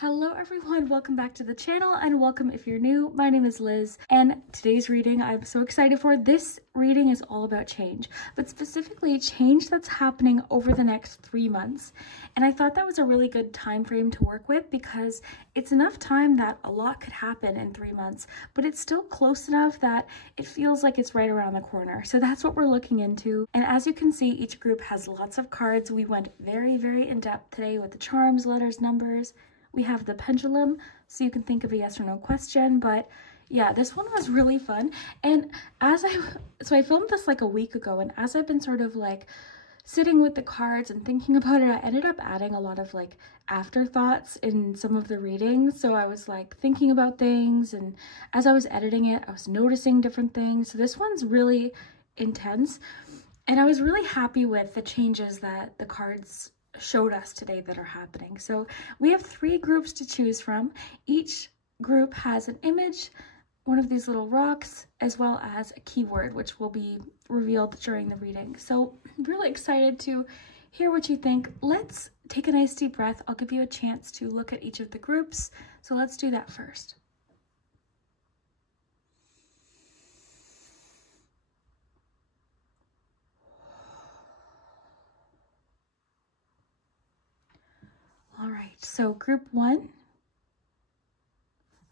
Hello everyone, welcome back to the channel and welcome if you're new. My name is Liz and today's reading I'm so excited for. This reading is all about change, but specifically change that's happening over the next 3 months. And I thought that was a really good time frame to work with because it's enough time that a lot could happen in 3 months, but it's still close enough that it feels like it's right around the corner. So that's what we're looking into. And as you can see, each group has lots of cards. We went very in depth today with the charms, letters, numbers. We have the pendulum, so you can think of a yes or no question, but yeah, this one was really fun. And so I filmed this like a week ago, and as I've been sort of like sitting with the cards and thinking about it, I ended up adding a lot of like afterthoughts in some of the readings. So I was like thinking about things, and as I was editing it, I was noticing different things. So this one's really intense, and I was really happy with the changes that the cards showed us today that are happening. So we have 3 groups to choose from. Each group has an image, one of these little rocks, as well as a keyword, which will be revealed during the reading. So I'm really excited to hear what you think. Let's take a nice deep breath. I'll give you a chance to look at each of the groups. So let's do that first. All right, so group 1,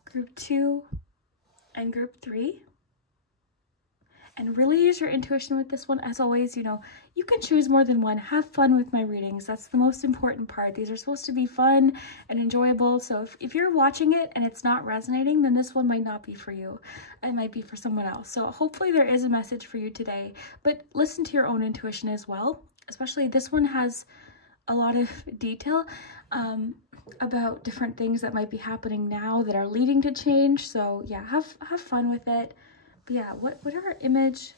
group 2, and group 3. And really use your intuition with this one. As always, you know, you can choose more than one. Have fun with my readings. That's the most important part. These are supposed to be fun and enjoyable. So if you're watching it and it's not resonating, then this one might not be for you. It might be for someone else. So hopefully there is a message for you today, but listen to your own intuition as well. Especially this one has a lot of detail about different things that might be happening now that are leading to change. So yeah, have fun with it. But yeah, whatever image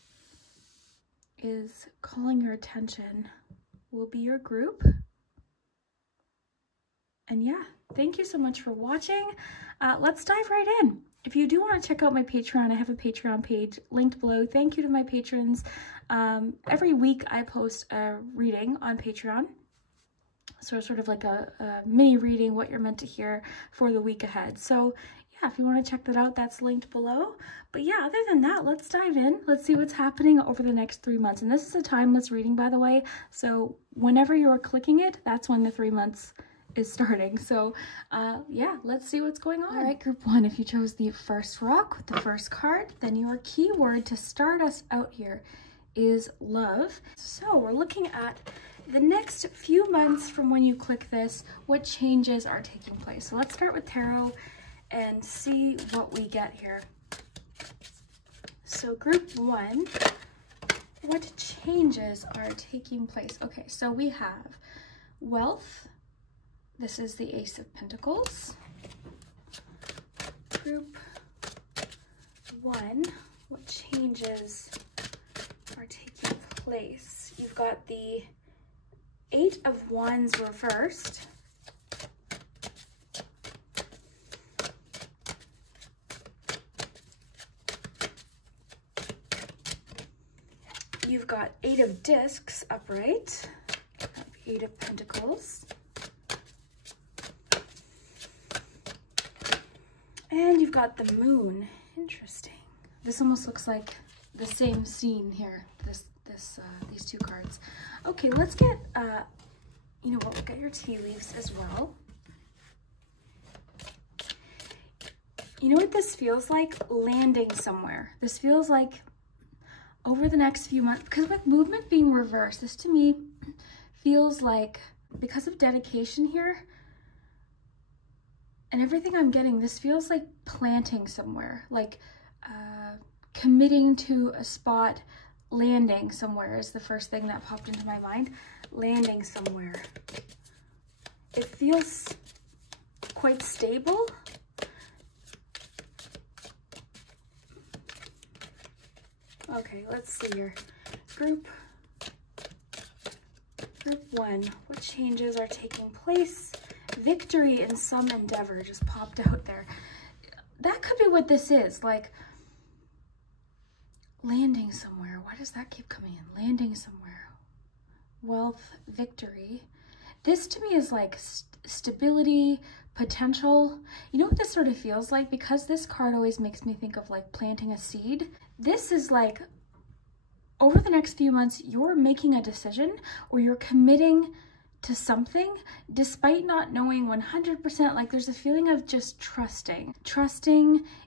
is calling your attention will be your group. And yeah, thank you so much for watching. Let's dive right in. If you do want to check out my Patreon, I have a Patreon page linked below. Thank you to my patrons. Every week I post a reading on Patreon. So sort of like a mini reading, what you're meant to hear for the week ahead. So yeah, if you want to check that out, that's linked below. But yeah, other than that, let's dive in. Let's see what's happening over the next 3 months. And this is a timeless reading, by the way. So whenever you're clicking it, that's when the 3 months is starting. So yeah, let's see what's going on. All right, group 1, if you chose the first rock with the first card, then your keyword to start us out here is love. So we're looking at the next few months from when you click this, what changes are taking place. So let's start with tarot and see what we get here. So group 1, what changes are taking place? Okay, so we have wealth. This is the Ace of Pentacles. Group 1, what changes are taking place? You've got the 8 of Wands reversed. You've got 8 of Discs upright, 8 of Pentacles. And you've got the Moon. Interesting. This almost looks like the same scene here, these 2 cards. Okay, let's get, you know what, we'll get your tea leaves as well. You know what this feels like? Landing somewhere. This feels like over the next few months, because with movement being reversed, this to me feels like, because of dedication here and everything I'm getting, this feels like planting somewhere, like committing to a spot. Landing somewhere is the first thing that popped into my mind. Landing somewhere. It feels quite stable. Okay, let's see here. Group 1, what changes are taking place? Victory in some endeavor just popped out there. That could be what this is, like landing somewhere. Why does that keep coming in? Landing somewhere. Wealth, victory. This to me is like stability, potential. You know what this sort of feels like? Because this card always makes me think of like planting a seed. This is like, over the next few months, you're making a decision or you're committing to something despite not knowing 100%. Like there's a feeling of just trusting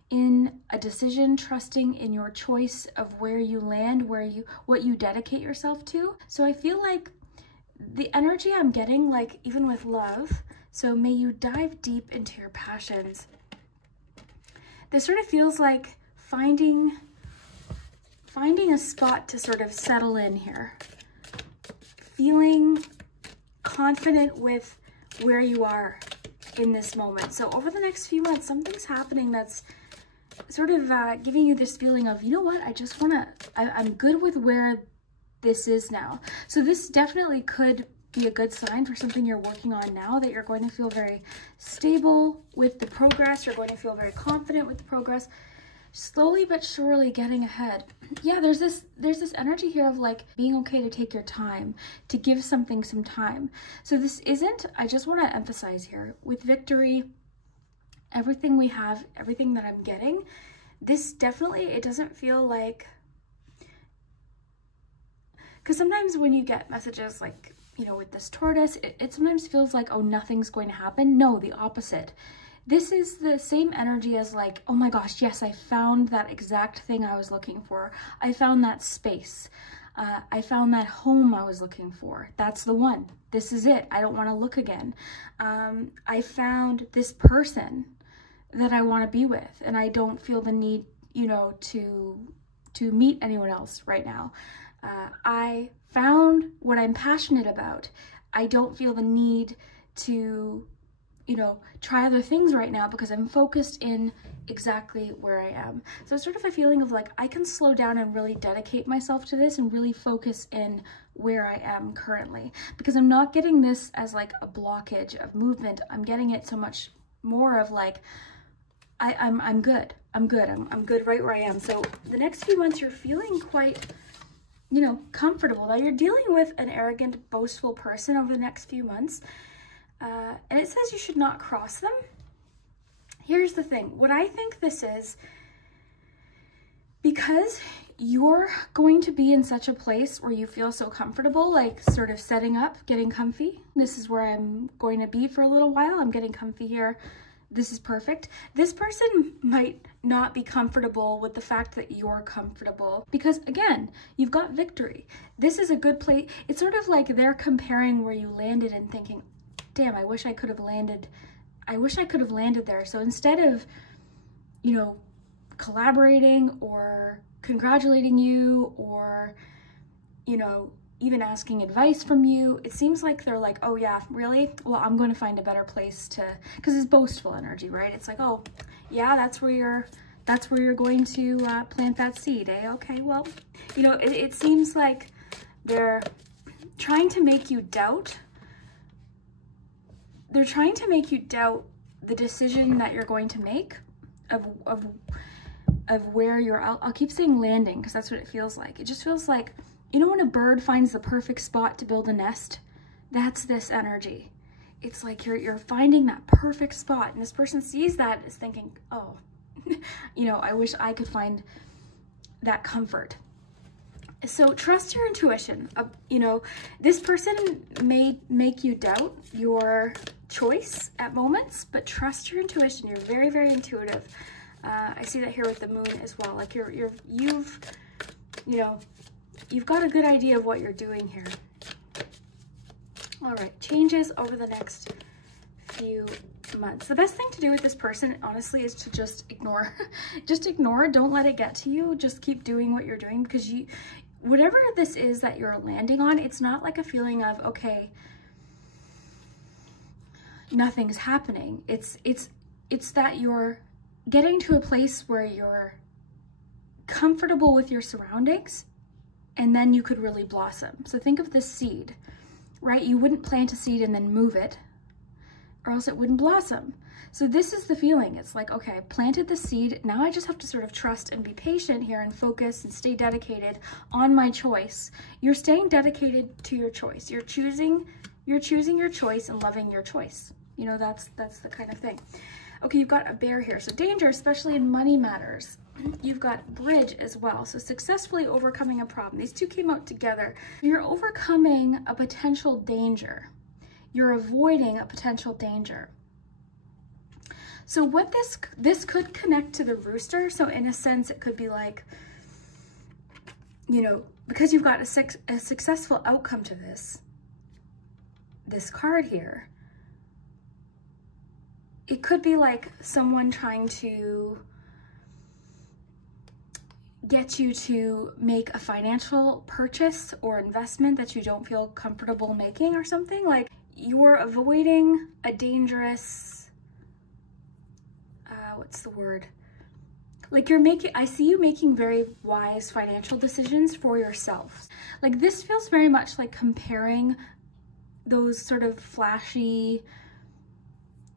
in a decision, trusting in your choice of where you land, what you dedicate yourself to. So I feel like the energy I'm getting, like even with love, so may you dive deep into your passions. This sort of feels like finding a spot to sort of settle in here. Feeling confident with where you are in this moment. So over the next few months, something's happening that's sort of giving you this feeling of, you know what, I'm good with where this is now. So this definitely could be a good sign for something you're working on now, that you're going to feel very stable with the progress. You're going to feel very confident with the progress. Slowly but surely getting ahead. Yeah, there's this energy here of like being okay to take your time, to give something some time. So this isn't, I just want to emphasize here, with victory, everything we have, everything that I'm getting, this definitely, it doesn't feel like, because sometimes when you get messages like, you know, with this tortoise, it sometimes feels like, oh, nothing's going to happen. No, the opposite. This is the same energy as like, oh my gosh, yes, I found that exact thing I was looking for. I found that space. I found that home I was looking for. That's the one. This is it. I don't want to look again. I found this person that I want to be with, and I don't feel the need, you know, to meet anyone else right now. I found what I'm passionate about. I don't feel the need to, you know, try other things right now because I'm focused in exactly where I am. So it's sort of a feeling of like, I can slow down and really dedicate myself to this and really focus in where I am currently, because I'm not getting this as like a blockage of movement. I'm getting it so much more of like, I'm good. I'm good right where I am. So the next few months you're feeling quite, you know, comfortable. Now you're dealing with an arrogant, boastful person over the next few months. And it says you should not cross them. Here's the thing. What I think this is, because you're going to be in such a place where you feel so comfortable, like sort of setting up, getting comfy. This is where I'm going to be for a little while. I'm getting comfy here. This is perfect. This person might not be comfortable with the fact that you're comfortable because, again, you've got victory. This is a good place. It's sort of like they're comparing where you landed and thinking, damn, I wish I could have landed there. So instead of, you know, collaborating or congratulating you or, you know, even asking advice from you, it seems like they're like, oh yeah, really? Well, I'm going to find a better place to, because it's boastful energy, right? It's like, oh yeah, that's where you're going to plant that seed, eh? Okay, well, you know, it seems like they're trying to make you doubt. They're trying to make you doubt the decision that you're going to make of where you're, I'll keep saying landing because that's what it feels like. It just feels like, you know, when a bird finds the perfect spot to build a nest, that's this energy. It's like you're finding that perfect spot, and this person sees that is thinking, oh, you know, I wish I could find that comfort. So trust your intuition. You know, this person may make you doubt your choice at moments, but trust your intuition. You're very, very intuitive. I see that here with the moon as well. Like you've got a good idea of what you're doing here. All right, changes over the next few months. The best thing to do with this person, honestly, is to just ignore. Just ignore. Don't let it get to you. Just keep doing what you're doing, because whatever this is that you're landing on, it's not like a feeling of, okay, nothing's happening. It's that you're getting to a place where you're comfortable with your surroundings, and then you could really blossom. So think of this seed, right? You wouldn't plant a seed and then move it, or else it wouldn't blossom. So this is the feeling. It's like, okay, I planted the seed. Now I just have to sort of trust and be patient here and focus and stay dedicated on my choice. You're staying dedicated to your choice. You're choosing your choice and loving your choice. You know, that's the kind of thing. Okay, you've got a bear here. So danger, especially in money matters. You've got bridge as well. So successfully overcoming a problem. These two came out together. You're overcoming a potential danger. You're avoiding a potential danger. So what this could connect to the rooster. So in a sense, it could be like, you know, because you've got a successful outcome to this card here, it could be like someone trying to get you to make a financial purchase or investment that you don't feel comfortable making or something. Like you're avoiding a dangerous, what's the word? Like I see you making very wise financial decisions for yourself. Like this feels very much like comparing those sort of flashy,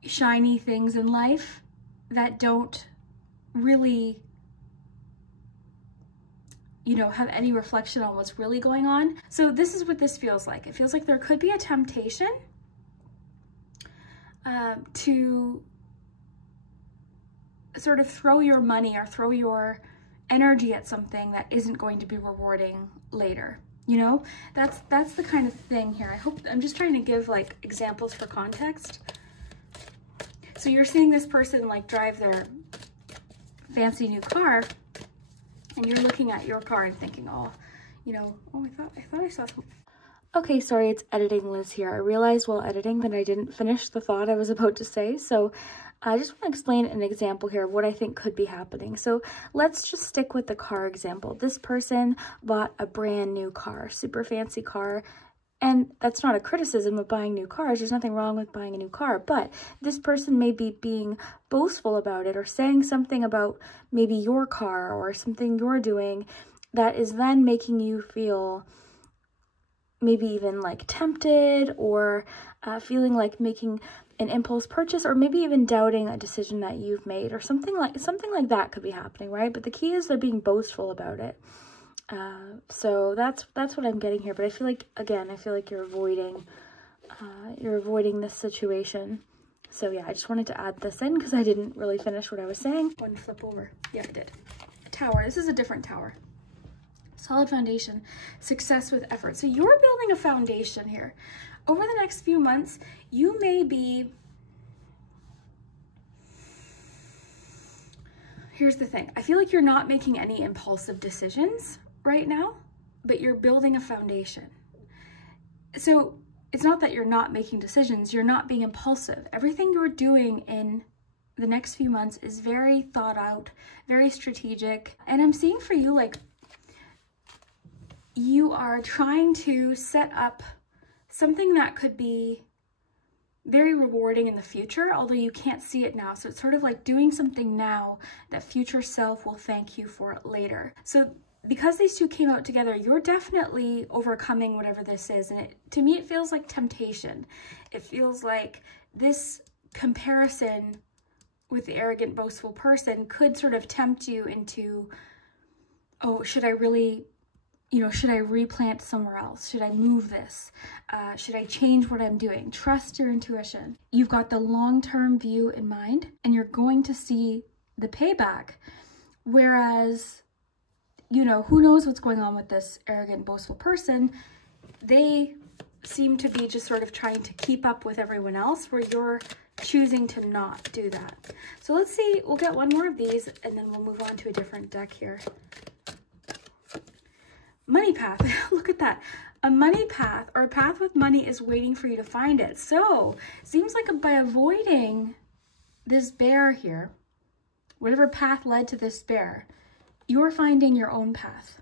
shiny things in life that don't really, you know, have any reflection on what's really going on. So this is what this feels like. It feels like there could be a temptation to sort of throw your money or throw your energy at something that isn't going to be rewarding later. You know, that's the kind of thing here. I hope, I'm just trying to give like examples for context. So you're seeing this person like drive their fancy new car, and you're looking at your car and thinking, oh, you know, oh, I thought I saw something. Okay, sorry, it's editing Liz here. I realized while editing that I didn't finish the thought I was about to say. So I just want to explain an example here of what I think could be happening. So let's just stick with the car example. This person bought a brand new car, super fancy car. And that's not a criticism of buying new cars. There's nothing wrong with buying a new car, but this person may be being boastful about it or saying something about maybe your car or something you're doing that is then making you feel maybe even like tempted or feeling like making an impulse purchase or maybe even doubting a decision that you've made or something like that could be happening, right? But the key is they're being boastful about it. So that's what I'm getting here, but I feel like, again, you're avoiding this situation. So yeah, I just wanted to add this in because I didn't really finish what I was saying. One flip over. Yeah, I did. Tower. This is a different tower. Solid foundation, success with effort. So you're building a foundation here. Over the next few months, you may be, here's the thing. I feel like you're not making any impulsive decisions right now, but you're building a foundation. So it's not that you're not making decisions, you're not being impulsive. Everything you're doing in the next few months is very thought out, very strategic. And I'm seeing for you, like, you are trying to set up something that could be very rewarding in the future, although you can't see it now. So it's sort of like doing something now that future self will thank you for it later. So because these two came out together, you're definitely overcoming whatever this is. And to me, it feels like temptation. It feels like this comparison with the arrogant, boastful person could sort of tempt you into, oh, should I really, you know, should I replant somewhere else? Should I move this? Should I change what I'm doing? Trust your intuition. You've got the long-term view in mind and you're going to see the payback. Whereas, you know, who knows what's going on with this arrogant, boastful person? They seem to be just sort of trying to keep up with everyone else, where you're choosing to not do that. So let's see, we'll get one more of these and then we'll move on to a different deck here. Money path. Look at that. A money path, or a path with money, is waiting for you to find it. So seems like by avoiding this bear here, whatever path led to this bear, you're finding your own path.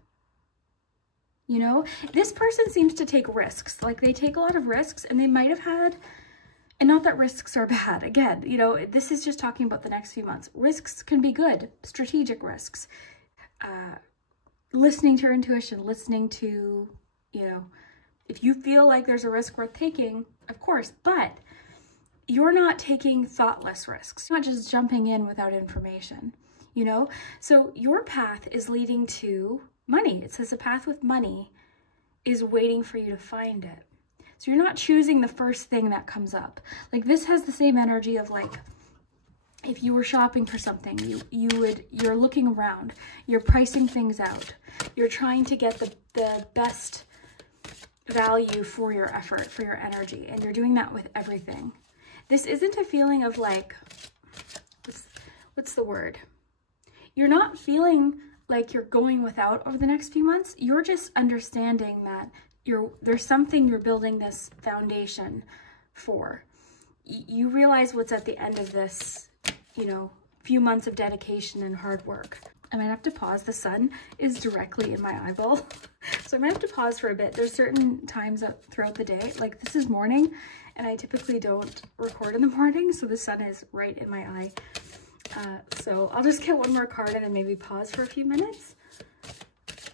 You know, this person seems to take risks. Like they take a lot of risks, and they might have had, and not that risks are bad. Again, you know, this is just talking about the next few months. Risks can be good, strategic risks. Listening to your intuition, listening to, you know, if you feel like there's a risk worth taking, of course, but you're not taking thoughtless risks. You're not just jumping in without information, you know? So your path is leading to money. It says a path with money is waiting for you to find it. So you're not choosing the first thing that comes up. Like this has the same energy of like, if you were shopping for something, you're looking around, you're pricing things out, you're trying to get the best value for your effort, for your energy, and you're doing that with everything. This isn't a feeling of like, what's the word? You're not feeling like you're going without over the next few months. You're just understanding that there's something you're building this foundation for. You realize what's at the end of this, you know, few months of dedication and hard work. I might have to pause. The sun is directly in my eyeball. So I might have to pause for a bit. There's certain times throughout the day, like this is morning, and I typically don't record in the morning, so the sun is right in my eye. So I'll just get one more card and then maybe pause for a few minutes.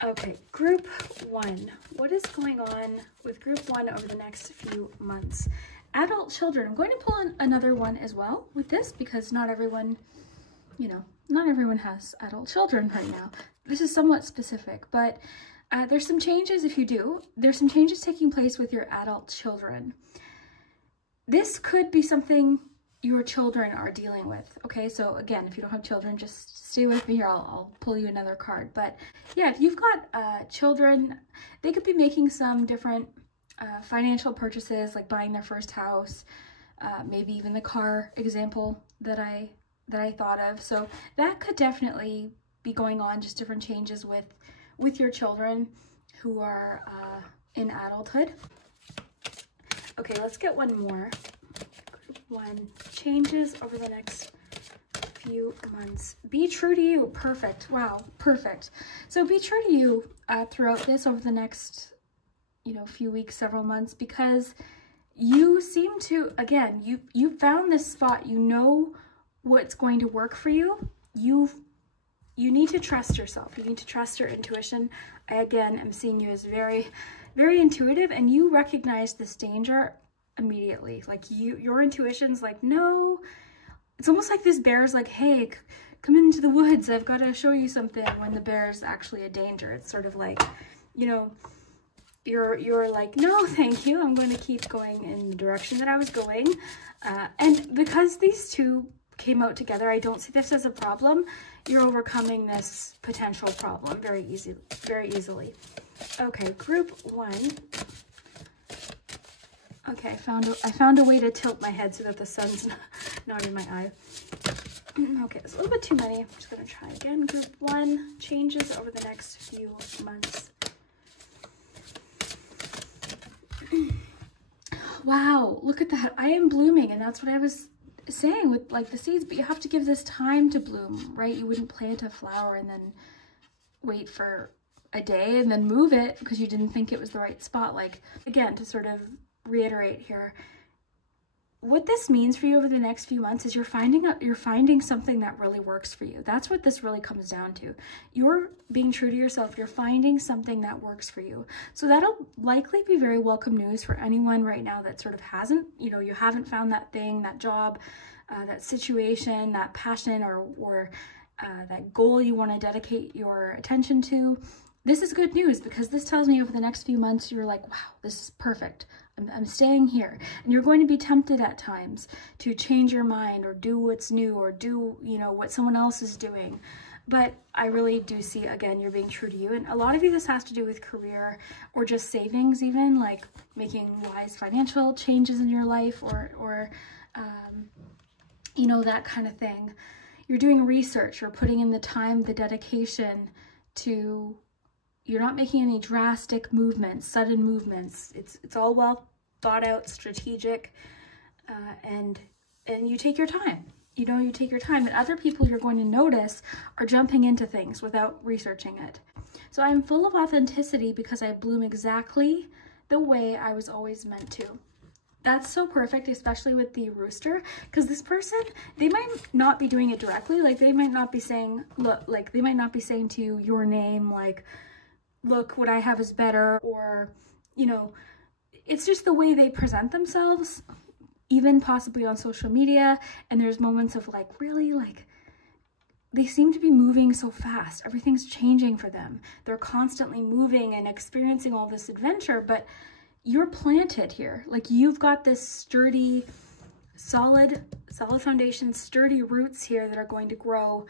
Okay, group 1. What is going on with group 1 over the next few months? Adult children. I'm going to pull in another one as well with this because not everyone, you know, not everyone has adult children right now. This is somewhat specific, but there's some changes if you do. There's some changes taking place with your adult children. This could be something your children are dealing with. Okay, so again, if you don't have children, just stay with me here. I'll pull you another card. But yeah, if you've got children, they could be making some different financial purchases, like buying their first house, maybe even the car example that I thought of. So that could definitely be going on, just different changes with your children who are in adulthood. Okay, let's get one more. Group 1, changes over the next few months. Be true to you. Perfect. Wow, perfect. So be true to you throughout this over the next, you know, few weeks, several months, because you seem to, again, you found this spot. You know what's going to work for you. You need to trust yourself. You need to trust your intuition. I, again, am seeing you as very, very intuitive, and you recognize this danger immediately. Like your intuition's like, no. It's almost like this bear's like, hey, come into the woods. I've got to show you something, when the bear's actually a danger. It's sort of like, you know, you're like, no, thank you. I'm going to keep going in the direction that I was going. And because these two came out together, I don't see this as a problem. You're overcoming this potential problem very easily. Okay, group 1. Okay, I found a way to tilt my head so that the sun's not in my eye. Okay, it's a little bit too many. I'm just gonna try again. Group 1, changes over the next few months. Wow, look at that. I am blooming, and that's what I was saying with like the seeds, but you have to give this time to bloom, right? You wouldn't plant a flower and then wait for a day and then move it because you didn't think it was the right spot. Like, again, to sort of reiterate here, what this means for you over the next few months is you're finding something that really works for you. That's what this really comes down to. You're being true to yourself. You're finding something that works for you. So that'll likely be very welcome news for anyone right now that sort of hasn't, you know, you haven't found that thing, that job, that situation, that passion, or that goal you want to dedicate your attention to. This is good news because this tells me over the next few months, you're like, wow, this is perfect. I'm staying here. And you're going to be tempted at times to change your mind or do what's new or do, you know, what someone else is doing. But I really do see, again, you're being true to you. And a lot of you, this has to do with career or just savings, even like making wise financial changes in your life or you know, that kind of thing. You're doing research, you're putting in the time, the dedication to, you're not making any drastic movements, sudden movements. It's all well thought out, strategic, and you take your time. You know, you take your time, and other people you're going to notice are jumping into things without researching it. So I'm full of authenticity because I bloom exactly the way I was always meant to. That's so perfect, especially with the rooster, because this person, they might not be doing it directly. Like, they might not be saying, look, like, they might not be saying to you your name, like, look, what I have is better, or, you know, it's just the way they present themselves, even possibly on social media. And there's moments of like, really, like, they seem to be moving so fast. Everything's changing for them. They're constantly moving and experiencing all this adventure, but you're planted here. Like you've got this sturdy, solid foundation, sturdy roots here that are going to grow,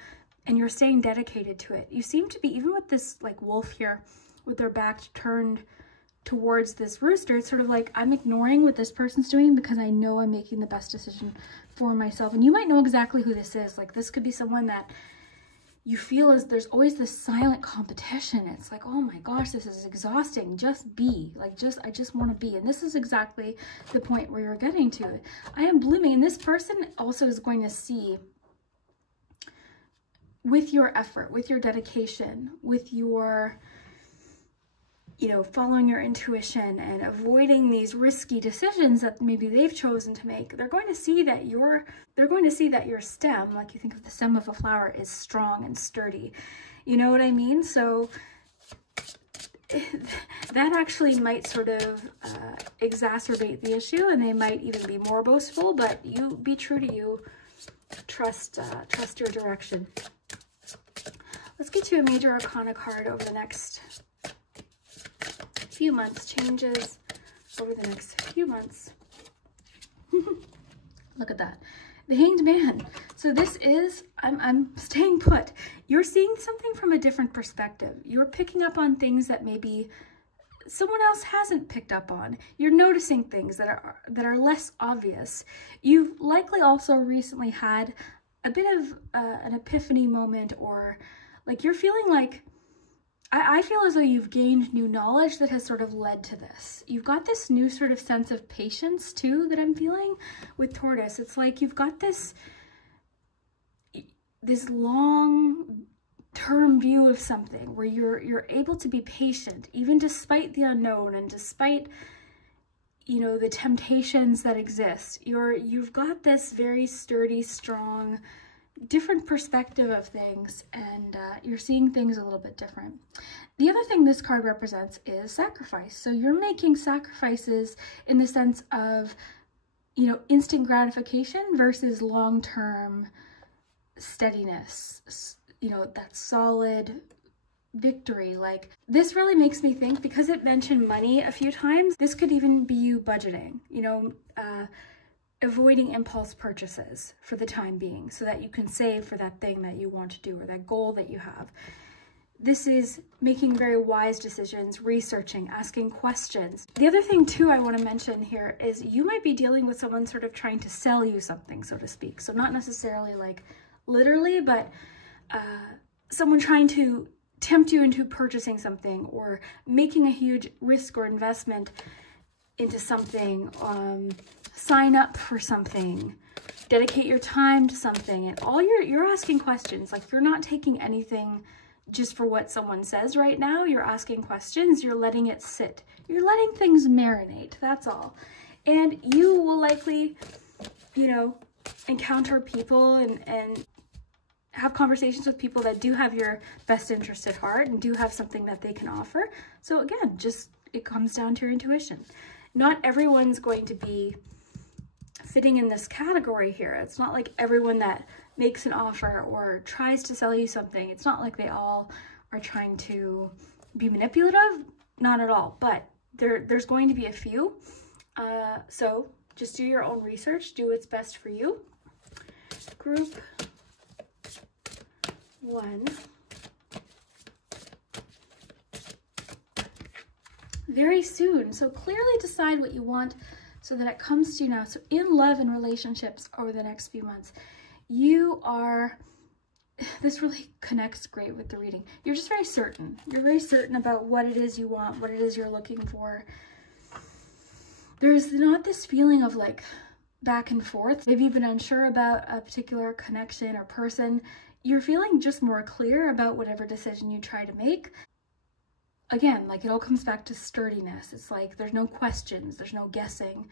and you're staying dedicated to it. You seem to be, even with this like wolf here with their back turned towards this rooster, it's sort of like I'm ignoring what this person's doing because I know I'm making the best decision for myself. And you might know exactly who this is. Like this could be someone that you feel as there's always this silent competition. It's like, oh my gosh, this is exhausting. Just be. Like, I just want to be. And this is exactly the point where you're getting to. I am blooming. And this person also is going to see, with your effort, with your dedication, with your, you know, following your intuition and avoiding these risky decisions that maybe they've chosen to make, they're going to see that your stem, like you think of the stem of a flower, is strong and sturdy. You know what I mean? So that actually might sort of exacerbate the issue, and they might even be more boastful, but you be true to you. Trust your direction. Let's get you a major arcana card over the next few months, changes over the next few months. Look at that. The Hanged Man. So this is, I'm staying put. You're seeing something from a different perspective. You're picking up on things that maybe someone else hasn't picked up on. You're noticing things that are less obvious. You've likely also recently had a bit of an epiphany moment, or like you're feeling like, I feel as though you've gained new knowledge that has sort of led to this. You've got this new sort of sense of patience too that I'm feeling with Tortoise. It's like you've got this long-term view of something where you're able to be patient, even despite the unknown and despite, you know, the temptations that exist. You've got this very sturdy, strong, different perspective of things, and you're seeing things a little bit different. The other thing this card represents is sacrifice. So you're making sacrifices in the sense of, you know, instant gratification versus long-term steadiness, you know, that solid victory. Like this really makes me think, because it mentioned money a few times, this could even be you budgeting, you know, avoiding impulse purchases for the time being so that you can save for that thing that you want to do or that goal that you have. This is making very wise decisions, researching, asking questions. The other thing too I want to mention here is you might be dealing with someone sort of trying to sell you something, so to speak. So not necessarily like literally, but someone trying to tempt you into purchasing something or making a huge risk or investment into something, sign up for something, dedicate your time to something, and all you're asking questions. Like you're not taking anything just for what someone says right now. You're asking questions, you're letting it sit, you're letting things marinate, that's all. And you will likely, you know, encounter people and have conversations with people that do have your best interest at heart and do have something that they can offer. So again, just it comes down to your intuition. Not everyone's going to be fitting in this category here. It's not like everyone that makes an offer or tries to sell you something, it's not like they all are trying to be manipulative, not at all, but there's going to be a few. So just do your own research, do what's best for you. Group 1. Very soon. So clearly decide what you want so that it comes to you now. So in love and relationships over the next few months, you are, this really connects great with the reading. You're just very certain. You're very certain about what it is you want, what it is you're looking for. There's not this feeling of like back and forth. Maybe you've been unsure about a particular connection or person. You're feeling just more clear about whatever decision you try to make. Again, like it all comes back to sturdiness. It's like there's no questions, there's no guessing.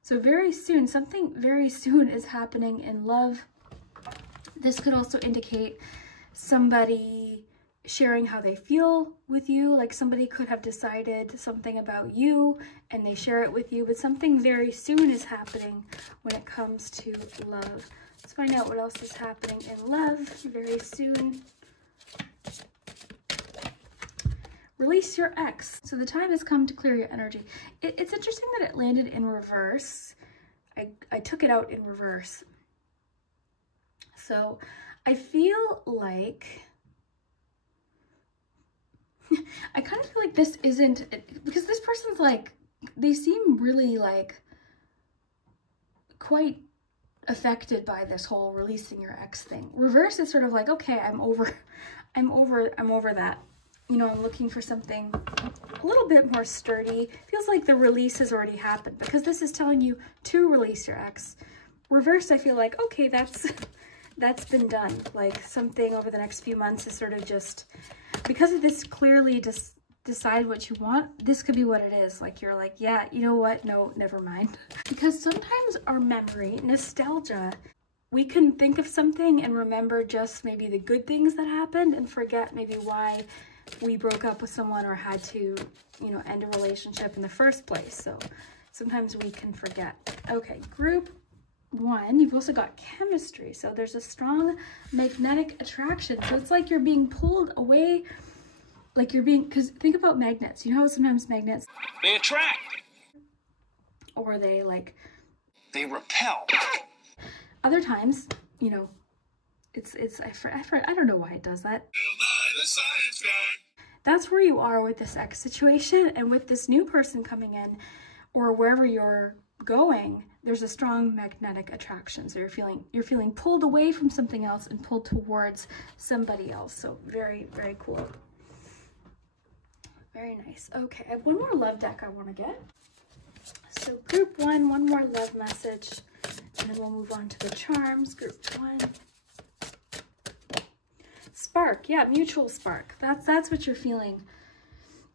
So very soon, something very soon is happening in love. This could also indicate somebody sharing how they feel with you. Like somebody could have decided something about you and they share it with you, but something very soon is happening when it comes to love. Let's find out what else is happening in love very soon. Release your ex. So the time has come to clear your energy. It's interesting that it landed in reverse. I took it out in reverse. So I feel like, I kind of feel like this isn't, because this person's like, they seem really like quite affected by this whole releasing your ex thing. Reverse is sort of like, okay, I'm over that. You know, I'm looking for something a little bit more sturdy. Feels like the release has already happened because this is telling you to release your ex. Reverse, I feel like, okay, that's been done. Like something over the next few months is sort of just, because of this clearly just decide what you want, this could be what it is. Like you're like, yeah, you know what? No, never mind. Because sometimes our memory, nostalgia, we can think of something and remember just maybe the good things that happened and forget maybe why we broke up with someone or had to, you know, end a relationship in the first place. So sometimes we can forget. Okay, group 1, you've also got chemistry. So there's a strong magnetic attraction. So it's like you're being pulled away, like you're being, because think about magnets. You know how sometimes magnets, they attract. Or they like, they repel. Other times, you know, I don't know why it does that. That's where you are with this ex situation, and with this new person coming in or wherever you're going, there's a strong magnetic attraction. So you're feeling pulled away from something else and pulled towards somebody else. So very, very cool. Very nice. Okay, I have one more love deck I want to get. So group 1, one more love message, and then we'll move on to the charms. Group 1. Spark, yeah, mutual spark. That's what you're feeling.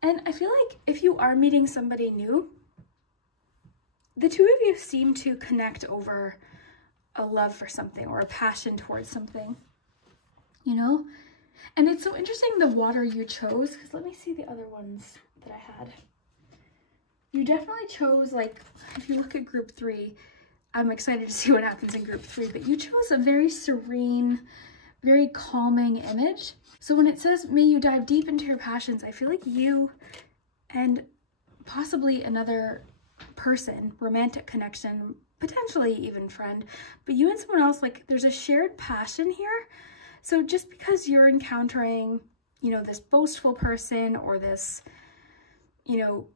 And I feel like if you are meeting somebody new, the two of you seem to connect over a love for something or a passion towards something, you know? And it's so interesting the water you chose, because let me see the other ones that I had. You definitely chose, like, if you look at group 3, I'm excited to see what happens in group 3, but you chose a very serene, very calming image. So when it says, may you dive deep into your passions, I feel like you and possibly another person, romantic connection, potentially even friend, but you and someone else, like there's a shared passion here. So just because you're encountering, you know, this boastful person or this, you know,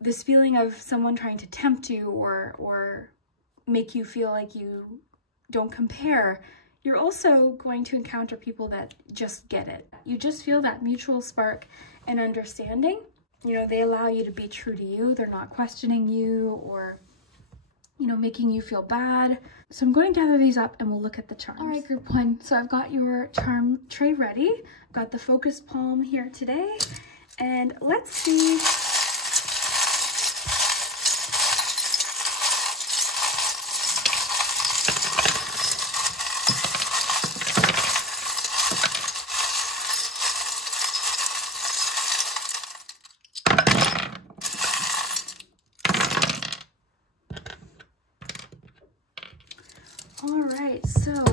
this feeling of someone trying to tempt you or make you feel like you don't compare, you're also going to encounter people that just get it. You just feel that mutual spark and understanding. You know, they allow you to be true to you. They're not questioning you or, you know, making you feel bad. So I'm going to gather these up and we'll look at the charms. All right, group 1. So I've got your charm tray ready. I've got the focus palm here today. And let's see.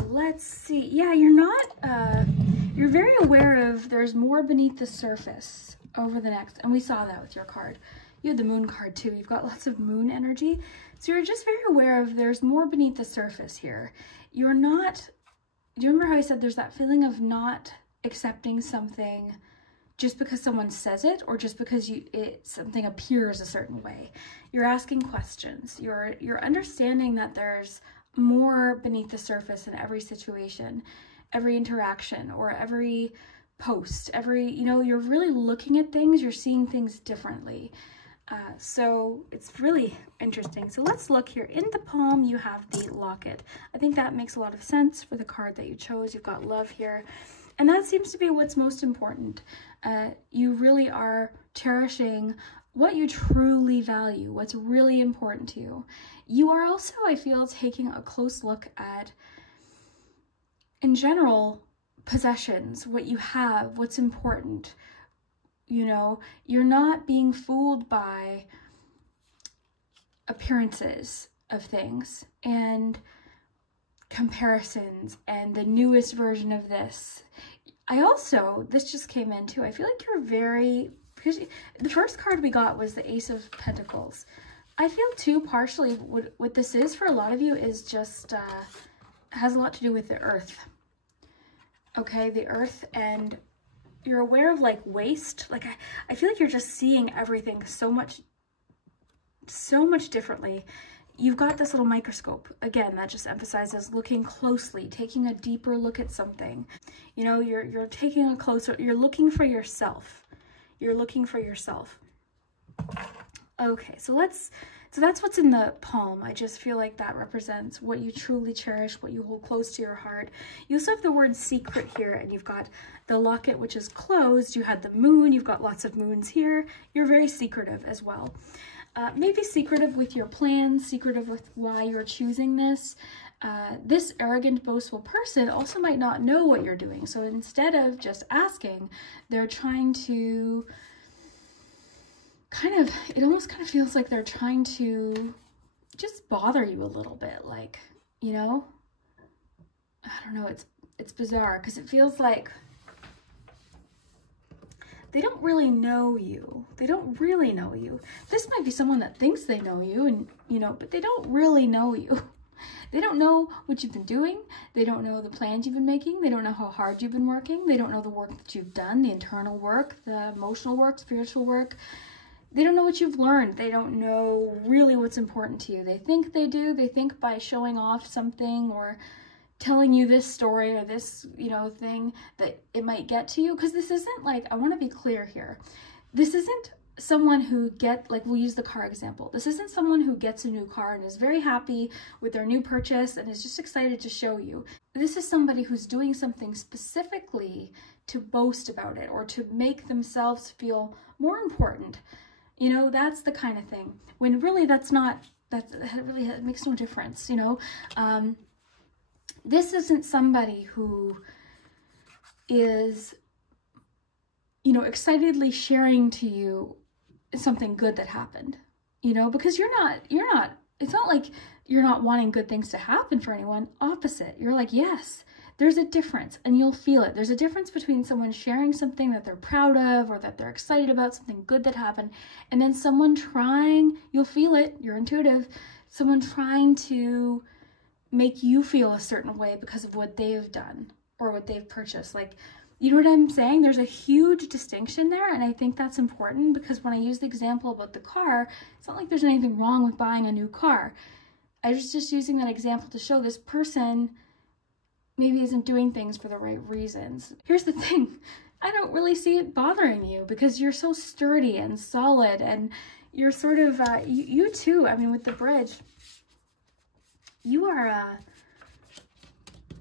Let's see. Yeah, you're very aware of there's more beneath the surface over the next, and we saw that with your card. You had the moon card too. You've got lots of moon energy. So you're just very aware of there's more beneath the surface here. You're not, do you remember how I said there's that feeling of not accepting something just because someone says it or just because something appears a certain way? You're asking questions. You're understanding that there's more beneath the surface in every situation, every interaction, or every post, you know, you're really looking at things, you're seeing things differently. So it's really interesting. So let's look here. In the palm, you have the locket. I think that makes a lot of sense for the card that you chose. You've got love here. And that seems to be what's most important. You really are cherishing what you truly value, what's really important to you. You are also, I feel, taking a close look at, in general, possessions, what you have, what's important. You know, you're not being fooled by appearances of things and comparisons and the newest version of this. This just came in too. I feel like you're very because the first card we got was the Ace of Pentacles. I feel too partially what this is for a lot of you is just has a lot to do with the earth. Okay, the earth, and you're aware of like waste. Like I feel like you're just seeing everything so much differently. You've got this little microscope. Again, that just emphasizes looking closely, taking a deeper look at something. You know, you're taking a closer, you're looking for yourself. You're looking for yourself. Okay, so that's what's in the palm. I just feel like that represents what you truly cherish, what you hold close to your heart. You also have the word secret here, and you've got the locket, which is closed. You had the moon. You've got lots of moons here. You're very secretive as well. Maybe secretive with your plans, secretive with why you're choosing this. This arrogant, boastful person also might not know what you're doing. So instead of just asking, they're trying to it almost kind of feels like they're trying to just bother you a little bit. Like, you know, I don't know, it's bizarre because it feels like they don't really know you. They don't really know you. This might be someone that thinks they know you, and you know, but they don't really know you. They don't know what you've been doing. They don't know the plans you've been making. They don't know how hard you've been working. They don't know the work that you've done, the internal work, the emotional work, spiritual work. They don't know what you've learned. They don't know really what's important to you. They think they do. They think by showing off something or telling you this story or this, you know, thing that it might get to you. Because this isn't like, I want to be clear here. This isn't someone who like we'll use the car example. This isn't someone who gets a new car and is very happy with their new purchase and is just excited to show you. This is somebody who's doing something specifically to boast about it or to make themselves feel more important. You know, that's the kind of thing. When really that really makes no difference, you know. This isn't somebody who is, you know, excitedly sharing to you something good that happened, you know, because it's not like you're not wanting good things to happen for anyone. Opposite. You're like, yes, there's a difference, and you'll feel it. There's a difference between someone sharing something that they're proud of or that they're excited about, something good that happened, and then someone trying, you'll feel it, you're intuitive, someone trying to make you feel a certain way because of what they've done or what they've purchased. Like, you know what I'm saying? There's a huge distinction there, and I think that's important because when I use the example about the car, it's not like there's anything wrong with buying a new car. I was just using that example to show this person maybe isn't doing things for the right reasons. Here's the thing. I don't really see it bothering you because you're so sturdy and solid, and you're sort of, you too, I mean, with the bridge, you are,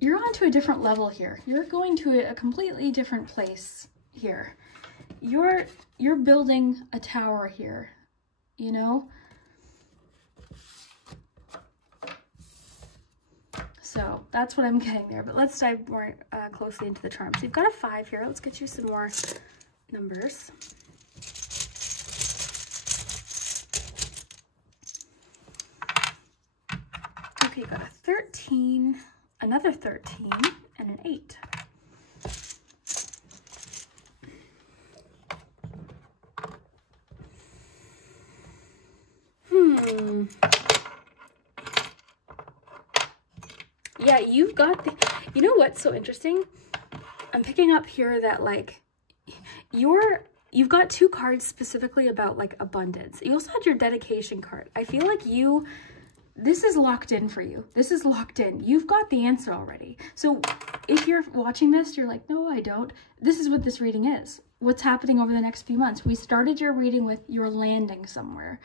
you're on to a different level here. You're going to a completely different place here. You're building a tower here, you know? So that's what I'm getting there, but let's dive more closely into the charms. So you've got a 5 here. Let's get you some more numbers. Okay, you got a 13, another 13, and an 8. Yeah, you've got the, you know what's so interesting? I'm picking up here that like you've got 2 cards specifically about like abundance. You also had your dedication card. I feel like this is locked in for you. This is locked in. You've got the answer already. So if you're watching this, you're like, no, I don't. This is what this reading is. What's happening over the next few months. We started your reading with you're landing somewhere.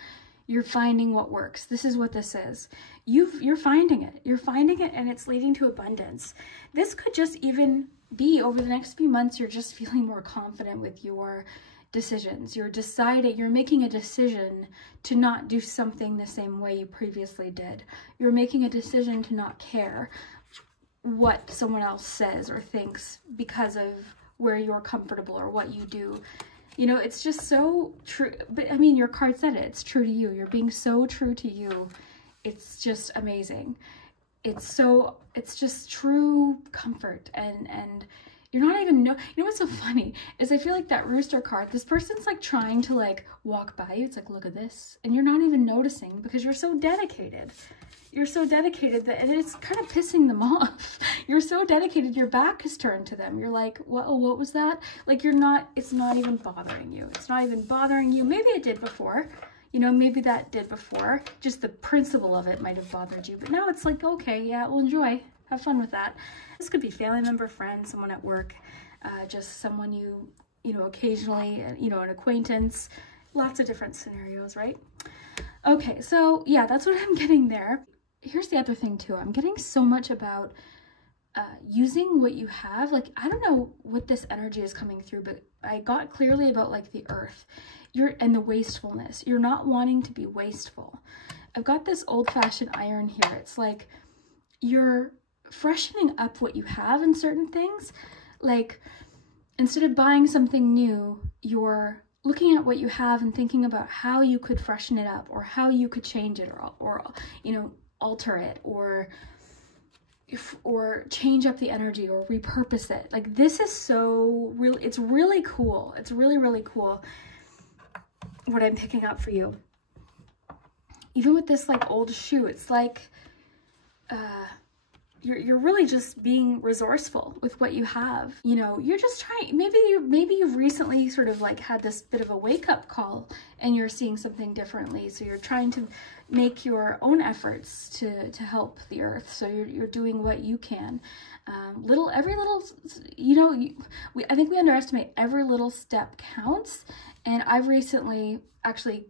You're finding what works. This is what this is. You're finding it. You're finding it, and it's leading to abundance. This could just even be over the next few months, you're just feeling more confident with your decisions. You're making a decision to not do something the same way you previously did. You're making a decision to not care what someone else says or thinks because of where you're comfortable or what you do. You know, it's just so true. But I mean, your card said it. It's true to you. You're being so true to you. It's just amazing. It's just true comfort. And You're not even you know what's so funny is I feel like that rooster card, this person's like trying to like walk by you. It's like, look at this. And you're not even noticing because you're so dedicated. You're so dedicated that, and it's kind of pissing them off. You're so dedicated, your back is turned to them. You're like, what was that? Like it's not even bothering you. It's not even bothering you. Maybe it did before. You know, maybe that did before. Just the principle of it might have bothered you. But now it's like, okay, yeah, well, enjoy. Have fun with that. This could be family member, friend, someone at work, just someone you know, occasionally, you know, an acquaintance. Lots of different scenarios, right? Okay, so yeah, that's what I'm getting there. Here's the other thing too. I'm getting so much about using what you have. Like, I don't know what this energy is coming through, but I got clearly about like the earth and the wastefulness. You're not wanting to be wasteful. I've got this old-fashioned iron here. It's like you're freshening up what you have in certain things. Like, instead of buying something new, you're looking at what you have and thinking about how you could freshen it up, or how you could change it, or you know, alter it, or change up the energy, or repurpose it. Like, this is so really, it's really cool. It's really, really cool what I'm picking up for you. Even with this like old shoe, it's like you're really just being resourceful with what you have. You know, you're just trying, maybe you've recently sort of like had this bit of a wake-up call and you're seeing something differently. So you're trying to make your own efforts to help the earth. So you're doing what you can. Every little, you know, I think we underestimate every little step counts. And I've recently actually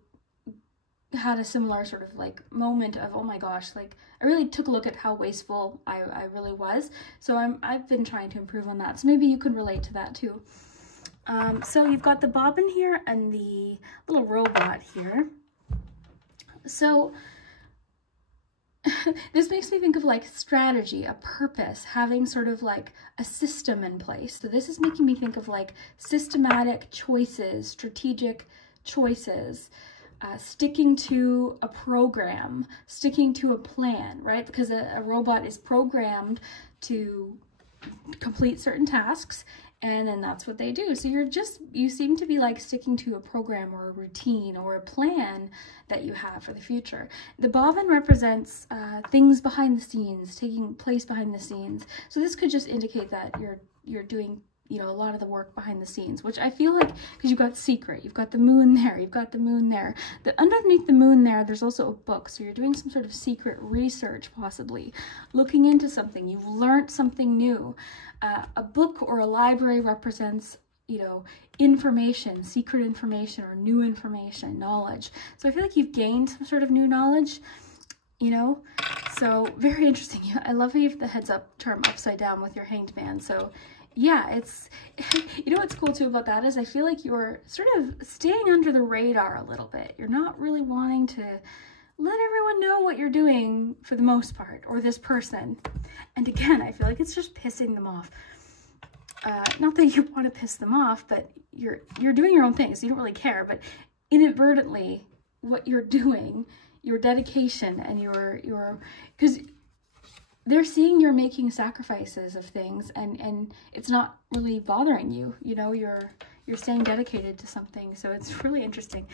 had a similar sort of like moment of, oh my gosh, like I really took a look at how wasteful I really was. So I've been trying to improve on that. So maybe you can relate to that too. So you've got the bobbin here and the little robot here. So this makes me think of like strategy, a purpose, having sort of like a system in place. So this is making me think of like systematic choices, strategic choices, sticking to a program, sticking to a plan, right? Because a robot is programmed to complete certain tasks, and then that's what they do. So you seem to be like sticking to a program or a routine or a plan that you have for the future. The bobbin represents things behind the scenes, taking place behind the scenes. So this could just indicate that you're doing, you know, a lot of the work behind the scenes, which I feel like, because you've got secret, you've got the moon there, you've got the moon there. Underneath the moon there's also a book. So you're doing some sort of secret research, possibly looking into something. You've learned something new. A book or a library represents, you know, information, secret information, or new information, knowledge. So I feel like you've gained some sort of new knowledge, you know. So very interesting. I love how you have the heads up term upside down with your hanged man. So yeah, it's, you know what's cool too about that is I feel like you're sort of staying under the radar a little bit. You're not really wanting to let everyone know what you're doing for the most part, or this person. And again, I feel like it's just pissing them off. Not that you want to piss them off, but you're doing your own thing, so you don't really care. But inadvertently, what you're doing, your dedication and because they're seeing you're making sacrifices of things, and it's not really bothering you. You know, you're staying dedicated to something. So it's really interesting.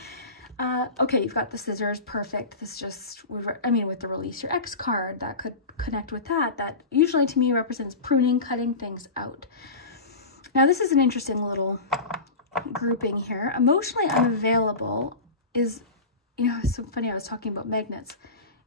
Okay, you've got the scissors, perfect. This just, I mean, with the release your ex card, that could connect with that. That usually to me represents pruning, cutting things out. Now this is an interesting little grouping here. Emotionally unavailable is, you know, it's so funny, I was talking about magnets.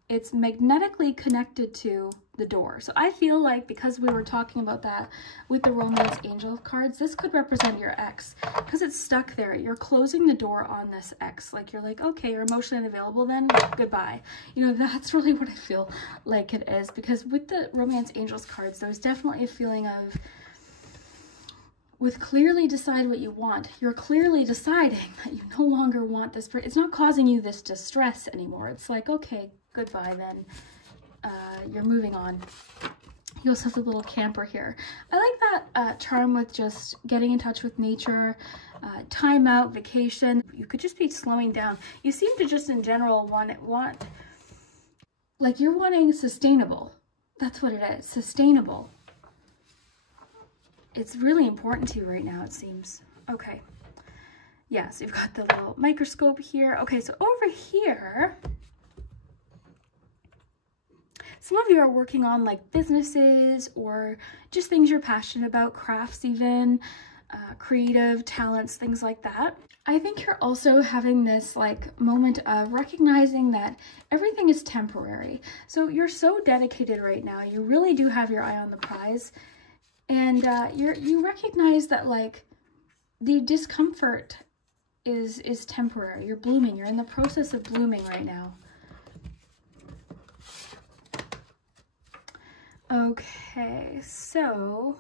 It's magnetically connected to the door. So I feel like, because we were talking about that with the Romance Angel cards, this could represent your ex. Because it's stuck there, you're closing the door on this ex. Like, you're like, okay, you're emotionally unavailable then, goodbye. You know, that's really what I feel like it is. Because with the Romance Angels cards, there's definitely a feeling of, with clearly decide what you want, you're clearly deciding that you no longer want this. It's not causing you this distress anymore. It's like, okay, goodbye then. You're moving on. You also have the little camper here. I like that charm with just getting in touch with nature, time out, vacation. You could just be slowing down. You seem to just in general want like you're wanting sustainable. That's what it is, sustainable. it's really important to you right now, it seems. Okay. Yeah, so you've got the little microscope here. Okay, so over here, some of you are working on like businesses or just things you're passionate about, crafts even, creative talents, things like that. I think you're also having this like moment of recognizing that everything is temporary. So you're so dedicated right now. You really do have your eye on the prize. And you recognize that like the discomfort is temporary. You're blooming. You're in the process of blooming right now. Okay, so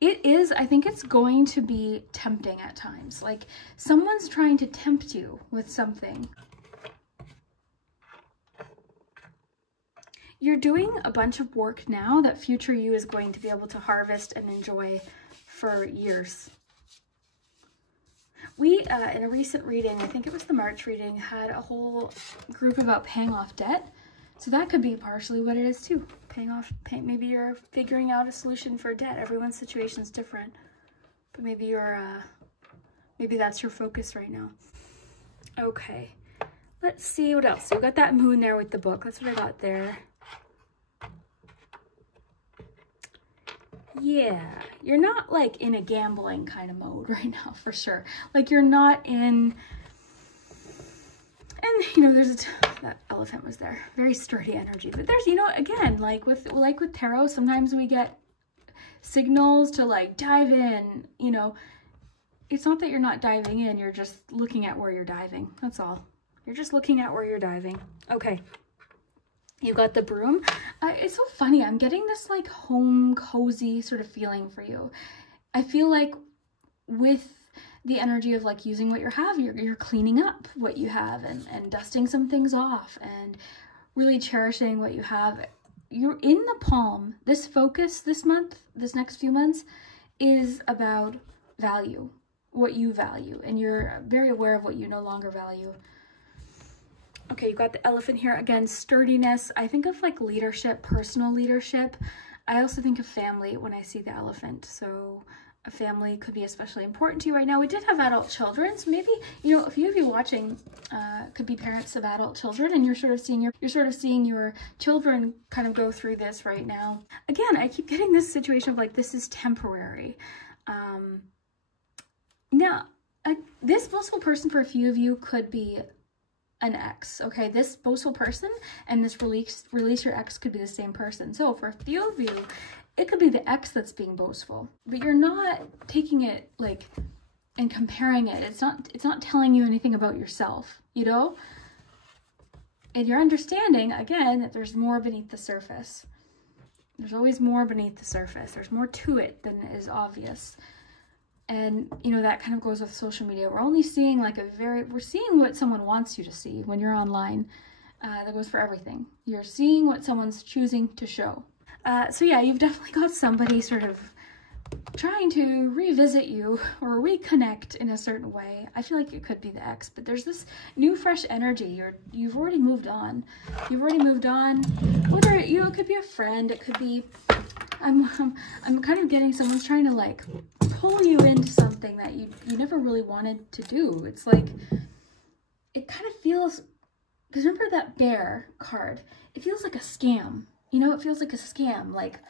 it is, I think it's going to be tempting at times. Like someone's trying to tempt you with something. You're doing a bunch of work now that future you is going to be able to harvest and enjoy for years. We, in a recent reading, I think it was the March reading, had a whole group about paying off debt. So that could be partially what it is too. Maybe you're figuring out a solution for debt. Everyone's situation is different, but maybe maybe that's your focus right now. Okay, let's see what else. So we got that moon there with the book. That's what I got there. Yeah, you're not like in a gambling kind of mode right now, for sure. Like you're not in, and you know, that elephant was there, very sturdy energy. But there's, you know, again, like with tarot, sometimes we get signals to like dive in. You know, it's not that you're not diving in, you're just looking at where you're diving. That's all. You're just looking at where you're diving. Okay. You got the broom. It's so funny. I'm getting this like home cozy sort of feeling for you. I feel like with the energy of like using what you have, you're cleaning up what you have and dusting some things off and really cherishing what you have. You're in the palm. This focus this month, this next few months, is about value, what you value, and you're very aware of what you no longer value. Okay, you got the elephant here. Again, sturdiness. I think of like leadership, personal leadership. I also think of family when I see the elephant. So a family could be especially important to you right now. We did have adult children, so maybe, you know, a few of you watching could be parents of adult children, and you're sort of seeing your children kind of go through this right now. Again, I keep getting this situation of like, this is temporary. Now, this boastful person for a few of you could be an ex. Okay, this boastful person and this release your ex could be the same person. So for a few of you, it could be the ex that's being boastful, but you're not taking it like and comparing it. It's not telling you anything about yourself, you know? And you're understanding again that there's more beneath the surface. There's always more beneath the surface. There's more to it than is obvious. And, you know, that kind of goes with social media. We're only seeing like we're seeing what someone wants you to see when you're online. That goes for everything. You're seeing what someone's choosing to show. So yeah, you've definitely got somebody sort of trying to revisit you or reconnect in a certain way. I feel like it could be the ex, but there's this new fresh energy. You've already moved on. You've already moved on. Whether, you know, it could be a friend, it could be, I'm kind of getting someone's trying to like pull you into something that you never really wanted to do. It's like, it kind of feels, because remember that bear card? It feels like a scam. You know, it feels like a scam. Like,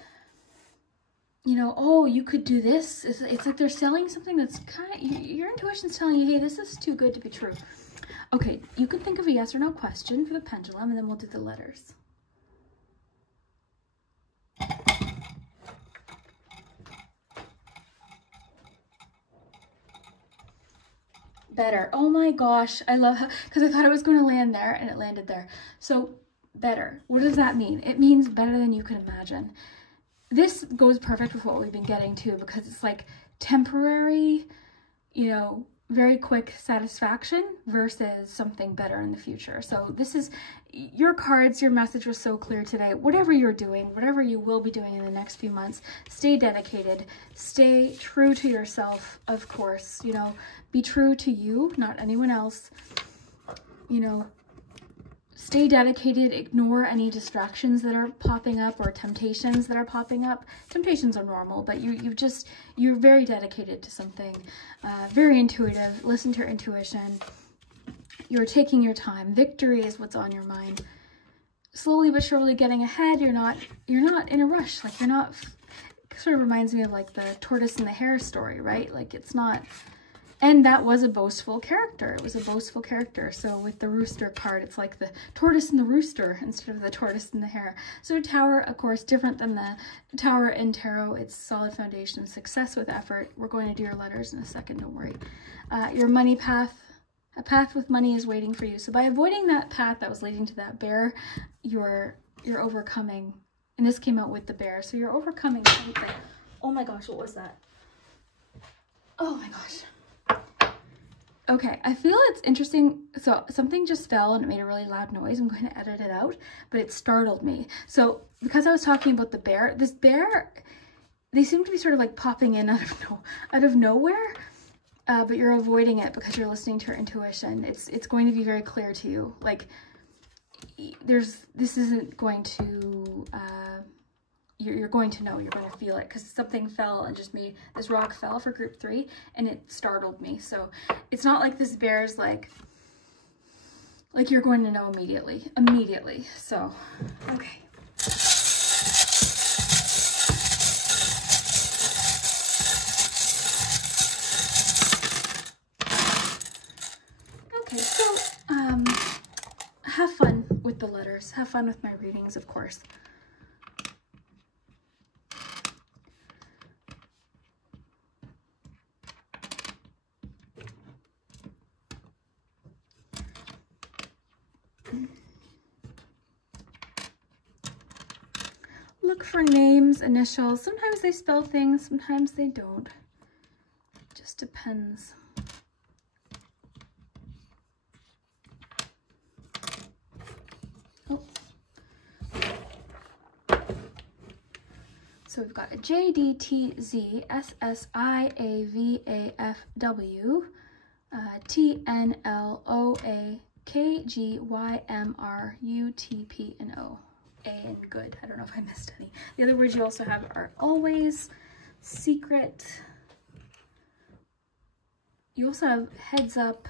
you know, oh, you could do this. It's like they're selling something that's kind of, your intuition's telling you, hey, this is too good to be true. Okay, you can think of a yes or no question for the pendulum, and then we'll do the letters. Better. Oh my gosh, I love how, because I thought it was going to land there and it landed there. So better. What does that mean? It means better than you can imagine. This goes perfect with what we've been getting to, because it's like temporary, you know, very quick satisfaction versus something better in the future. So this is your cards. Your message was so clear today. Whatever you're doing, whatever you will be doing in the next few months, stay dedicated, stay true to yourself, of course, you know, be true to you, not anyone else, you know, stay dedicated, ignore any distractions that are popping up or temptations that are popping up. Temptations are normal, but you're very dedicated to something, very intuitive. Listen to your intuition. You're taking your time. Victory is what's on your mind. Slowly but surely getting ahead. You're not in a rush. Like, you're not, sort of reminds me of like the tortoise and the hare story, right? Like, it's not. And that was a boastful character. It was a boastful character. So with the rooster card, it's like the tortoise and the rooster instead of the tortoise and the hare. So Tower, of course, different than the Tower in tarot. It's solid foundation, success with effort. We're going to do your letters in a second, don't worry. Your money path, a path with money is waiting for you. So by avoiding that path that was leading to that bear, you're overcoming. And this came out with the bear. So you're overcoming something. Oh my gosh, what was that? Oh my gosh. Okay, I feel it's interesting. So something just fell and it made a really loud noise. I'm going to edit it out, but it startled me. So because I was talking about the bear, this bear, they seem to be sort of like popping in out of nowhere, but you're avoiding it because you're listening to your intuition. It's going to be very clear to you. Like, this isn't going to, you're going to know, you're going to feel it, because something fell and just made, this rock fell for group 3 and it startled me. So it's not like this bear's like you're going to know immediately. So, okay. Okay, so, have fun with the letters. Have fun with my readings, of course. Look for names, initials. Sometimes they spell things, sometimes they don't. It just depends. Oh. So we've got a J, D, T, Z, S, S, I, A, V, A, F, W, T, N, L, O, A, K, G, Y, M, R, U, T, P, and O. A and good. I don't know if I missed any. The other words you also have are always, secret. You also have heads up,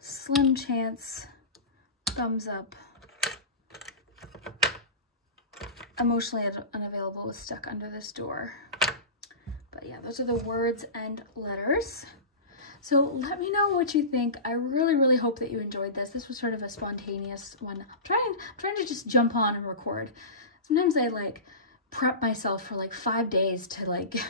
slim chance, thumbs up, emotionally unavailable, was stuck under this door. But yeah, those are the words and letters. So let me know what you think. I really, really hope that you enjoyed this. This was sort of a spontaneous one. I'm trying to just jump on and record. Sometimes I like prep myself for like 5 days to like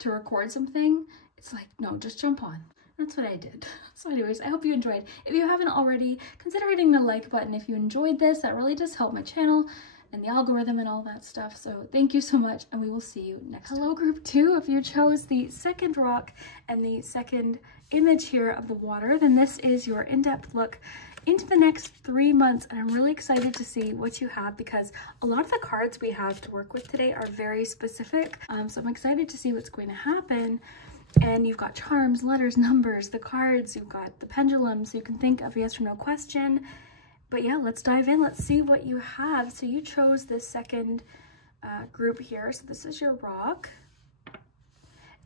to record something. It's like, no, just jump on. That's what I did. So anyways, I hope you enjoyed. If you haven't already, consider hitting the like button if you enjoyed this. That really does help my channel and the algorithm and all that stuff. So thank you so much, and we will see you next time. Hello group 2. If you chose the second rock and the second image here of the water, then this is your in-depth look into the next 3 months, and I'm really excited to see what you have, because a lot of the cards we have to work with today are very specific. So I'm excited to see what's going to happen. And you've got charms, letters, numbers, the cards, you've got the pendulum, so you can think of a yes or no question. But yeah, let's dive in. Let's see what you have. So you chose this second group here. So this is your rock.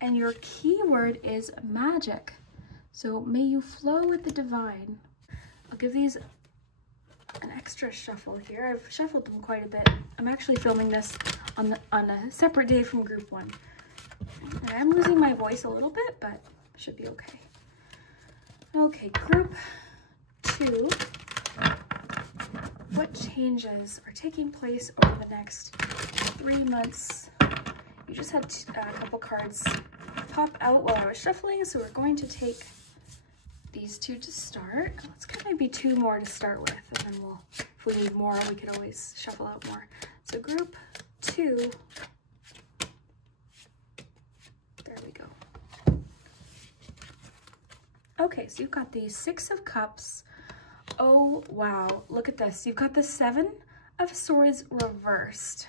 And your keyword is magic. So may you flow with the divine. I'll give these an extra shuffle here. I've shuffled them quite a bit. I'm actually filming this on a separate day from group 1. And I'm losing my voice a little bit, but should be okay. Okay, group 2. What changes are taking place over the next 3 months? You just had a couple cards pop out while I was shuffling, so we're going to take these 2 to start. Let's get maybe 2 more to start with, and then if we need more, we could always shuffle out more. So group 2, there we go. Okay, so you've got the 6 of Cups. Oh, wow. Look at this. You've got the 7 of Swords reversed.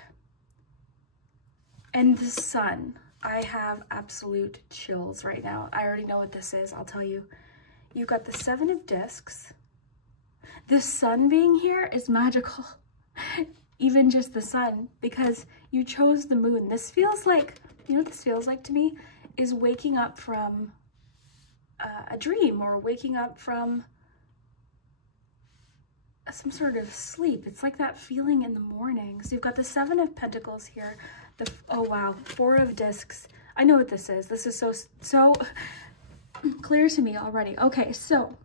And the Sun. I have absolute chills right now. I already know what this is. I'll tell you. You've got the 7 of Discs. The sun being here is magical. Even just the sun, because you chose the moon. This feels like, you know what this feels like to me? Is waking up from a dream, or waking up from some sort of sleep. It's like that feeling in the morning. So you've got the Seven of Pentacles here. Oh wow, Four of Discs. I know what this is. This is so clear to me already. Okay, so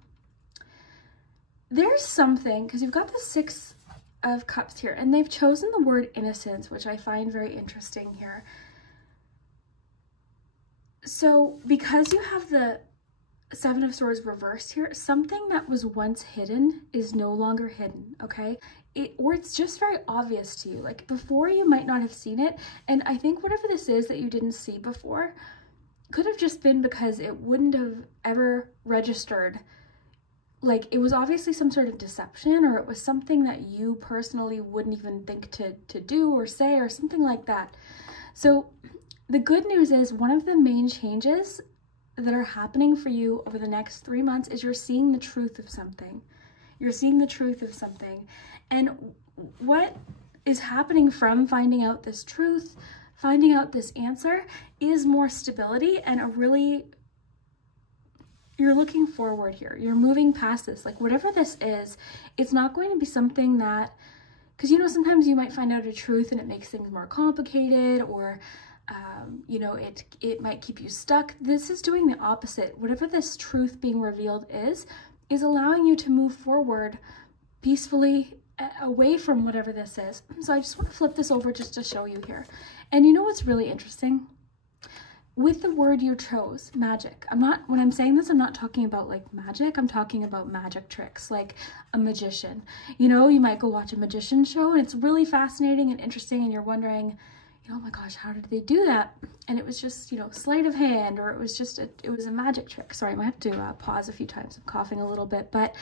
there's something, because you've got the Six of Cups here, and they've chosen the word innocence, which I find very interesting here. So because you have the Seven of Swords reversed here, something that was once hidden is no longer hidden, okay? Or it's just very obvious to you. Like before, you might not have seen it, and I think whatever this is that you didn't see before could have just been because it wouldn't have ever registered. Like it was obviously some sort of deception, or it was something that you personally wouldn't even think to do or say, or something like that. So the good news is, one of the main changes that are happening for you over the next 3 months is you're seeing the truth of something. You're seeing the truth of something. And what is happening from finding out this truth, finding out this answer, is more stability and a really, you're looking forward here. You're moving past this. Like whatever this is, it's not going to be something that, because you know, sometimes you might find out a truth and it makes things more complicated, or you know, it might keep you stuck. This is doing the opposite. Whatever this truth being revealed is allowing you to move forward peacefully away from whatever this is. So I just want to flip this over just to show you here. And you know what's really interesting? With the word you chose, magic. When I'm saying this, I'm not talking about like magic. I'm talking about magic tricks, like a magician. You know, you might go watch a magician show and it's really fascinating and interesting, and you're wondering, oh my gosh, how did they do that? And it was just, you know, sleight of hand, or it was just it was a magic trick. Sorry, I might have to pause a few times. I'm coughing a little bit, but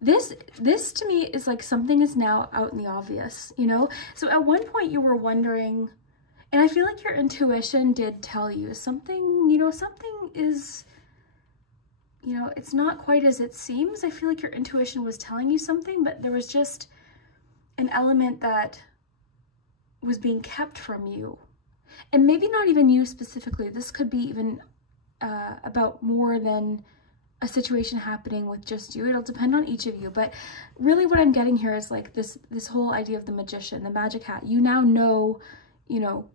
this to me is like something is now out in the obvious, you know? So at one point you were wondering, and I feel like your intuition did tell you something, you know, something is, you know, it's not quite as it seems. I feel like your intuition was telling you something, but there was just an element that was being kept from you. And maybe not even you specifically. This could be even about more than a situation happening with just you. It'll depend on each of you. But really what I'm getting here is like this whole idea of the magician, the magic hat. You now know, you know,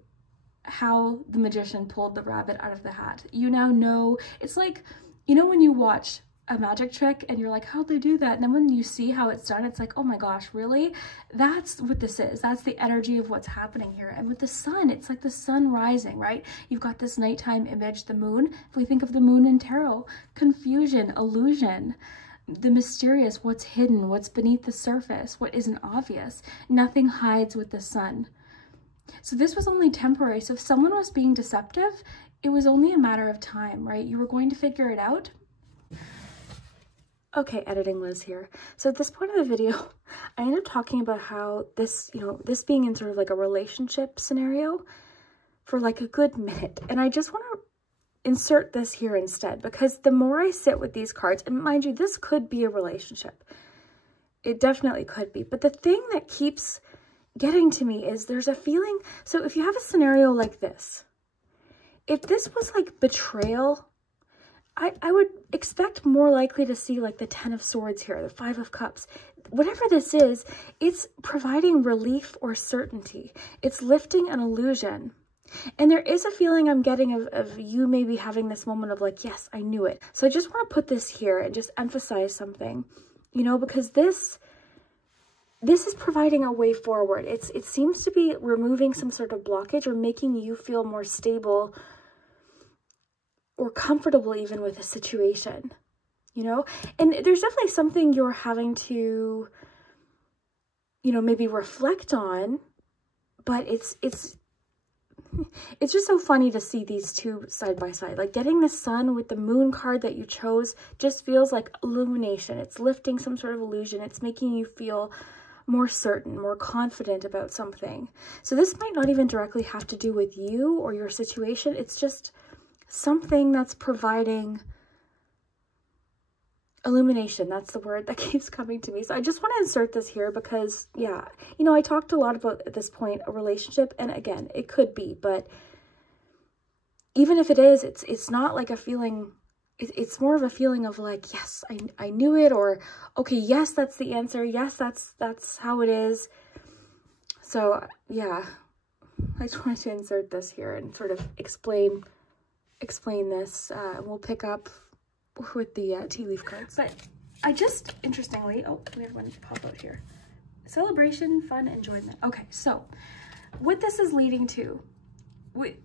how the magician pulled the rabbit out of the hat. You now know, it's like, you know, when you watch a magic trick and you're like, how'd they do that? And then when you see how it's done, it's like, oh my gosh, really? That's what this is. That's the energy of what's happening here. And with the sun, it's like the sun rising, right? You've got this nighttime image, the moon. If we think of the moon in tarot, confusion, illusion, the mysterious, what's hidden, what's beneath the surface, what isn't obvious. Nothing hides with the sun. So this was only temporary. So if someone was being deceptive, it was only a matter of time, right? You were going to figure it out. Okay, editing Liz here. So at this point of the video, I ended up talking about how this, you know, this being in sort of like a relationship scenario for like a good minute. And I just want to insert this here instead, because the more I sit with these cards, and mind you, this could be a relationship. It definitely could be. But the thing that keeps getting to me is there's a feeling. So if you have a scenario like this, if this was like betrayal, I would expect more likely to see like the Ten of Swords here, the Five of Cups. Whatever this is, it's providing relief or certainty. It's lifting an illusion. And there is a feeling I'm getting of you maybe having this moment of like, yes, I knew it. So I just want to put this here and just emphasize something, you know, because this is providing a way forward. It seems to be removing some sort of blockage or making you feel more stable or comfortable even with a situation, you know? And there's definitely something you're having to, you know, maybe reflect on, but it's just so funny to see these two side by side. Like getting the sun with the moon card that you chose just feels like illumination. It's lifting some sort of illusion. It's making you feel more certain, more confident about something. So this might not even directly have to do with you or your situation. It's just something that's providing illumination, that's the word that keeps coming to me. So I just want to insert this here because, yeah, you know, I talked a lot about at this point a relationship, and again, it could be, but even if it is, it's not like a feeling, it's more of a feeling of like, yes, I knew it, or okay, yes, that's the answer, yes, that's how it is. So yeah, I just wanted to insert this here and sort of explain this, and we'll pick up with the tea leaf cards. But I just, interestingly, oh, we have one pop out here. Celebration, fun, enjoyment. Okay, so what this is leading to,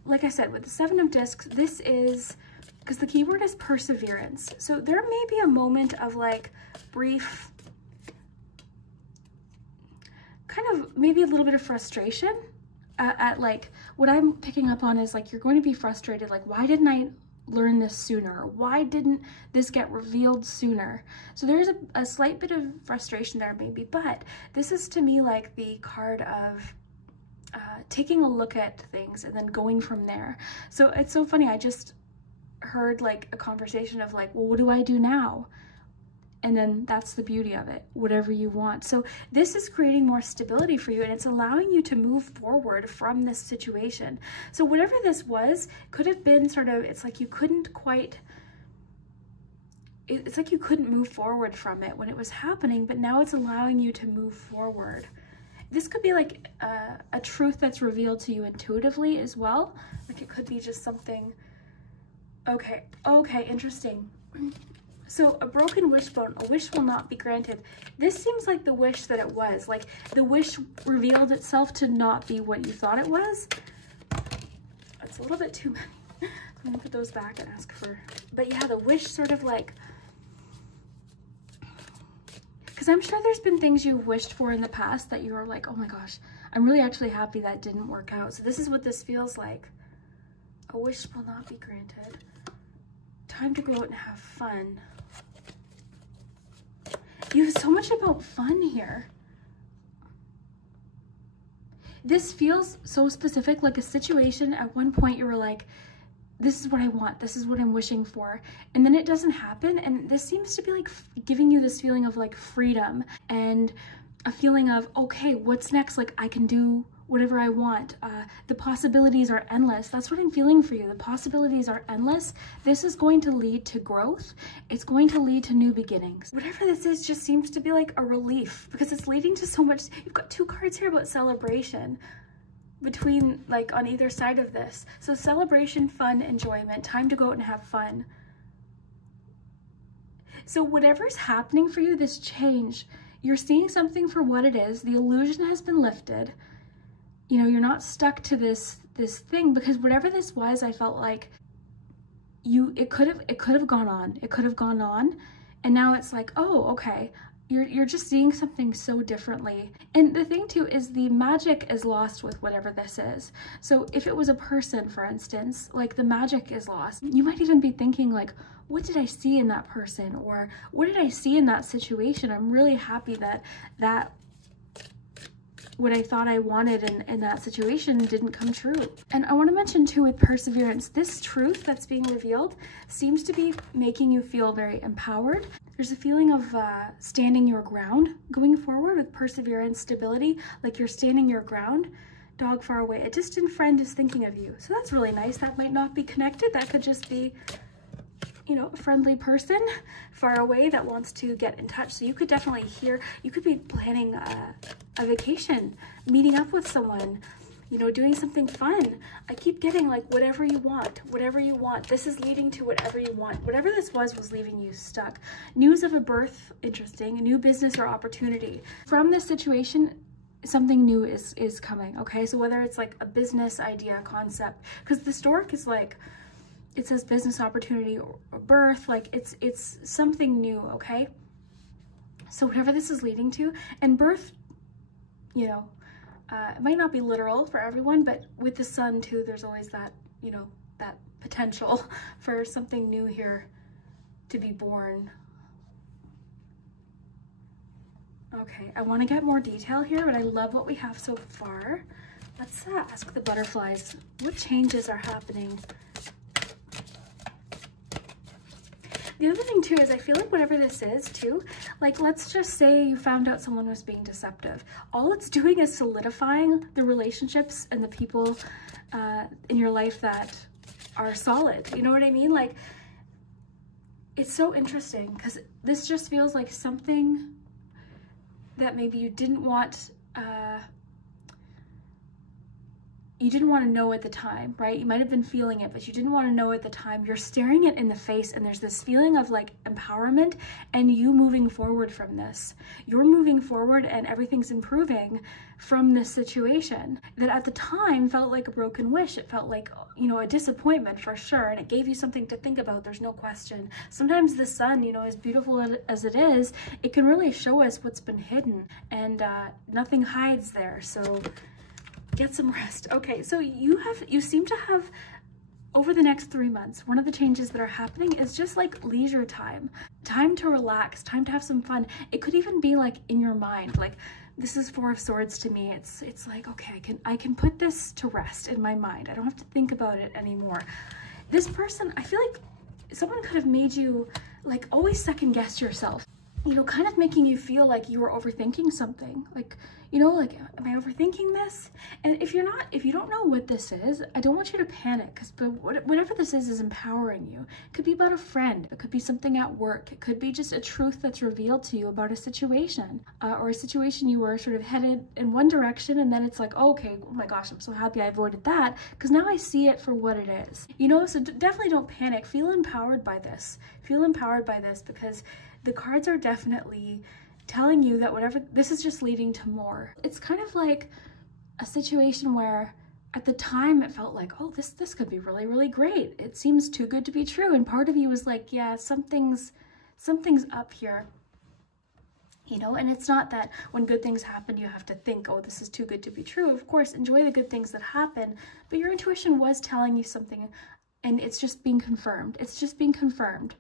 like I said, with the Seven of Discs, this is, because the keyword is perseverance. So there may be a moment of like brief, kind of maybe a little bit of frustration at like, what I'm picking up on is like, you're going to be frustrated. Like, why didn't I learn this sooner? Why didn't this get revealed sooner? So there's a slight bit of frustration there maybe, but this is to me like the card of taking a look at things and then going from there. So it's so funny, I just heard like a conversation of like, well, what do I do now? And then that's the beauty of it, whatever you want. So this is creating more stability for you, and it's allowing you to move forward from this situation. So whatever this was, could have been sort of, it's like you couldn't quite, it's like you couldn't move forward from it when it was happening, but now it's allowing you to move forward. This could be like a truth that's revealed to you intuitively as well. Like it could be just something, okay, interesting. So a broken wishbone, a wish will not be granted. This seems like the wish that it was. Like the wish revealed itself to not be what you thought it was. It's a little bit too many. I'm gonna put those back and ask for, but yeah, the wish sort of like, because I'm sure there's been things you've wished for in the past that you were like, oh my gosh, I'm really actually happy that didn't work out. So this is what this feels like. A wish will not be granted. Time to go out and have fun. You have so much about fun here. This feels so specific, like a situation at one point you were like, this is what I want, this is what I'm wishing for, and then it doesn't happen, and this seems to be like giving you this feeling of like freedom and a feeling of, okay, what's next? Like I can do whatever I want. The possibilities are endless. That's what I'm feeling for you. The possibilities are endless. This is going to lead to growth. It's going to lead to new beginnings. Whatever this is just seems to be like a relief because it's leading to so much. You've got two cards here about celebration between like on either side of this. So celebration, fun, enjoyment, time to go out and have fun. So whatever's happening for you, this change, you're seeing something for what it is. The illusion has been lifted. You know, you're not stuck to this thing, because whatever this was, I felt like it could have gone on, and now it's like, oh, okay, you're just seeing something so differently. And the thing too is the magic is lost with whatever this is. So if it was a person, for instance, like the magic is lost. You might even be thinking like, what did I see in that person, or what did I see in that situation? I'm really happy that what I thought I wanted in that situation didn't come true. And I want to mention too, with perseverance, this truth that's being revealed seems to be making you feel very empowered. There's a feeling of standing your ground going forward with perseverance, stability, like you're standing your ground. Dog far away, a distant friend is thinking of you. So that's really nice. That might not be connected. That could just be, you know, a friendly person far away that wants to get in touch. So you could definitely hear, you could be planning a vacation, meeting up with someone, you know, doing something fun. I keep getting like whatever you want, whatever you want. This is leading to whatever you want. Whatever this was leaving you stuck. News of a birth, interesting, a new business or opportunity. From this situation, something new is coming, okay? So whether it's like a business idea, concept, because the stork is like, it says business opportunity or birth, like it's something new, okay? So whatever this is leading to, and birth, you know, it might not be literal for everyone, but with the sun too, there's always that, you know, that potential for something new here to be born. Okay, I want to get more detail here, but I love what we have so far. Let's ask the butterflies, what changes are happening? The other thing too is I feel like whatever this is too, like let's just say you found out someone was being deceptive. All it's doing is solidifying the relationships and the people in your life that are solid. You know what I mean? Like, it's so interesting because this just feels like something that maybe you didn't want to know at the time, right? You might have been feeling it, but you didn't want to know at the time. You're staring it in the face and there's this feeling of like empowerment and you moving forward from this. You're moving forward and everything's improving from this situation that at the time felt like a broken wish. It felt like, you know, a disappointment for sure. And it gave you something to think about. There's no question. Sometimes the sun, you know, as beautiful as it is, it can really show us what's been hidden and nothing hides there. So get some rest. Okay, so you seem to have, over the next 3 months, one of the changes that are happening is just like leisure time to relax, time to have some fun. It could even be like in your mind, like this is Four of Swords to me. It's like, okay, I can put this to rest in my mind. I don't have to think about it anymore. This person, I feel like someone could have made you like always second guess yourself, you know, kind of making you feel like you were overthinking something. Like, you know, like, am I overthinking this? And if you don't know what this is, I don't want you to panic, because whatever this is empowering you. It could be about a friend. It could be something at work. It could be just a truth that's revealed to you about a situation or a situation you were sort of headed in one direction. And then it's like, oh, okay, oh my gosh, I'm so happy I avoided that, because now I see it for what it is. You know, so definitely don't panic. Feel empowered by this. Feel empowered by this, because the cards are definitely telling you that whatever, this is just leading to more. It's kind of like a situation where at the time it felt like, oh, this could be really, really great. It seems too good to be true. And part of you was like, yeah, something's up here. You know, and it's not that when good things happen, you have to think, oh, this is too good to be true. Of course, enjoy the good things that happen, but your intuition was telling you something and it's just being confirmed. It's just being confirmed.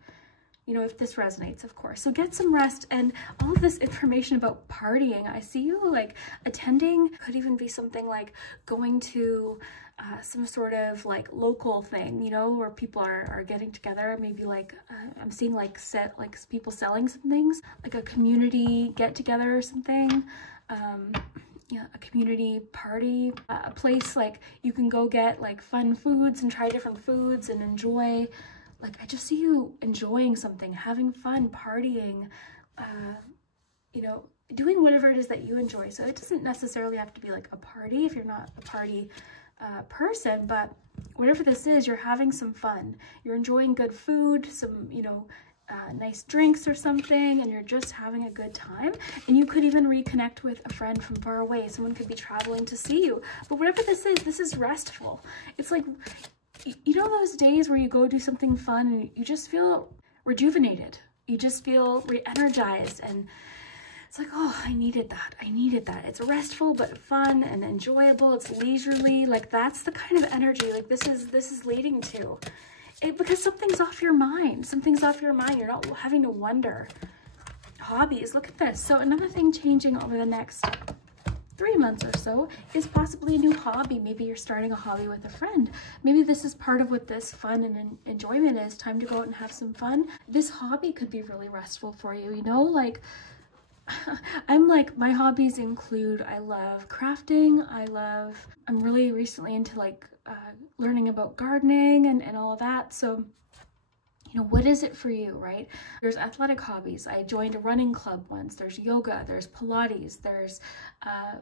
You know, if this resonates, of course. So get some rest, and all of this information about partying, I see you like attending, could even be something like going to some sort of like local thing, you know, where people are getting together. Maybe like, I'm seeing like people selling some things, like a community get together or something. Yeah, a community party, a place like you can go get like fun foods and try different foods and enjoy. Like, I just see you enjoying something, having fun, partying, you know, doing whatever it is that you enjoy. So it doesn't necessarily have to be like a party if you're not a party person, but whatever this is, you're having some fun. You're enjoying good food, some, you know, nice drinks or something, and you're just having a good time. And you could even reconnect with a friend from far away. Someone could be traveling to see you. But whatever this is restful. It's like, you know those days where you go do something fun and you just feel rejuvenated. You just feel re-energized, and it's like, oh, I needed that. I needed that. It's restful but fun and enjoyable. It's leisurely. Like, that's the kind of energy like this is leading to. Because something's off your mind. Something's off your mind. You're not having to wonder. Hobbies, look at this. So another thing changing over the next 3 months or so is possibly a new hobby. Maybe you're starting a hobby with a friend. Maybe this is part of what this fun and enjoyment is. Time to go out and have some fun. This hobby could be really restful for you, you know, like I'm like, my hobbies include, I love crafting. I'm really recently into like learning about gardening and all of that. So, you know, what is it for you, right? There's athletic hobbies. I joined a running club once. There's yoga, there's Pilates, there's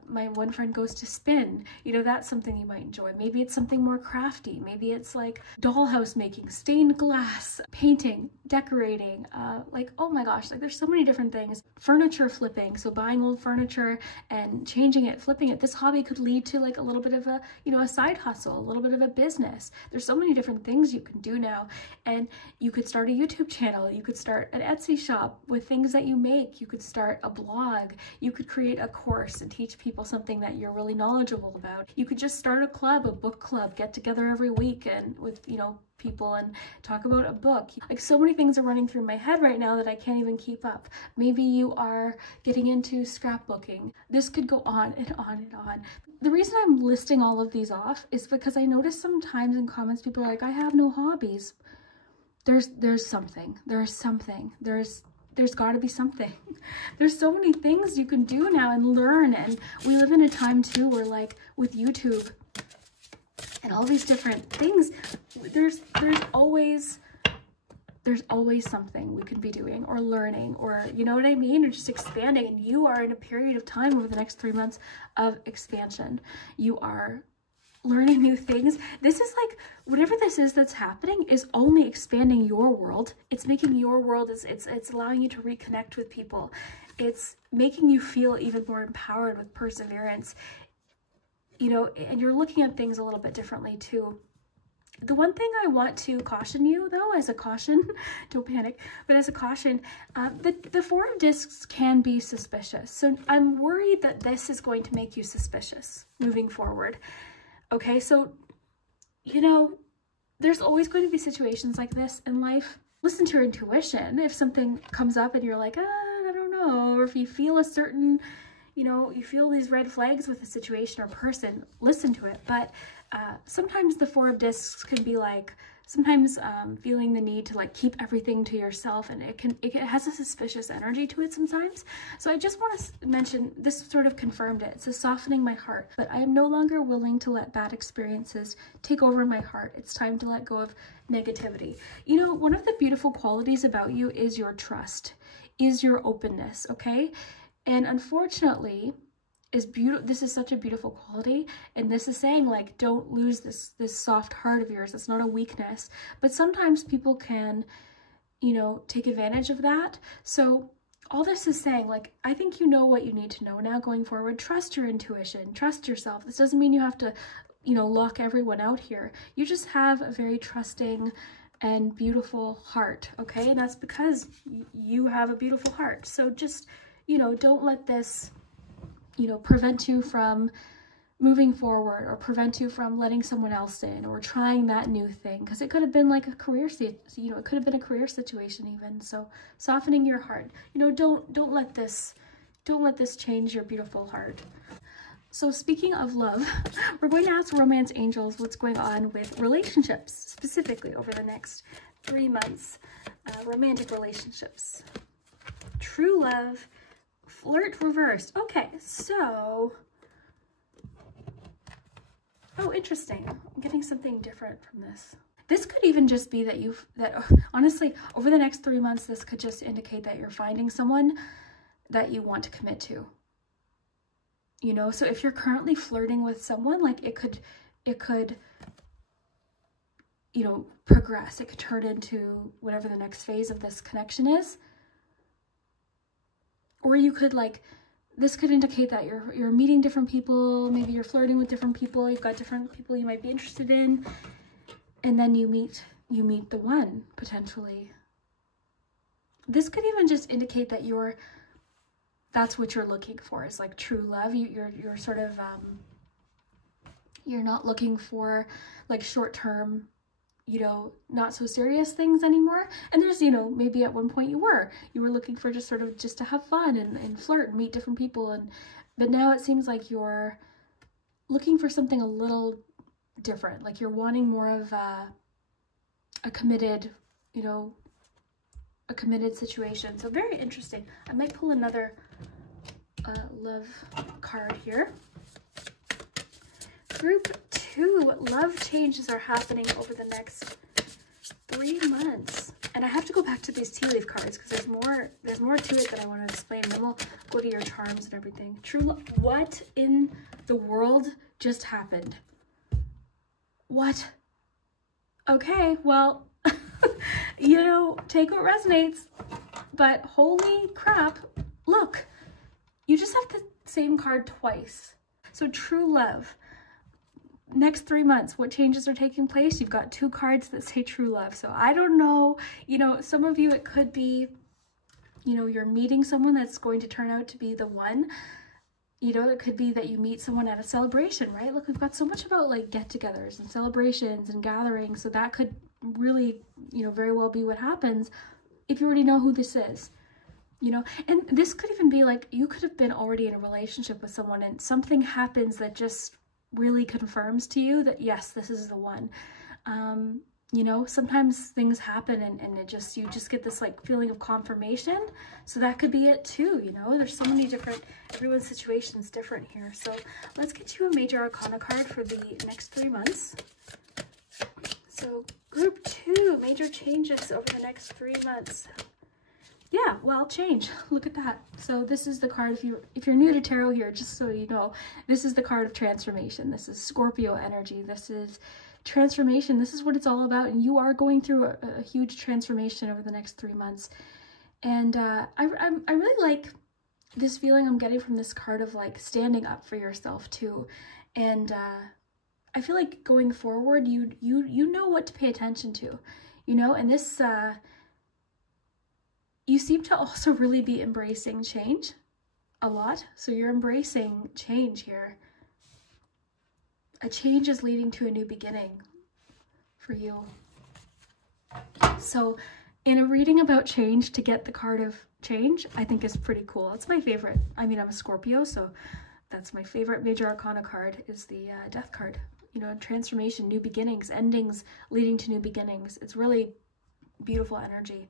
my one friend goes to spin. You know, that's something you might enjoy. Maybe it's something more crafty. Maybe it's like dollhouse making, stained glass, painting, decorating, like, oh my gosh, like there's so many different things. Furniture flipping, so buying old furniture and changing it, flipping it. This hobby could lead to like a little bit of a, you know, a side hustle, a little bit of a business. There's so many different things you can do now. And you could start a YouTube channel. You could start an Etsy shop with things that you make. You could start a blog. You could create a course and teach people something that you're really knowledgeable about. You could just start a club, a book club, get together every week and with, you know, people and talk about a book. Like, so many things are running through my head right now that I can't even keep up. Maybe you are getting into scrapbooking. This could go on and on and on. The reason I'm listing all of these off is because I notice sometimes in comments people are like, I have no hobbies. there's something. There's got to be something. There's so many things you can do now and learn. And we live in a time too where, like, with YouTube and all these different things, there's always something we can be doing or learning, or, you know what I mean? Or just expanding. And you are in a period of time over the next 3 months of expansion. You are learning new things. This is like, whatever this is that's happening is only expanding your world. It's making your world, it's allowing you to reconnect with people. It's making you feel even more empowered with perseverance, you know, and you're looking at things a little bit differently too. The one thing I want to caution you though, as a caution, don't panic, but as a caution, the Four of Discs can be suspicious. So I'm worried that this is going to make you suspicious moving forward. Okay, so, you know, there's always going to be situations like this in life. Listen to your intuition. If something comes up and you're like, I don't know, or if you feel a certain, you know, you feel these red flags with a situation or person, listen to it. But sometimes the Four of Discs can be like, sometimes feeling the need to like keep everything to yourself, and it has a suspicious energy to it sometimes. So I just want to mention, this sort of confirmed it. It's a softening my heart, but I am no longer willing to let bad experiences take over my heart. It's time to let go of negativity. You know, one of the beautiful qualities about you is your trust, is your openness, okay? And unfortunately, this is such a beautiful quality, and this is saying, like, don't lose this soft heart of yours. It's not a weakness, but sometimes people can, you know, take advantage of that. So all this is saying, like, I think you know what you need to know now going forward. Trust your intuition, trust yourself. This doesn't mean you have to, you know, lock everyone out here. You just have a very trusting and beautiful heart, okay? And that's because you have a beautiful heart. So just, you know, don't let this, you know, prevent you from moving forward, or prevent you from letting someone else in, or trying that new thing, because it could have been like a career, you know, it could have been a career situation even. So softening your heart, you know, don't let this change your beautiful heart. So speaking of love, we're going to ask romance angels what's going on with relationships, specifically over the next 3 months. Romantic relationships, true love, flirt reversed. Okay, so, oh, interesting. I'm getting something different from this. This could even just be that honestly, over the next 3 months, this could just indicate that you're finding someone that you want to commit to. You know, so if you're currently flirting with someone, like, it could, you know, progress. It could turn into whatever the next phase of this connection is. Or you could, like, this could indicate that you're meeting different people. Maybe you're flirting with different people. You've got different people you might be interested in, and then you meet the one, potentially. This could even just indicate that that's what you're looking for, is like true love. You're sort of you're not looking for like short-term, you know, not so serious things anymore. And there's, you know, maybe at one point you were looking for just to have fun and flirt and meet different people, but now it seems like you're looking for something a little different. Like, you're wanting more of a committed, you know, a committed situation. So very interesting. I might pull another love card here. Group 2, love changes are happening over the next 3 months. And I have to go back to these tea leaf cards because there's more to it that I want to explain. Then we'll go to your charms and everything. True love. What in the world just happened? What? Okay, well, you know, take what resonates. But holy crap, look, you just have the same card twice. So true love. Next 3 months, what changes are taking place? You've got 2 cards that say true love. So I don't know, you know, some of you, it could be, you know, you're meeting someone that's going to turn out to be the one. You know, it could be that you meet someone at a celebration, right? Look, we've got so much about like get-togethers and celebrations and gatherings. So that could really, you know, very well be what happens if you already know who this is. You know, and this could even be like, you could have been already in a relationship with someone and something happens that just really confirms to you that yes, this is the one. You know, sometimes things happen and you just get this like feeling of confirmation. So that could be it too, you know. There's so many different, everyone's situation's different here. So let's get you a major arcana card for the next 3 months. So group 2, major changes over the next 3 months. Yeah, well, change. Look at that. So this is the card, if you're new to tarot here, just so you know, this is the card of transformation. This is Scorpio energy. This is transformation. This is what it's all about, and you are going through a huge transformation over the next 3 months. And I really like this feeling I'm getting from this card of like standing up for yourself too. And I feel like going forward, you know what to pay attention to, you know. And this you seem to also really be embracing change a lot. So you're embracing change here. A change is leading to a new beginning for you. So in a reading about change, to get the card of change, I think is pretty cool. It's my favorite. I mean, I'm a Scorpio, so that's my favorite major arcana card, is the death card. You know, transformation, new beginnings, endings leading to new beginnings. It's really beautiful energy.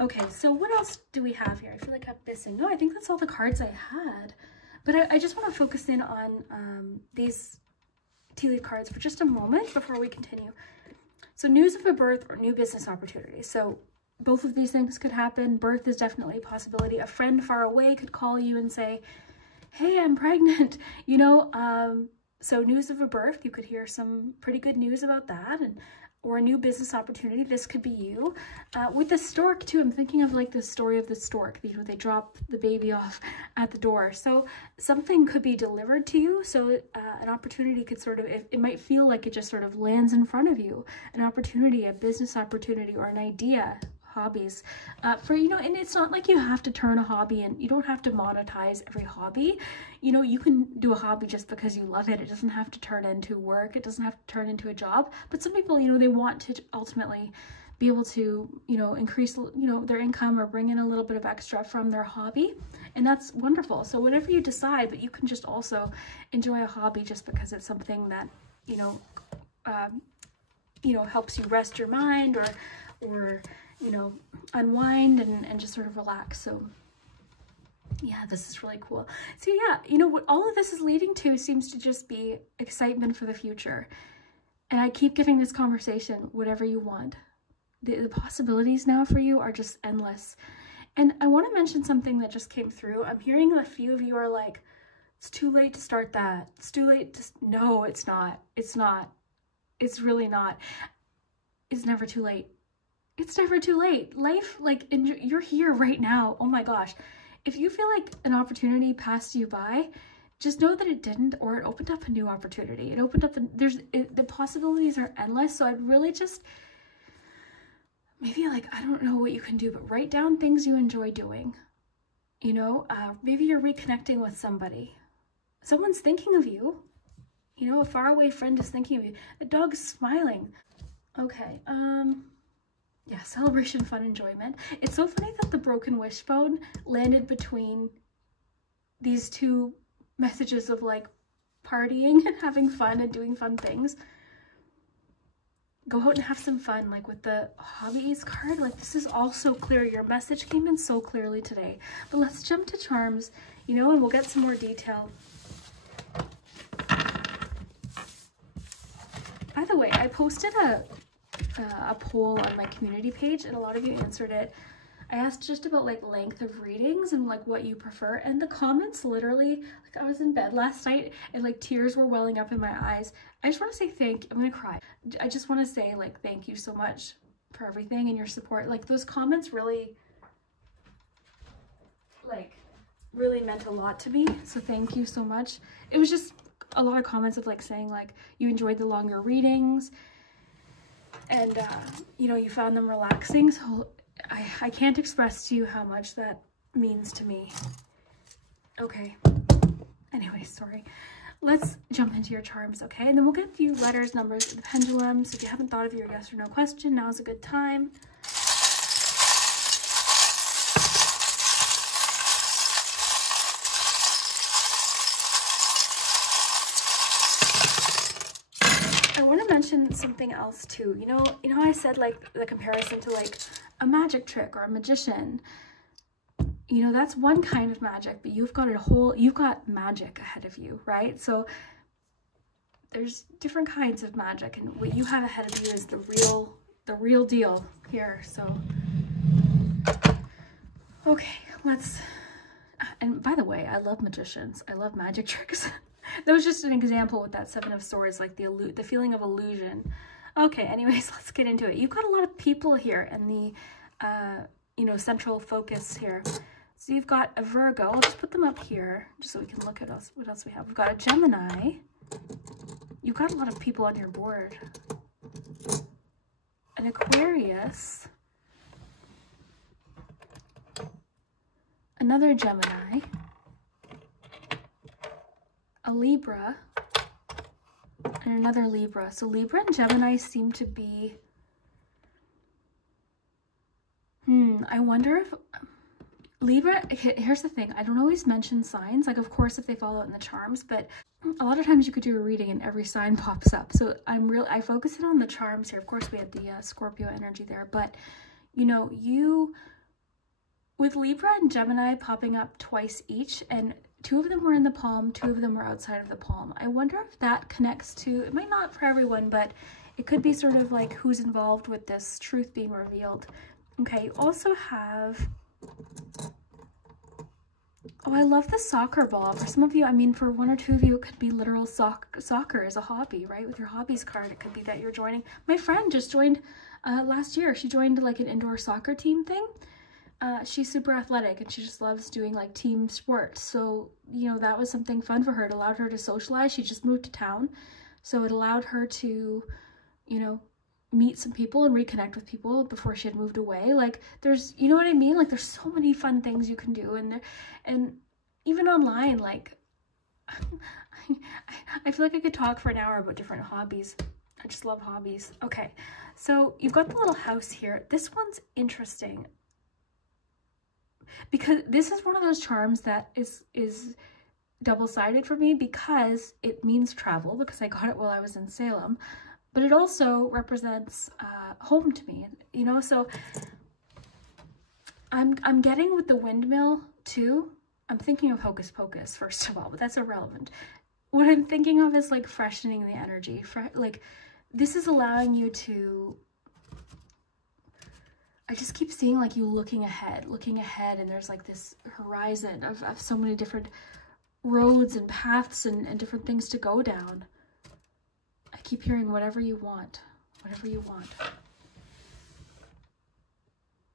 Okay, so what else do we have here? I feel like I'm missing. No, I think that's all the cards I had. But I just want to focus in on these tea leaf cards for just a moment before we continue. So news of a birth or new business opportunity. So both of these things could happen. Birth is definitely a possibility. A friend far away could call you and say, hey, I'm pregnant, you know. So news of a birth, you could hear some pretty good news about that, or a new business opportunity. This could be you. With the stork too, I'm thinking of like the story of the stork. You know, they drop the baby off at the door. So something could be delivered to you. So an opportunity could sort of, it might feel like it just sort of lands in front of you. An opportunity, a business opportunity, or an idea. Hobbies for, you know, and it's not like you have to turn a hobby, and you don't have to monetize every hobby. You know, you can do a hobby just because you love it. It doesn't have to turn into work. It doesn't have to turn into a job. But some people, you know, they want to ultimately be able to, you know, increase, you know, their income or bring in a little bit of extra from their hobby, and that's wonderful. So whatever you decide, but you can just also enjoy a hobby just because it's something that, you know, helps you rest your mind, or you know, unwind and just sort of relax. So yeah, this is really cool. So yeah, you know, what all of this is leading to seems to just be excitement for the future. And I keep getting this conversation, whatever you want. The possibilities now for you are just endless. And I want to mention something that just came through. I'm hearing a few of you are like, it's too late to start that. It's too late to... No, it's not. It's not. It's really not. It's never too late. It's never too late. Life, like, you're here right now. Oh my gosh. If you feel like an opportunity passed you by, just know that it didn't, or it opened up a new opportunity. It opened up, the possibilities are endless. So I'd really just, maybe like, I don't know what you can do, but write down things you enjoy doing. You know, maybe you're reconnecting with somebody. Someone's thinking of you. You know, a faraway friend is thinking of you. A dog's smiling. Okay, yeah, celebration, fun, enjoyment. It's so funny that the broken wishbone landed between these two messages of like partying and having fun and doing fun things. Go out and have some fun, like with the hobbies card. Like, this is all so clear. Your message came in so clearly today. But let's jump to charms, you know, and we'll get some more detail. By the way, I posted a poll on my community page, and a lot of you answered it. I asked just about like length of readings and like what you prefer, and the comments literally, like, I was in bed last night and like tears were welling up in my eyes. I just want to say I'm gonna cry. I just want to say like thank you so much for everything and your support. Like, those comments really meant a lot to me, so thank you so much. It was just a lot of comments of like saying like you enjoyed the longer readings, and you know, you found them relaxing. So I can't express to you how much that means to me. Okay, anyway, sorry. Let's jump into your charms, okay? And then we'll get a few letters, numbers, the pendulum. So if you haven't thought of your yes or no question, now's a good time. want to mention something else too. You know how I said like the comparison to like a magic trick or a magician. You know, that's one kind of magic, but you've got magic ahead of you, right? So there's different kinds of magic, and what you have ahead of you is the real deal here. So, okay, and by the way, I love magicians. I love magic tricks. That was just an example with that Seven of Swords, like the feeling of illusion. Okay, anyways, let's get into it. You've got a lot of people here in the, you know, central focus here. So you've got a Virgo. I'll just put them up here just so we can look at what else we have. We've got a Gemini. You've got a lot of people on your board. An Aquarius. Another Gemini. A Libra. And another Libra. So Libra and Gemini seem to be... I wonder if... Libra, here's the thing, I don't always mention signs, like of course if they fall out in the charms, but a lot of times you could do a reading and every sign pops up. So I focus it on the charms here. Of course we had the Scorpio energy there, but you know, with Libra and Gemini popping up twice each, and 2 of them were in the palm, 2 of them were outside of the palm. I wonder if that connects to, it might not for everyone, but it could be sort of like who's involved with this truth being revealed. Okay, you also have... Oh, I love the soccer ball. For some of you, I mean, for 1 or 2 of you, it could be literal soccer as a hobby, right? With your hobbies card, it could be that you're joining. My friend just joined last year. She joined like an indoor soccer team thing. She's super athletic and she just loves doing like team sports. So, you know, that was something fun for her. It allowed her to socialize. She just moved to town. So it allowed her to, you know, meet some people and reconnect with people before she had moved away. Like there's, you know what I mean? Like there's so many fun things you can do, and even online, like I feel like I could talk for an hour about different hobbies. I just love hobbies. Okay, so you've got the little house here. This one's interesting because this is one of those charms that is double-sided for me, because it means travel, because I got it while I was in Salem. But it also represents home to me, you know. So I'm getting with the windmill too. I'm thinking of Hocus Pocus first of all, but that's irrelevant. What I'm thinking of is like freshening the energy. Like this is allowing you to. I just keep seeing like you looking ahead, and there's like this horizon of so many different roads and paths and different things to go down. I keep hearing whatever you want, whatever you want.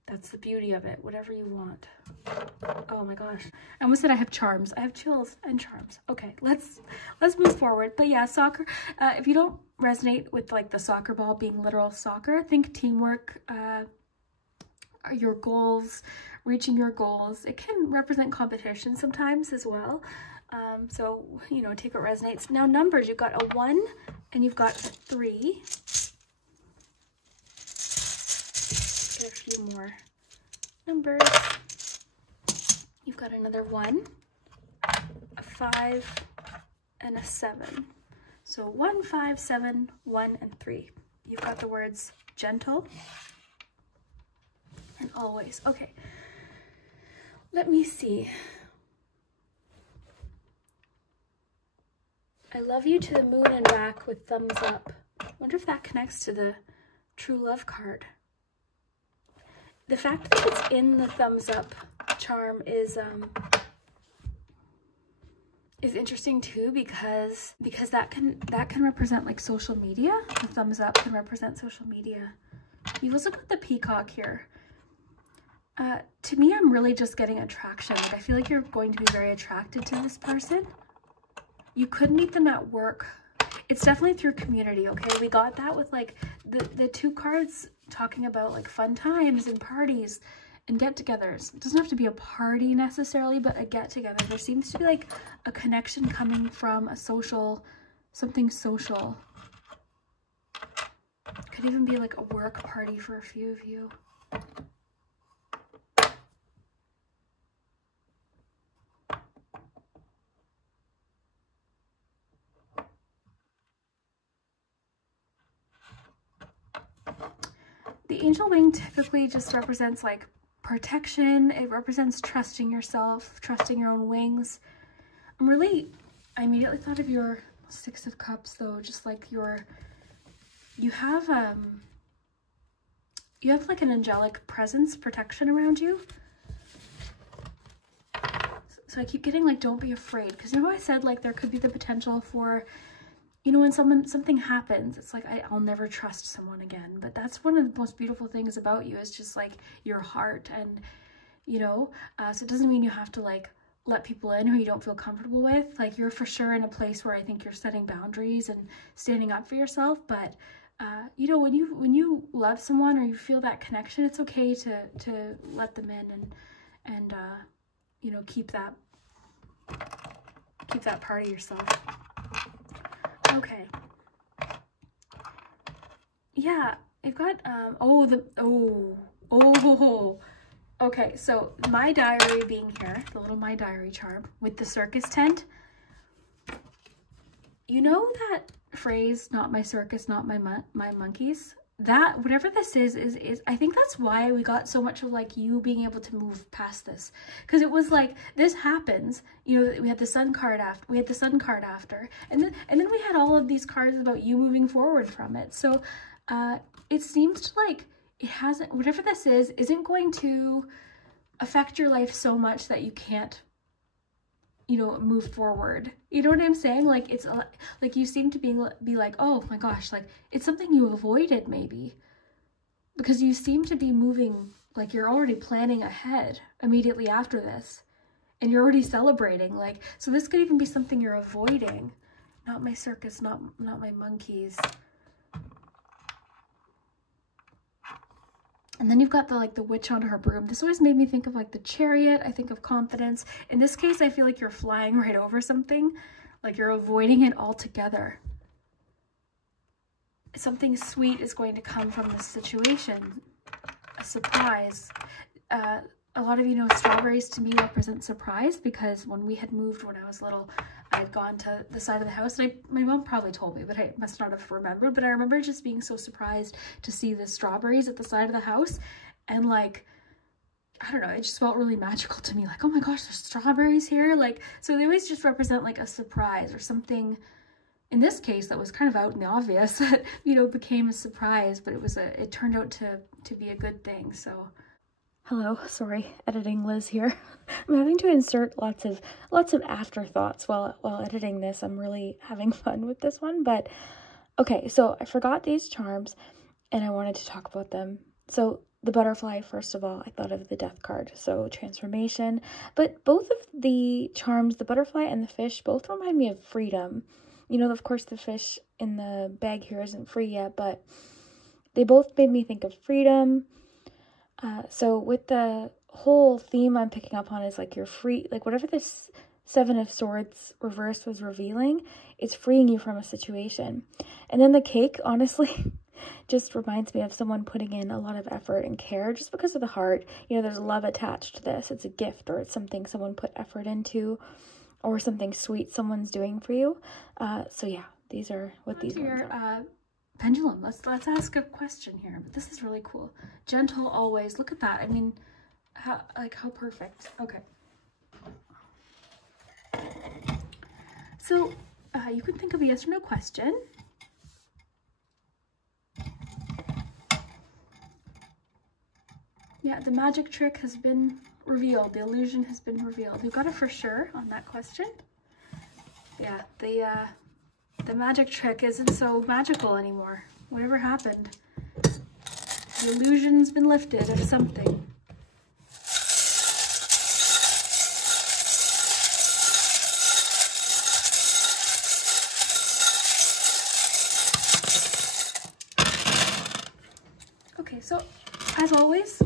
That's the beauty of it, whatever you want. Oh my gosh. I almost said I have charms. I have chills and charms. Okay, let's move forward. But yeah, soccer, if you don't resonate with like the soccer ball being literal soccer, think teamwork, your goals, reaching your goals. It can represent competition sometimes as well. So, you know, take what resonates. Now numbers, you've got a 1 and you've got a 3. Get a few more numbers. You've got another 1, a 5, and a 7. So 1, 5, 7, 1, and 3. You've got the words gentle and always. Okay, let me see. I love you to the moon and back with thumbs up. I wonder if that connects to the true love card. The fact that it's in the thumbs up charm is interesting too, because that can represent like social media. The thumbs up can represent social media. You've also got the peacock here. To me, I'm really just getting attraction. Like I feel like you're going to be very attracted to this person. You could meet them at work. It's definitely through community, okay? We got that with like the 2 cards talking about like fun times and parties and get-togethers. It doesn't have to be a party necessarily, but a get-together. There seems to be like a connection coming from a social, something social. Could even be like a work party for a few of you. The angel wing typically just represents like protection. It represents trusting yourself, trusting your own wings. I immediately thought of your Six of Cups though, just like you have like an angelic presence, protection around you. So I keep getting like, don't be afraid, because you know how I said like there could be the potential for, you know, when something happens, it's like I'll never trust someone again. But that's one of the most beautiful things about you, is just like your heart. And you know, so it doesn't mean you have to like let people in who you don't feel comfortable with. Like, you're for sure in a place where I think you're setting boundaries and standing up for yourself. But you know, when you love someone or you feel that connection, it's okay to let them in and you know, keep that part of yourself. Okay. Yeah, I've got okay, so my diary being here, the little my diary charm with the circus tent. You know that phrase, not my circus, not my monkeys? That, whatever this is I think that's why we got so much of like you being able to move past this. Because it was like, this happens, you know, we had the sun card after, and then we had all of these cards about you moving forward from it. So it seems to like, it hasn't, whatever this is, isn't going to affect your life so much that you can't, you know, move forward. You know what I'm saying? Like, it's like you seem to be like, oh my gosh, like it's something you avoided maybe, because you seem to be moving, like you're already planning ahead immediately after this, and you're already celebrating. Like, so this could even be something you're avoiding. Not my circus, not my monkeys. And then you've got the witch on her broom. This always made me think of like the Chariot. I think of confidence. In this case, I feel like you're flying right over something, like you're avoiding it altogether. Something sweet is going to come from this situation. A surprise. A lot of you know strawberries to me represent surprise, because when we had moved when I was little, I had gone to the side of the house, and my mom probably told me, but I must not have remembered. But I remember just being so surprised to see the strawberries at the side of the house, and like, I don't know, it just felt really magical to me. Like, oh my gosh, there's strawberries here. Like, so they always just represent like a surprise or something. In this case, that was kind of out in the obvious that, you know, became a surprise, but it turned out to be a good thing. So. Hello, sorry, editing Liz here. I'm having to insert lots of afterthoughts while editing this. I'm really having fun with this one, but okay, so I forgot these charms and I wanted to talk about them. So the butterfly, first of all, I thought of the death card, so transformation, but both of the charms, the butterfly and the fish, both remind me of freedom. You know, of course, the fish in the bag here isn't free yet, but they both made me think of freedom. So with the whole theme I'm picking up on is like you're free, like whatever this Seven of Swords reverse was revealing, it's freeing you from a situation. And then the cake, honestly, just reminds me of someone putting in a lot of effort and care just because of the heart. You know, there's love attached to this. It's a gift, or it's something someone put effort into, or something sweet someone's doing for you. So yeah, these are what these ones are. Pendulum, let's ask a question here, but this is really cool. Gentle always, look at that. I mean, how perfect. Okay. So you can think of a yes or no question. Yeah, the magic trick has been revealed. The illusion has been revealed. We've got a for sure on that question. Yeah, the magic trick isn't so magical anymore. Whatever happened, the illusion's been lifted of something. Okay, so as always,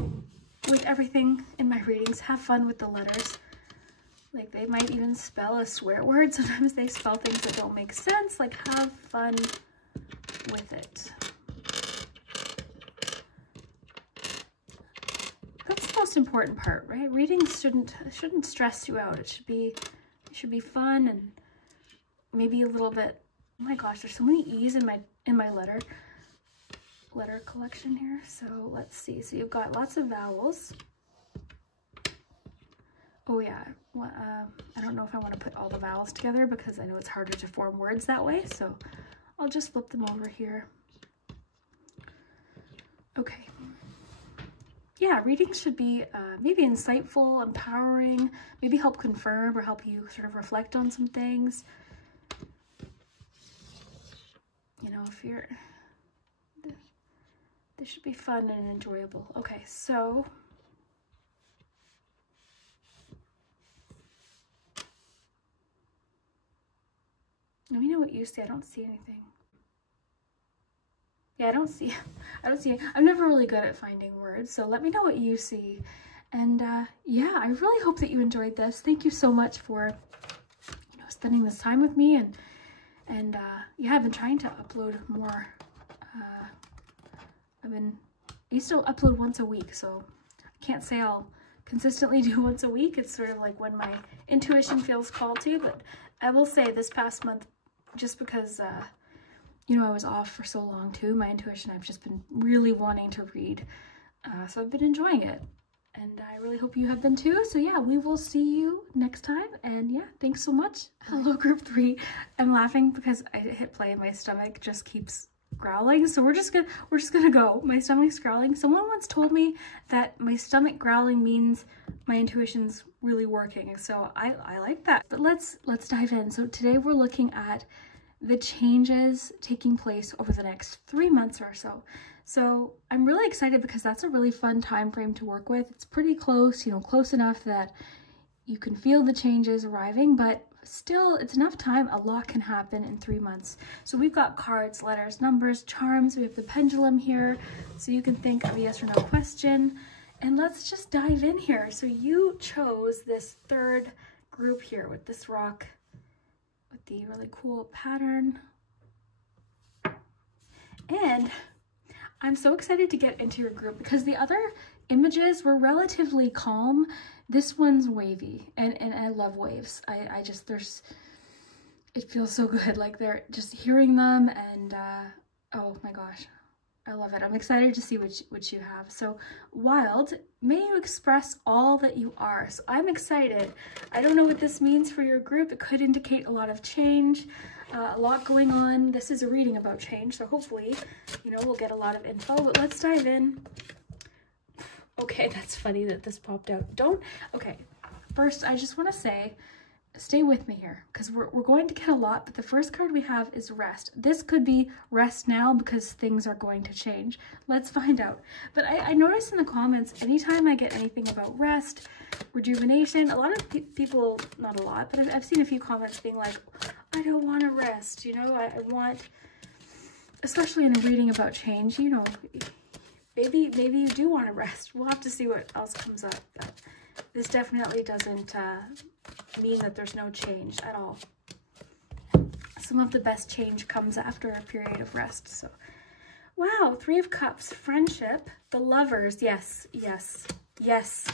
with everything in my readings, have fun with the letters. Like, they might even spell a swear word. Sometimes they spell things that don't make sense. Like, have fun with it. That's the most important part, right? Reading shouldn't stress you out. It should be fun and maybe a little bit. Oh my gosh, there's so many E's in my letter. letter collection here. So let's see. So you've got lots of vowels. Oh yeah, well, I don't know if I want to put all the vowels together because I know it's harder to form words that way. So I'll just flip them over here. Okay. Yeah, readings should be maybe insightful, empowering, maybe help confirm or help you sort of reflect on some things. You know, if you're, this should be fun and enjoyable. Okay, so let me know what you see. I don't see anything. Yeah, I don't see, I'm never really good at finding words, so let me know what you see. And yeah, I really hope that you enjoyed this. Thank you so much for, you know, spending this time with me. And yeah, I've been trying to upload more. I used to upload once a week, so I can't say I'll consistently do once a week. It's sort of like when my intuition feels called to, but I will say this past month, just because you know, I was off for so long too, my intuition, I've just been really wanting to read. So I've been enjoying it. And I really hope you have been too. So yeah, we will see you next time. And yeah, thanks so much. Hello, group 3. I'm laughing because I hit play and my stomach just keeps growling. So we're just gonna go. My stomach's growling. Someone once told me that my stomach growling means my intuition's really working. So I like that. But let's dive in. So today we're looking at the changes taking place over the next 3 months or so. So I'm really excited because that's a really fun time frame to work with. It's pretty close, you know, close enough that you can feel the changes arriving, but still it's enough time. A lot can happen in 3 months. So we've got cards, letters, numbers, charms. We have the pendulum here. So you can think of a yes or no question. And let's just dive in here. So you chose this third group here with this rock with the really cool pattern. And I'm so excited to get into your group because the other images were relatively calm. This one's wavy, and I love waves. I just, it feels so good. Like they're just hearing them, and oh my gosh, I love it. I'm excited to see which you have. So wild, may you express all that you are. So I'm excited. I don't know what this means for your group. It could indicate a lot of change, a lot going on. This is a reading about change, so hopefully, you know, we'll get a lot of info, but let's dive in. Okay, that's funny that this popped out. Okay, first I just want to say, stay with me here because we're going to get a lot, but the first card we have is rest. This could be rest now because things are going to change. Let's find out. But I noticed in the comments, anytime I get anything about rest, rejuvenation, a lot of people, not a lot, but I've seen a few comments being like, I don't want to rest, you know, I want, especially in a reading about change, you know, maybe you do want to rest. We'll have to see what else comes up, but this definitely doesn't mean that there's no change at all. Some of the best change comes after a period of rest. So, wow, 3 of Cups, friendship, the lovers, yes, yes, yes,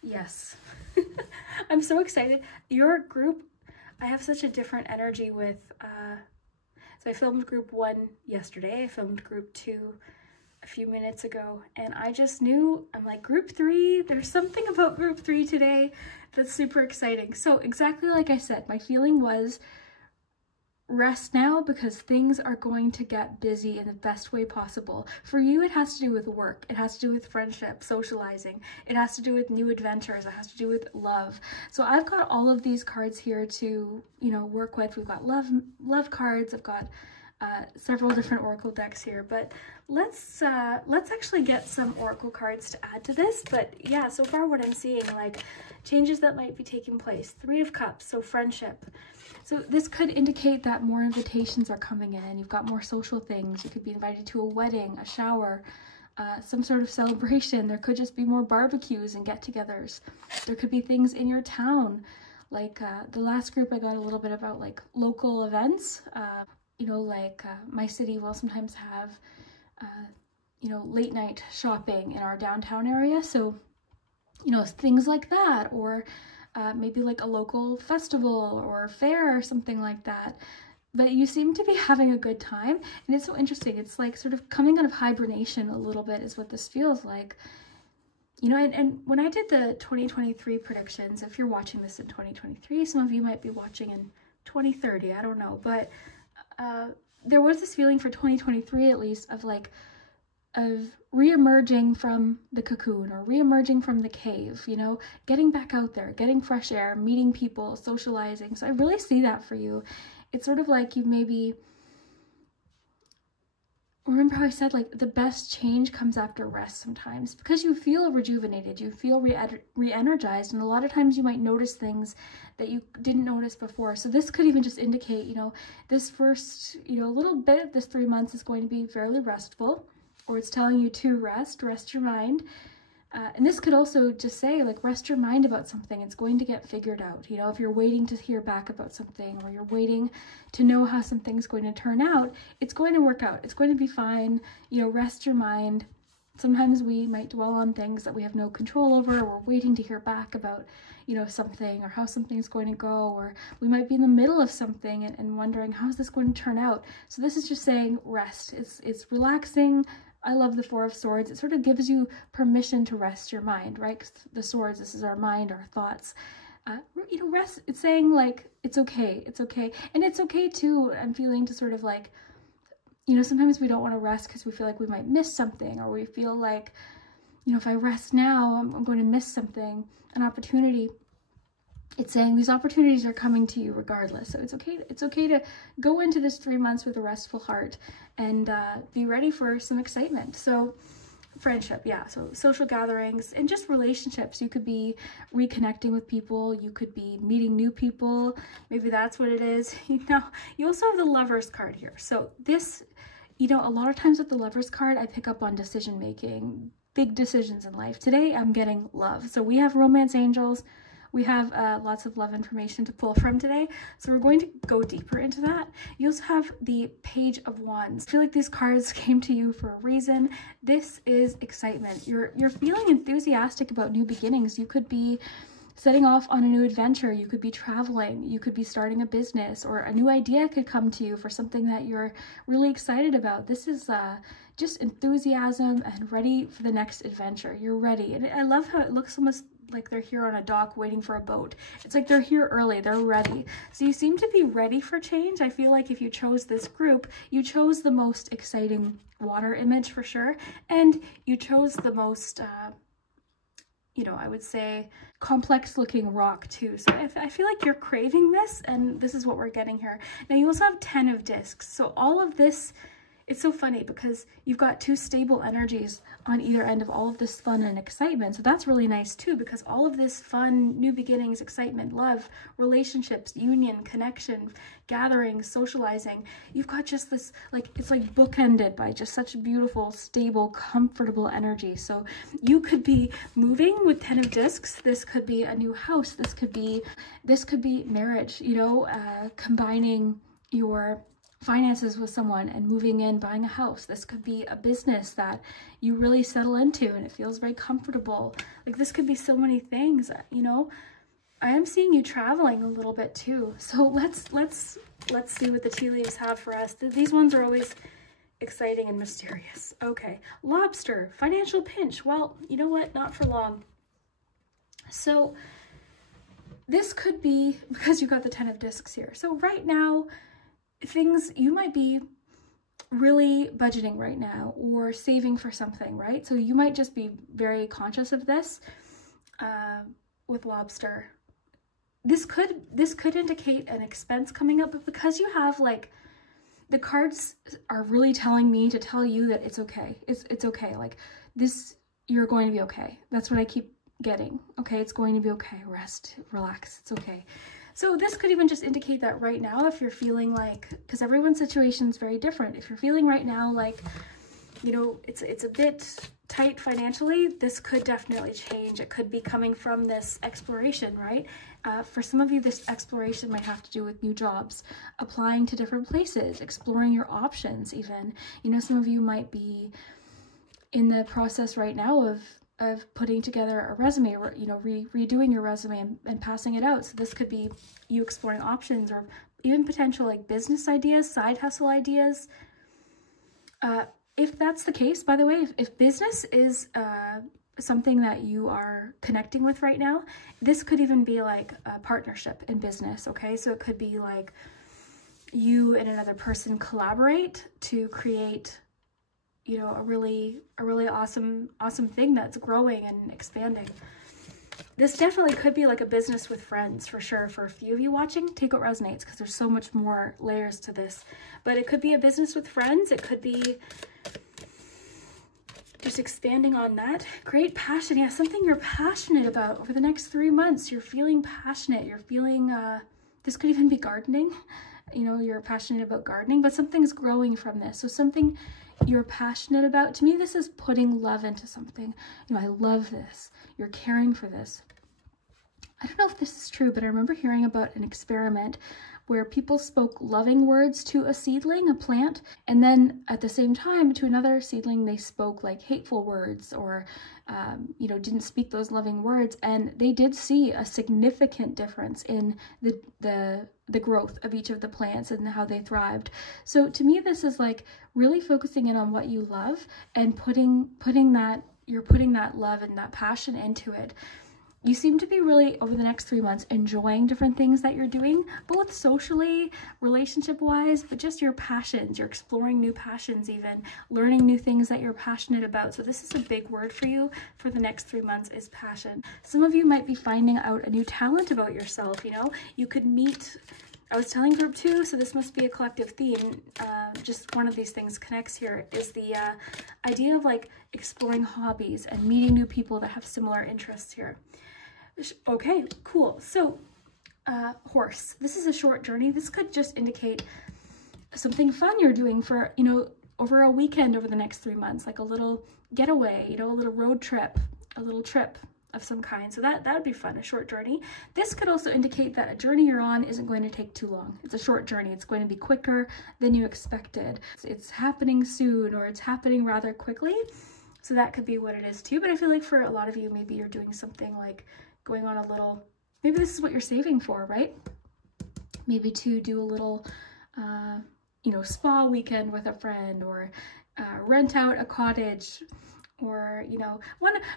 yes. I'm so excited. Your group, I have such a different energy with, so I filmed group 1 yesterday, I filmed group 2 a few minutes ago, and I just knew, I'm like, group 3, there's something about group 3 today that's super exciting. So exactly like I said, my feeling was rest now because things are going to get busy in the best way possible. For you, it has to do with work, it has to do with friendship, socializing, it has to do with new adventures, it has to do with love. So I've got all of these cards here to, you know, work with. We've got love cards, I've got several different oracle decks here, but let's actually get some oracle cards to add to this. But yeah, so far what I'm seeing, like changes that might be taking place. 3 of Cups, so friendship. So this could indicate that more invitations are coming in. You've got more social things. You could be invited to a wedding, a shower, some sort of celebration. There could just be more barbecues and get-togethers. There could be things in your town. Like the last group I got a little bit about like local events. You know, like my city will sometimes have, you know, late night shopping in our downtown area. So, you know, things like that, or maybe like a local festival or fair or something like that. but you seem to be having a good time. And it's so interesting. It's like sort of coming out of hibernation a little bit is what this feels like. You know, and when I did the 2023 predictions, if you're watching this in 2023, some of you might be watching in 2030, I don't know. But there was this feeling for 2023, at least, of like, of re-emerging from the cocoon or re-emerging from the cave, you know, getting back out there, getting fresh air, meeting people, socializing. So I really see that for you. It's sort of like you maybe, remember how I said like the best change comes after rest sometimes, because you feel rejuvenated, you feel re-energized, and a lot of times you might notice things that you didn't notice before. So this could even just indicate, you know, this first, you know, a little bit of this 3 months is going to be fairly restful, or it's telling you to rest your mind. And this could also just say, like, rest your mind about something. It's going to get figured out. You know, if you're waiting to hear back about something, or you're waiting to know how something's going to turn out, it's going to work out. It's going to be fine. You know, rest your mind. Sometimes we might dwell on things that we have no control over, or we're waiting to hear back about, you know, something, or how something's going to go, or we might be in the middle of something and wondering, how is this going to turn out? So this is just saying rest. It's relaxing. I love the Four of Swords. It sort of gives you permission to rest your mind, right? 'Cause the swords, this is our mind, our thoughts. You know, rest, it's saying like, it's okay. It's okay. And it's okay too, I'm feeling, to sort of like, you know, sometimes we don't want to rest because we feel like we might miss something, or we feel like, you know, if I rest now, I'm going to miss something, an opportunity. It's saying these opportunities are coming to you regardless. So it's okay. It's okay to go into this 3 months with a restful heart and be ready for some excitement. So friendship, yeah. So social gatherings and just relationships. You could be reconnecting with people. You could be meeting new people. Maybe that's what it is. You know, you also have the Lovers card here. So this, you know, a lot of times with the Lovers card, I pick up on decision making, big decisions in life. Today, I'm getting love. So we have romance angels. We have lots of love information to pull from today, so we're going to go deeper into that. You also have the Page of Wands. I feel like these cards came to you for a reason. This is excitement. You're feeling enthusiastic about new beginnings. You could be setting off on a new adventure. You could be traveling. You could be starting a business, or a new idea could come to you for something that you're really excited about. This is just enthusiasm and ready for the next adventure. You're ready. And I love how it looks almost like they're here on a dock waiting for a boat. It's like they're here early, they're ready. So you seem to be ready for change. I feel like if you chose this group, you chose the most exciting water image for sure. And you chose the most, you know, I would say complex looking rock too. So I feel like you're craving this, and this is what we're getting here. Now you also have 10 of discs. So all of this, it's so funny because you've got two stable energies on either end of all of this fun and excitement. So that's really nice too, because all of this fun, new beginnings, excitement, love, relationships, union, connection, gatherings, socializing, you've got just this, like, it's like bookended by just such beautiful, stable, comfortable energy. So you could be moving with 10 of discs. This could be a new house. This could be marriage, you know, combining your finances with someone and moving in, buying a house. This could be a business that you really settle into and it feels very comfortable. Like, this could be so many things, you know. I am seeing you traveling a little bit too. So let's see what the tea leaves have for us. These ones are always exciting and mysterious. Okay, Lobster, financial pinch. Well, you know what? Not for long. So this could be because you got the 10 of discs here. So right now, things, you might be really budgeting right now or saving for something, right? So you might just be very conscious of this with Lobster. This could indicate an expense coming up, but because you have, like, the cards are really telling me to tell you that it's okay. It's okay. Like, this, you're going to be okay. That's what I keep getting. Okay, it's going to be okay. Rest, relax, it's okay. So this could even just indicate that right now, if you're feeling like, because everyone's situation is very different, if you're feeling right now like, you know, it's a bit tight financially, this could definitely change. It could be coming from this exploration, right? For some of you, this exploration might have to do with new jobs, applying to different places, exploring your options even. You know, some of you might be in the process right now of putting together a resume, or, you know, redoing your resume and passing it out. So this could be you exploring options or even potential like business ideas, side hustle ideas. If that's the case, by the way, if business is something that you are connecting with right now, this could even be like a partnership in business, okay? So it could be like you and another person collaborate to create, you know, a really awesome thing that's growing and expanding. This definitely could be like a business with friends for sure. For a few of you watching, take what resonates, because there's so much more layers to this. But it could be a business with friends. It could be just expanding on that. Great passion. Yeah, something you're passionate about over the next 3 months. You're feeling passionate. You're feeling, this could even be gardening. You know, you're passionate about gardening, but something's growing from this. So something you're passionate about. To me, this is putting love into something. You know, I love this. You're caring for this. I don't know if this is true, but I remember hearing about an experiment where people spoke loving words to a seedling, a plant, and then at the same time to another seedling, they spoke like hateful words or, you know, didn't speak those loving words. And they did see a significant difference in the growth of each of the plants and how they thrived. So to me, this is like really focusing in on what you love and putting that love and that passion into it. You seem to be really, over the next 3 months, enjoying different things that you're doing, both socially, relationship-wise, but just your passions. You're exploring new passions even, learning new things that you're passionate about. So this is a big word for you for the next 3 months, is passion. Some of you might be finding out a new talent about yourself, you know? You could meet, I was telling group 2, so this must be a collective theme. Just one of these things connects here, is the idea of like exploring hobbies and meeting new people that have similar interests here. Okay, cool. So, horse. This is a short journey. This could just indicate something fun you're doing for, you know, over a weekend over the next 3 months, like a little getaway, you know, a little road trip, a little trip of some kind. So that would be fun, a short journey. This could also indicate that a journey you're on isn't going to take too long. It's a short journey. It's going to be quicker than you expected. It's happening soon, or it's happening rather quickly. So that could be what it is too. But I feel like for a lot of you, maybe you're doing something like going on a little, maybe this is what you're saving for, right? Maybe to do a little, you know, spa weekend with a friend, or rent out a cottage, or, you know,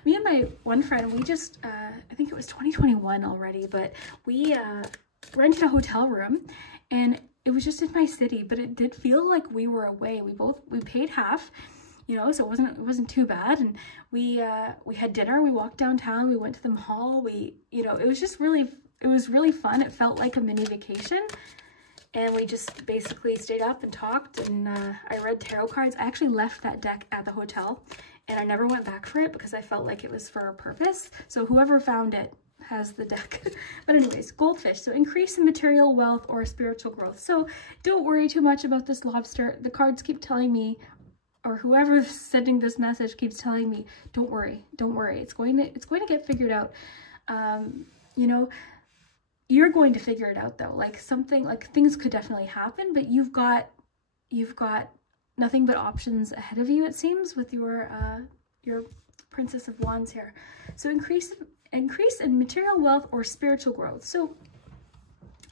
me and my one friend, we just, I think it was 2021 already, but we rented a hotel room, and it was just in my city, but it did feel like we were away. We paid half, you know, so it wasn't too bad. And we had dinner, we walked downtown, we went to the mall, you know, it was just really, it was really fun. It felt like a mini vacation. And we just basically stayed up and talked, and I read tarot cards. I actually left that deck at the hotel, and I never went back for it because I felt like it was for a purpose. So whoever found it has the deck. But anyways, goldfish. So increase in material wealth or spiritual growth. So don't worry too much about this lobster. The cards keep telling me, or whoever's sending this message keeps telling me, don't worry, don't worry. It's going to get figured out. You know, you're going to figure it out though. Like something, like things could definitely happen, but you've got nothing but options ahead of you, it seems, with your Princess of Wands here. So increase in material wealth or spiritual growth. So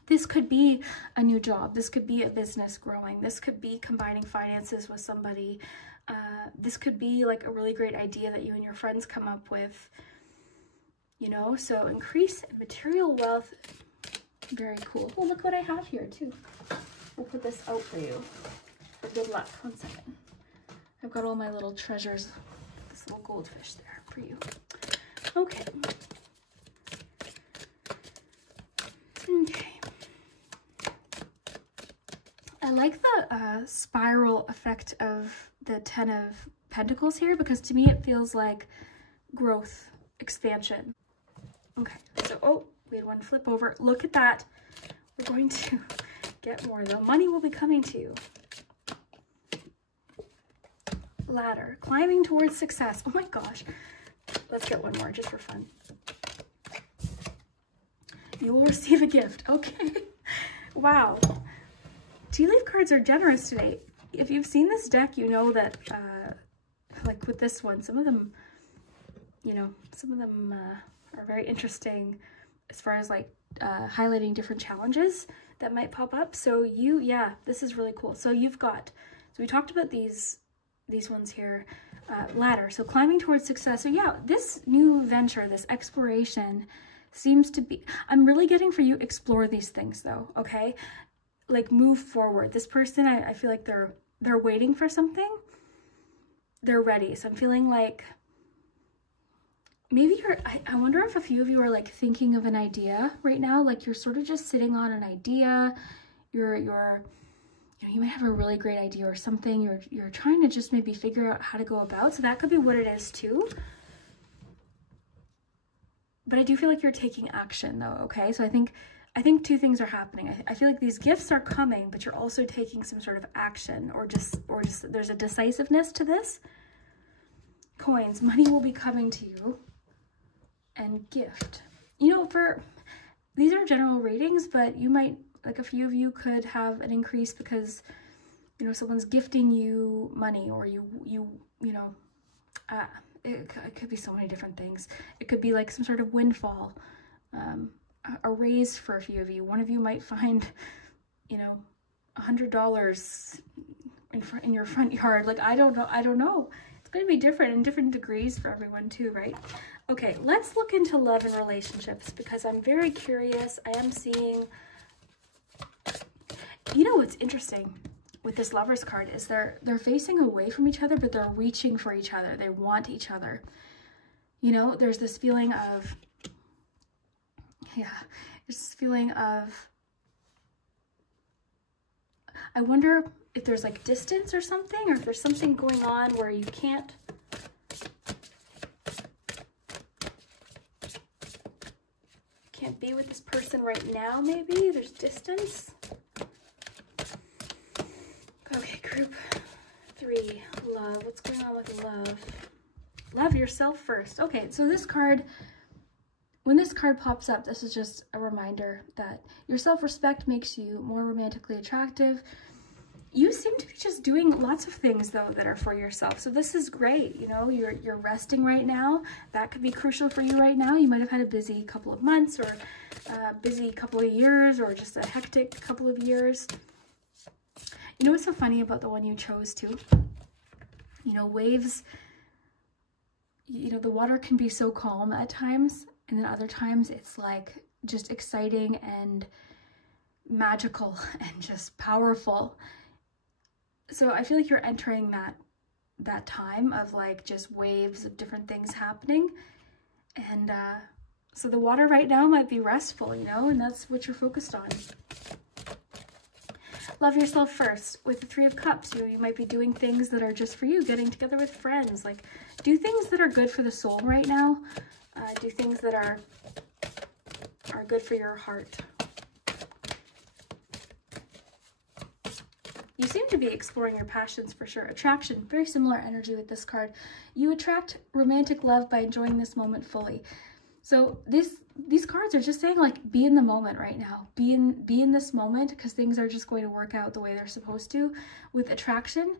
this could be a new job. This could be a business growing. This could be combining finances with somebody. This could be like a really great idea that you and your friends come up with, you know. So increase in material wealth. Very cool. Well, look what I have here too. We'll put this out for you. For good luck. 1 second. I've got all my little treasures. This little goldfish there for you. Okay. Okay. I like the spiral effect of the 10 of Pentacles here, because to me it feels like growth, expansion. Okay, so, oh, we had one flip over. Look at that. We're going to get more though. Money will be coming to you. Ladder, climbing towards success. Oh my gosh. Let's get one more just for fun. You will receive a gift. Okay. Wow. Tea leaf cards are generous today. If you've seen this deck, you know that, like with this one, some of them, you know, are very interesting as far as like highlighting different challenges that might pop up. So yeah, this is really cool. So you've got, so we talked about these ones here, ladder. So climbing towards success. So yeah, this new venture, this exploration seems to be, I'm really getting for you, explore these things though, okay? Like move forward. This person, I feel like they're waiting for something. They're ready. So I'm feeling like maybe I wonder if a few of you are like thinking of an idea right now, like you're sort of just sitting on an idea. You might have a really great idea or something you're trying to just maybe figure out how to go about. So that could be what it is too. But I do feel like you're taking action though, okay? So I think two things are happening. I feel like these gifts are coming, but you're also taking some sort of action or just there's a decisiveness to this. Coins, money will be coming to you. And gift. You know, these are general ratings, but you might, like a few of you could have an increase because, you know, someone's gifting you money, or you know, it could be so many different things. It could be like some sort of windfall, a raise for a few of you. One of you might find, you know, $100 in your front yard. Like, I don't know. It's going to be different in different degrees for everyone too, right? Okay, let's look into love and relationships because I'm very curious. I am seeing, you know, what's interesting with this Lovers card is they're facing away from each other, but they're reaching for each other. They want each other. You know, there's this feeling of, yeah, there's this feeling of, I wonder if there's like distance or something, or if there's something going on where you can't be with this person right now. Maybe there's distance. Okay, group 3, love. What's going on with love? Love yourself first. Okay, so this card, when this card pops up, this is just a reminder that your self-respect makes you more romantically attractive. You seem to be just doing lots of things though that are for yourself. So this is great. You know, you're resting right now. That could be crucial for you right now. You might have had a busy couple of months, or a busy couple of years, or just a hectic couple of years. You know what's so funny about the one you chose too? You know, waves, you know, the water can be so calm at times, and then other times it's like just exciting and magical and just powerful. So I feel like you're entering that time of like just waves of different things happening. And so the water right now might be restful, you know, and that's what you're focused on. Love yourself first. With the 3 of Cups, you might be doing things that are just for you, getting together with friends. Like, do things that are good for the soul right now. Do things that are good for your heart. You seem to be exploring your passions for sure. Attraction, very similar energy with this card. You attract romantic love by enjoying this moment fully. So these cards are just saying, like, be in the moment right now. Be in this moment, because things are just going to work out the way they're supposed to. With attraction,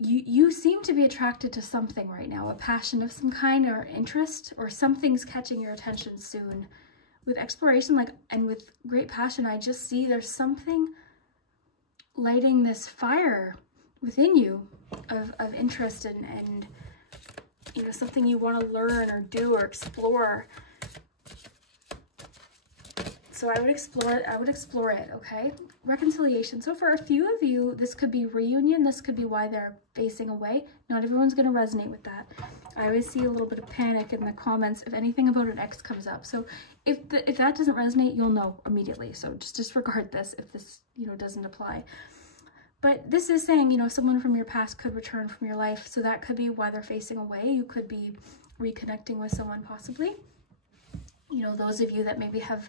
you seem to be attracted to something right now, a passion of some kind or interest, or something's catching your attention soon. With exploration, like, and with great passion, I just see there's something lighting this fire within you of interest and you know, something you want to learn or do or explore. So I would explore it, okay? Reconciliation. So for a few of you, this could be reunion. This could be why they're facing away. Not everyone's going to resonate with that. I always see a little bit of panic in the comments if anything about an ex comes up. So if that doesn't resonate, you'll know immediately. So just disregard this if this, you know, doesn't apply. But this is saying, you know, someone from your past could return from your life. So that could be why they're facing away. You could be reconnecting with someone possibly. You know, those of you that maybe have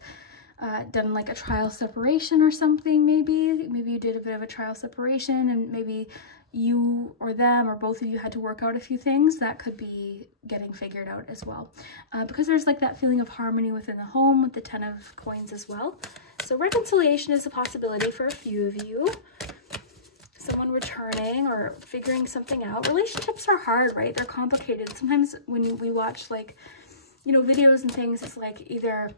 done like a trial separation or something, maybe you did a bit of a trial separation, and maybe you or them or both of you had to work out a few things. That could be getting figured out as well, because there's like that feeling of harmony within the home with the 10 of Coins as well. So reconciliation is a possibility for a few of you. Someone returning or figuring something out. Relationships are hard, right? They're complicated. Sometimes when we watch, like, you know, videos and things, it's like either,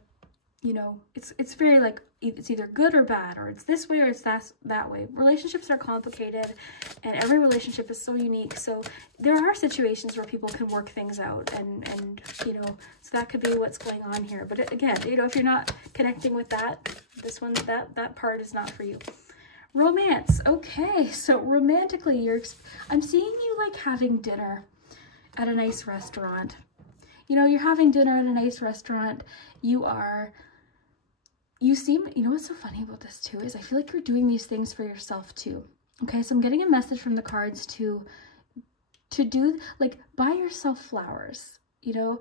you know, it's very like, it's either good or bad, or it's this way or it's that way. Relationships are complicated, and every relationship is so unique. So there are situations where people can work things out, and you know, so that could be what's going on here. But again, you know, if you're not connecting with that, this one, that part is not for you. Romance. Okay, so romantically, I'm seeing you like having dinner at a nice restaurant. You know, you're having dinner at a nice restaurant. You seem, you know what's so funny about this too is I feel like you're doing these things for yourself too. Okay, so I'm getting a message from the cards to do, like, buy yourself flowers, you know.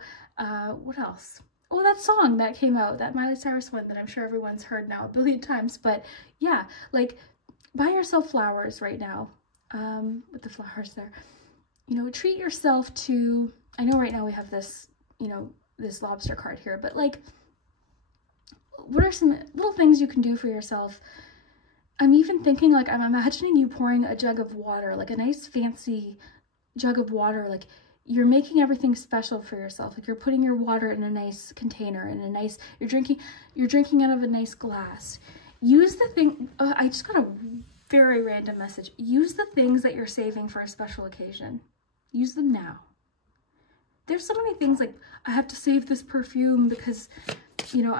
What else? Oh, that song that came out, that Miley Cyrus one that I'm sure everyone's heard now a billion times. But yeah, like, buy yourself flowers right now, with the flowers there. You know, treat yourself to, I know right now we have this, you know, this lobster card here, but like, what are some little things you can do for yourself? I'm even thinking, like, I'm imagining you pouring a jug of water, like a nice fancy jug of water, like you're making everything special for yourself. Like you're putting your water in a nice container, in a nice, you're drinking out of a nice glass. Use the thing, I just got a very random message. Use the things that you're saving for a special occasion. Use them now. There's so many things like, I have to save this perfume because, you know,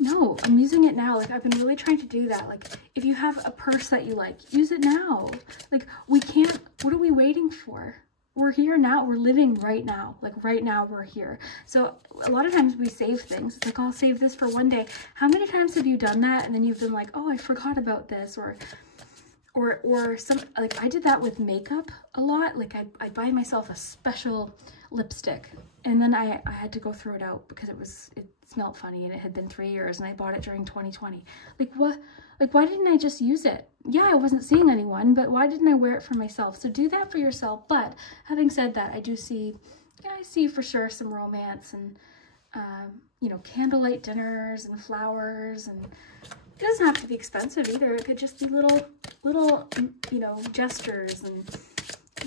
no, I'm using it now. Like, I've been really trying to do that. Like, if you have a purse that you like, use it now. Like, what are we waiting for? We're here now. We're living right now. Like, right now we're here. So a lot of times we save things. It's like, I'll save this for one day. How many times have you done that? And then you've been like, oh, I forgot about this, or some, like, I did that with makeup a lot. Like, I buy myself a special lipstick, and then I had to go throw it out because it smelled funny, and it had been 3 years, and I bought it during 2020. Like, what? Like, why didn't I just use it? Yeah, I wasn't seeing anyone, but why didn't I wear it for myself? So do that for yourself. But having said that, I see for sure some romance and, you know, candlelight dinners and flowers, and it doesn't have to be expensive either. It could just be little, you know, gestures and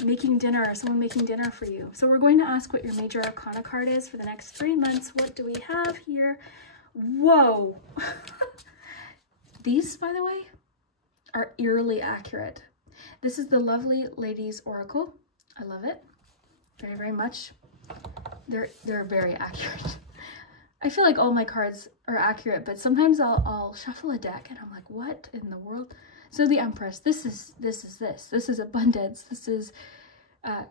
making dinner, someone making dinner for you. So we're going to ask what your major arcana card is for the next 3 months. What do we have here? Whoa. These, by the way, are eerily accurate. This is the Lovely Ladies Oracle. I love it very, very much. They're very accurate. I feel like all my cards are accurate, but sometimes I'll shuffle a deck and I'm like, what in the world? So the Empress, this is abundance, this is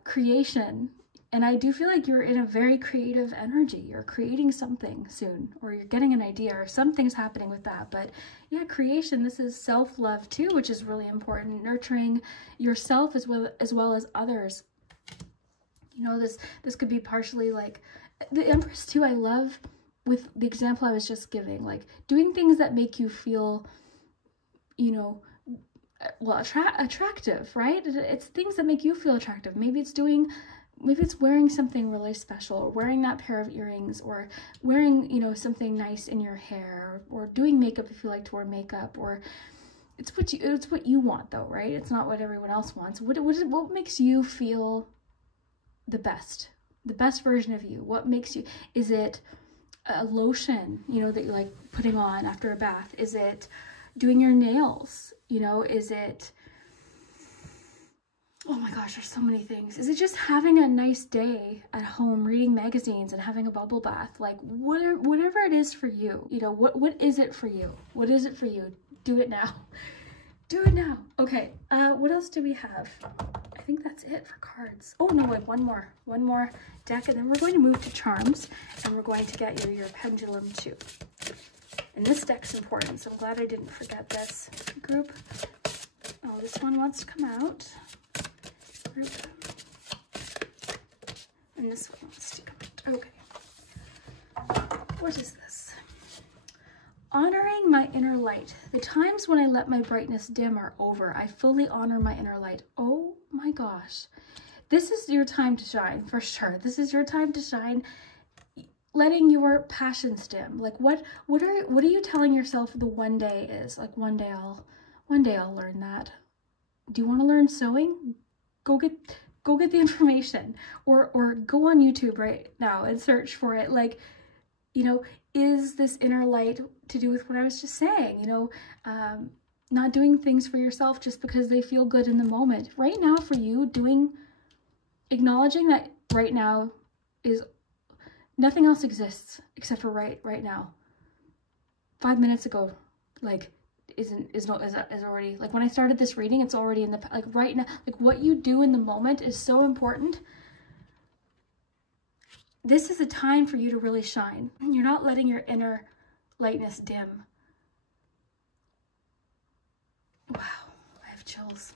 creation. And I do feel like you're in a very creative energy. You're creating something soon, or you're getting an idea, or something's happening with that. But yeah, creation, this is self-love too, which is really important. Nurturing yourself as well as others. You know, this could be partially like the Empress too. I love, with the example I was just giving, like doing things that make you feel, you know, well, attractive, right? It's things that make you feel attractive. Maybe it's wearing something really special, or wearing that pair of earrings, or wearing, you know, something nice in your hair, or doing makeup if you like to wear makeup, or it's what you want though, right? It's not what everyone else wants. What makes you feel the best version of you? What makes you, is it a lotion, you know, that you like putting on after a bath? Is it doing your nails? You know, is it, oh my gosh, there's so many things. Is it just having a nice day at home, reading magazines and having a bubble bath? Like, whatever it is for you, you know, what is it for you? What is it for you? Do it now. Do it now. Okay, what else do we have? I think that's it for cards. Oh no, wait, one more deck, and then we're going to move to charms, and we're going to get you your pendulum too. And this deck's important, so I'm glad I didn't forget this. Group. Oh, this one wants to come out. Group. And this one wants to come out. Okay. What is this? Honoring my inner light. The times when I let my brightness dim are over. I fully honor my inner light. Oh my gosh. This is your time to shine, for sure. This is your time to shine. Letting your passions dim. Like, what are you telling yourself the one day is? Like, one day I'll learn that. Do you want to learn sewing? Go get the information, or go on YouTube right now and search for it. Like, you know, is this inner light to do with what I was just saying, you know, not doing things for yourself just because they feel good in the moment. Right now for you, acknowledging that right now is, nothing else exists except for right now. 5 minutes ago, like, is already, like, when I started this reading, it's already in the, like, right now, like, what you do in the moment is so important. This is a time for you to really shine. You're not letting your inner lightness dim. Wow, I have chills.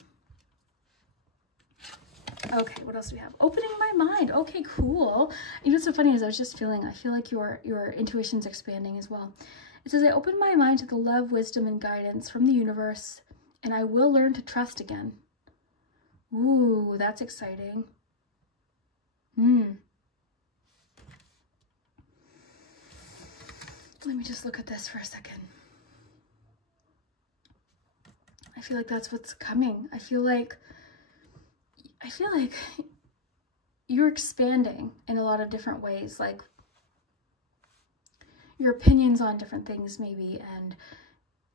Okay, what else do we have? Opening my mind. Okay, cool. You know what's so funny is I feel like your intuition's expanding as well. It says, I open my mind to the love, wisdom, and guidance from the universe, and I will learn to trust again. Ooh, that's exciting. Let me just look at this for a second. I feel like that's what's coming. I feel like you're expanding in a lot of different ways, like your opinions on different things maybe, and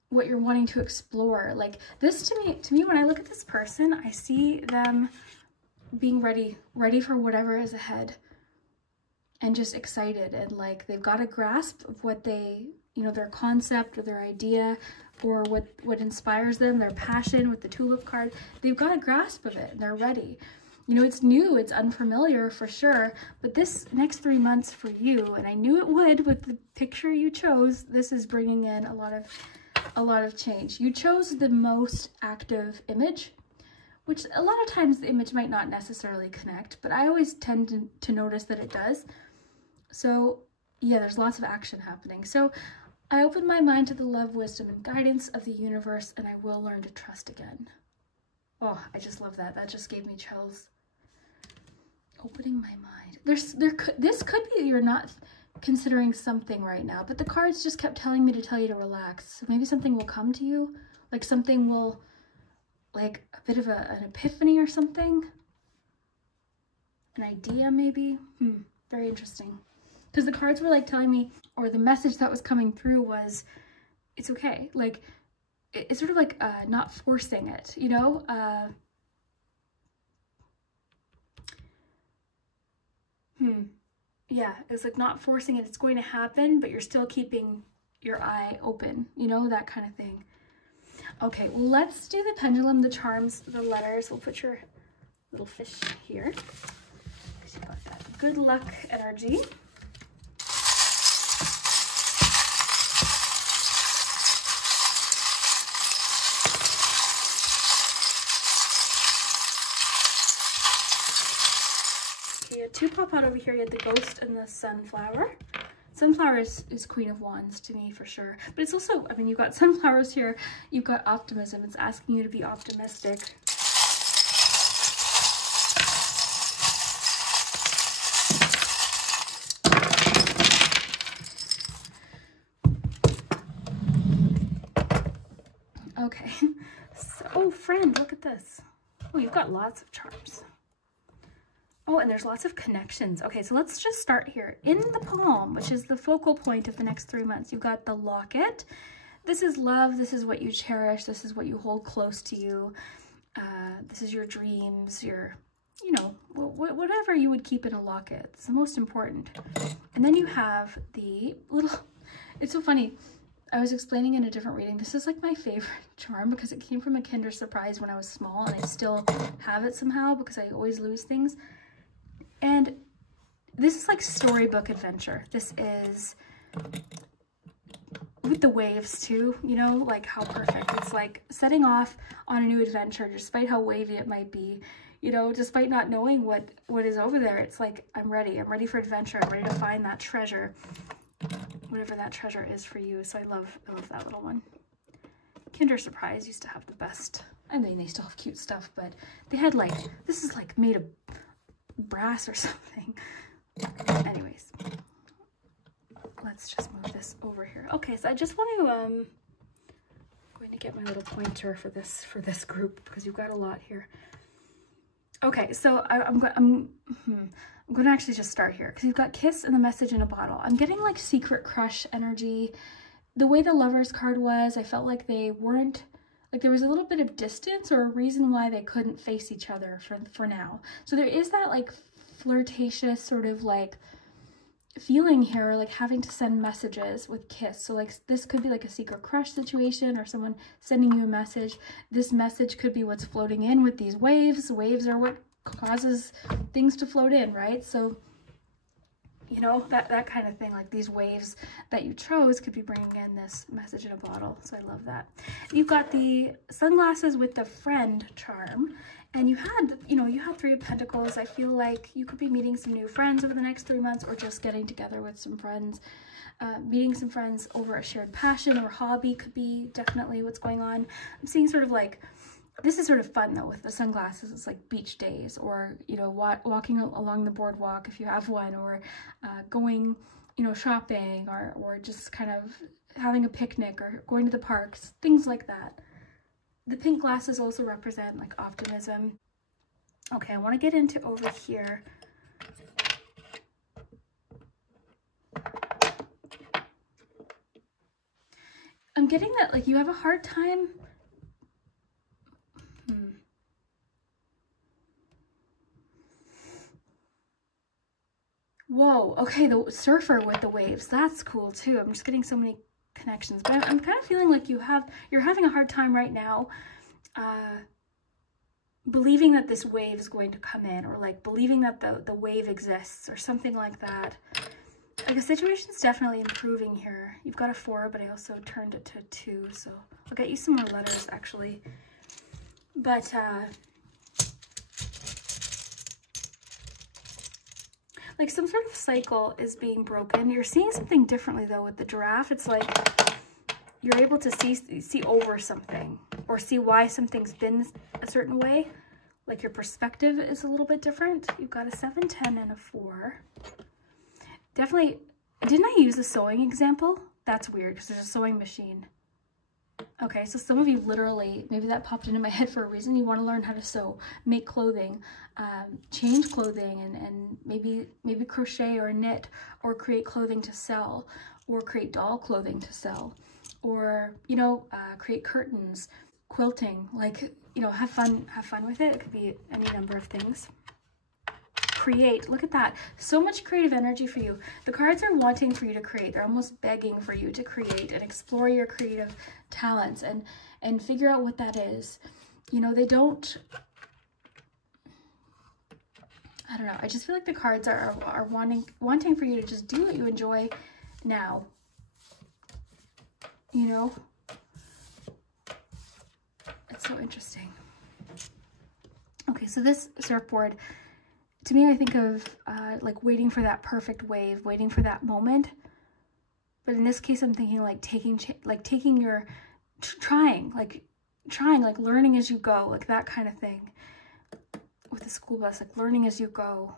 what you're wanting to explore. Like this to me, when I look at this person, I see them being ready for whatever is ahead, and just excited, and like they've got a grasp of what they, you know, their concept or their idea, or what inspires them, their passion with the tulip card. They've got a grasp of it and they're ready. You know, it's new, it's unfamiliar for sure, but this next 3 months for you, and I knew it would with the picture you chose, this is bringing in a lot of change. You chose the most active image, which a lot of times the image might not necessarily connect, but I always tend to notice that it does. So yeah, there's lots of action happening. So I open my mind to the love, wisdom, and guidance of the universe, and I will learn to trust again. Oh, I just love that. That just gave me chills. Opening my mind. This could be you're not considering something right now, but the cards just kept telling me to tell you to relax. So maybe something will come to you, like something will, like a bit of an epiphany or something. An idea maybe. Very interesting. Because the cards were like telling me, or the message that was coming through was, it's okay. Like, it's sort of like not forcing it, you know? Yeah, it was like not forcing it. It's going to happen, but you're still keeping your eye open, you know, that kind of thing. Okay, well, let's do the pendulum, the charms, the letters. We'll put your little fish here, because you've got that good luck energy. Two pop out over here. You had the ghost and the sunflower. Sunflower is Queen of Wands to me for sure. But it's also, I mean, you've got sunflowers here. You've got optimism. It's asking you to be optimistic. Okay. So, oh, friend, look at this. Oh, you've got lots of charms. Oh, and there's lots of connections. Okay, so let's just start here. In the palm, which is the focal point of the next 3 months, you've got the locket. This is love. This is what you cherish. This is what you hold close to you. This is your dreams, your, you know, whatever you would keep in a locket. It's the most important. And then you have the little, it's so funny. I was explaining in a different reading. This is like my favorite charm because it came from a Kinder Surprise when I was small, and I still have it somehow because I always lose things. And this is like storybook adventure. This is with the waves too, you know, like how perfect. It's like setting off on a new adventure, despite how wavy it might be, you know, despite not knowing what is over there. It's like, I'm ready for adventure. I'm ready to find that treasure, whatever that treasure is for you. So I love that little one. Kinder Surprise used to have the best. I mean, they still have cute stuff, but they had like, this is like made of brass or something. Anyways, let's just move this over here. Okay, so I just want to I'm going to get my little pointer for this group because you've got a lot here. Okay, so I'm going to actually just start here because you've got kiss and the message in a bottle. I'm getting like secret crush energy. The way the Lovers card was, I felt like they weren't, like there was a little bit of distance or a reason why they couldn't face each other for now. So there is that like flirtatious sort of like feeling here, like having to send messages with kiss. So like this could be like a secret crush situation or someone sending you a message. This message could be what's floating in with these waves. Waves are what causes things to float in, right? So you know, that kind of thing, like these waves that you chose could be bringing in this message in a bottle. So I love that. You've got the sunglasses with the friend charm, and you had, you know, you had 3 of Pentacles. I feel like you could be meeting some new friends over the next 3 months, or just getting together with some friends. Meeting some friends over a shared passion or hobby could be definitely what's going on. I'm seeing sort of like, this is sort of fun though with the sunglasses. It's like beach days, or, you know, walking along the boardwalk if you have one, or going, you know, shopping, or just kind of having a picnic or going to the parks, things like that. The pink glasses also represent like optimism. Okay, I want to get into over here. I'm getting that like you have a hard time. Whoa, okay, the surfer with the waves, that's cool too. I'm just getting so many connections, but I'm kind of feeling like you're having a hard time right now believing that this wave is going to come in, or like believing that the wave exists or something like that. Like the situation's definitely improving here. You've got a 4, but I also turned it to 2, so I'll get you some more letters actually. But like some sort of cycle is being broken. You're seeing something differently though with the giraffe. It's like you're able to see over something, or see why something's been a certain way. Like your perspective is a little bit different. You've got a 7, 10, and a 4. Definitely, didn't I use a sewing example? That's weird because there's a sewing machine. Okay, so some of you literally, maybe that popped into my head for a reason. You want to learn how to sew, make clothing, change clothing, and maybe crochet or knit, or create clothing to sell, or create doll clothing to sell, or, you know, create curtains, quilting, like, you know, have fun with it. It could be any number of things. Create, look at that, so much creative energy for you. The cards are wanting for you to create. They're almost begging for you to create and explore your creative talents and figure out what that is. You know, they don't, I don't know, I just feel like the cards are wanting for you to just do what you enjoy now, you know. It's so interesting. Okay, so this surfboard, to me, I think of like waiting for that perfect wave, waiting for that moment. But in this case, I'm thinking like taking your, trying, like learning as you go, like that kind of thing. With the school bus, like learning as you go.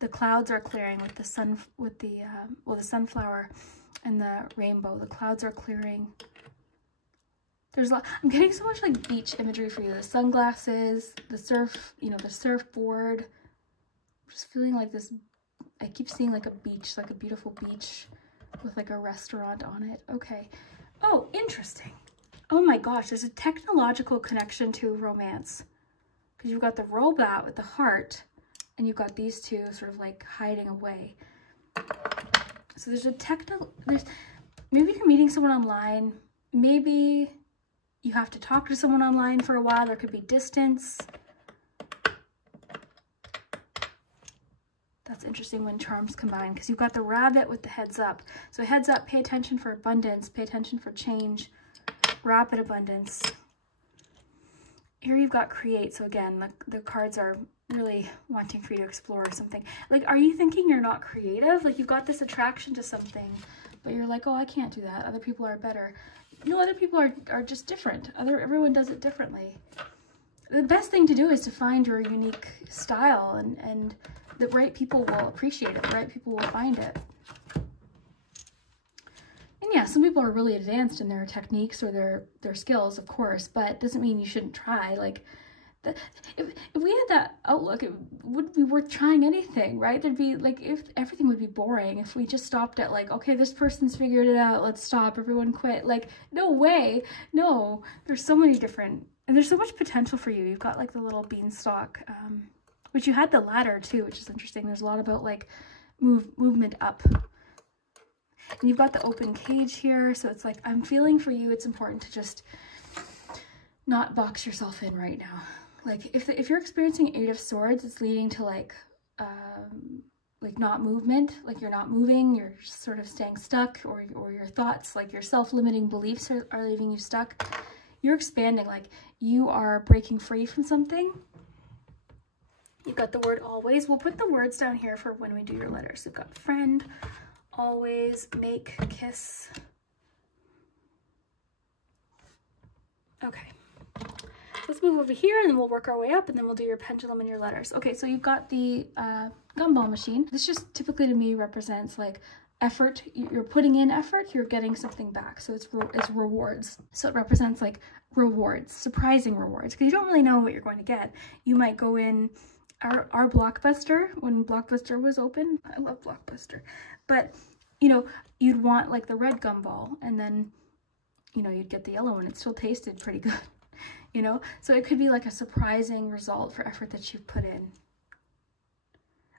The clouds are clearing with the sun, with the the sunflower and the rainbow. The clouds are clearing. There's a lot, I'm getting so much like beach imagery for you. The sunglasses, the surf, you know, the surfboard. I'm just feeling like this, I keep seeing like a beach, like a beautiful beach with like a restaurant on it. Okay. Oh, interesting. Oh my gosh, there's a technological connection to romance. Because you've got the robot with the heart, and you've got these two sort of like hiding away. So there's a maybe you're meeting someone online. Maybe you have to talk to someone online for a while. There could be distance. That's interesting when charms combine, because you've got the rabbit with the heads up. So heads up, pay attention for abundance, pay attention for change, rapid abundance. Here you've got create. So again, the cards are really wanting for you to explore something. Like, are you thinking you're not creative? Like, you've got this attraction to something, but you're like, oh, I can't do that. Other people are better. No, other people are just different. Everyone does it differently. The best thing to do is to find your unique style, and the right people will appreciate it. The right people will find it. And yeah, some people are really advanced in their techniques or their skills, of course, but it doesn't mean you shouldn't try. Like, If we had that outlook, it wouldn't be worth trying anything, right? There'd be like, if everything would be boring if we just stopped at like, okay, this person's figured it out, let's stop, everyone quit. Like, no way. No, there's so many different, and there's so much potential for you. You've got like the little beanstalk, which you had the ladder too, which is interesting. There's a lot about like movement up. And you've got the open cage here, so it's like, I'm feeling for you, it's important to just not box yourself in right now. Like if you're experiencing Eight of Swords, it's leading to like not movement, like you're not moving, you're sort of staying stuck, or your thoughts, like your self-limiting beliefs are leaving you stuck. You're expanding, like you are breaking free from something. You've got the word always. We'll put the words down here for when we do your letters. We've got friend, always, make, kiss. Okay. Let's move over here and then we'll work our way up and then we'll do your pendulum and your letters. Okay, so you've got the gumball machine. This just typically to me represents like effort. You're putting in effort, you're getting something back. So it's rewards. So it represents like rewards, surprising rewards, because you don't really know what you're going to get. You might go in our Blockbuster, when Blockbuster was open. I love Blockbuster. But, you know, you'd want like the red gumball and then, you know, you'd get the yellow one. It still tasted pretty good. You know, so it could be like a surprising result for effort that you've put in.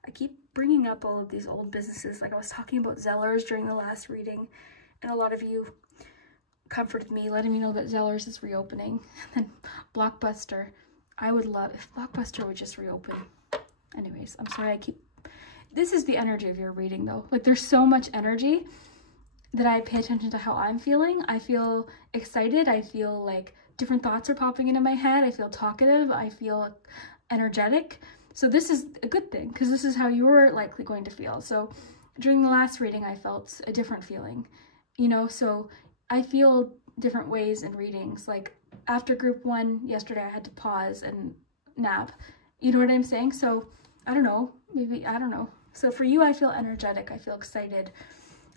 I keep bringing up all of these old businesses. Like I was talking about Zellers during the last reading, and a lot of you comforted me, letting me know that Zellers is reopening. And then Blockbuster. I would love if Blockbuster would just reopen. Anyways, I'm sorry this is the energy of your reading though. Like there's so much energy that I pay attention to how I'm feeling. I feel excited. I feel like different thoughts are popping into my head. I feel talkative. I feel energetic. So this is a good thing because this is how you're likely going to feel. So during the last reading, I felt a different feeling, you know, so I feel different ways in readings. Like after group 1 yesterday, I had to pause and nap. You know what I'm saying? So I don't know, maybe, I don't know. So for you, I feel energetic. I feel excited.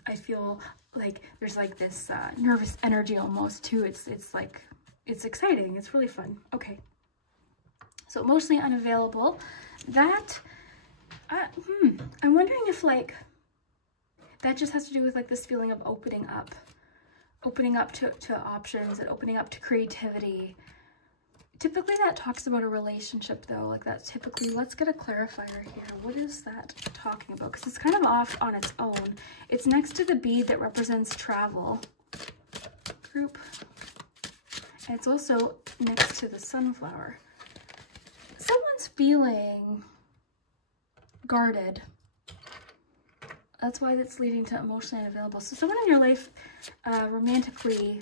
I feel like there's like this nervous energy almost too. It's like, it's exciting. It's really fun. Okay. So emotionally unavailable. That, I'm wondering if like, that just has to do with like this feeling of opening up to options and opening up to creativity. Typically that talks about a relationship though. Like that's typically, let's get a clarifier here. What is that talking about? Because it's kind of off on its own. It's next to the bead that represents travel. Group. And it's also next to the sunflower. Someone's feeling guarded. That's why that's leading to emotionally unavailable. So someone in your life romantically,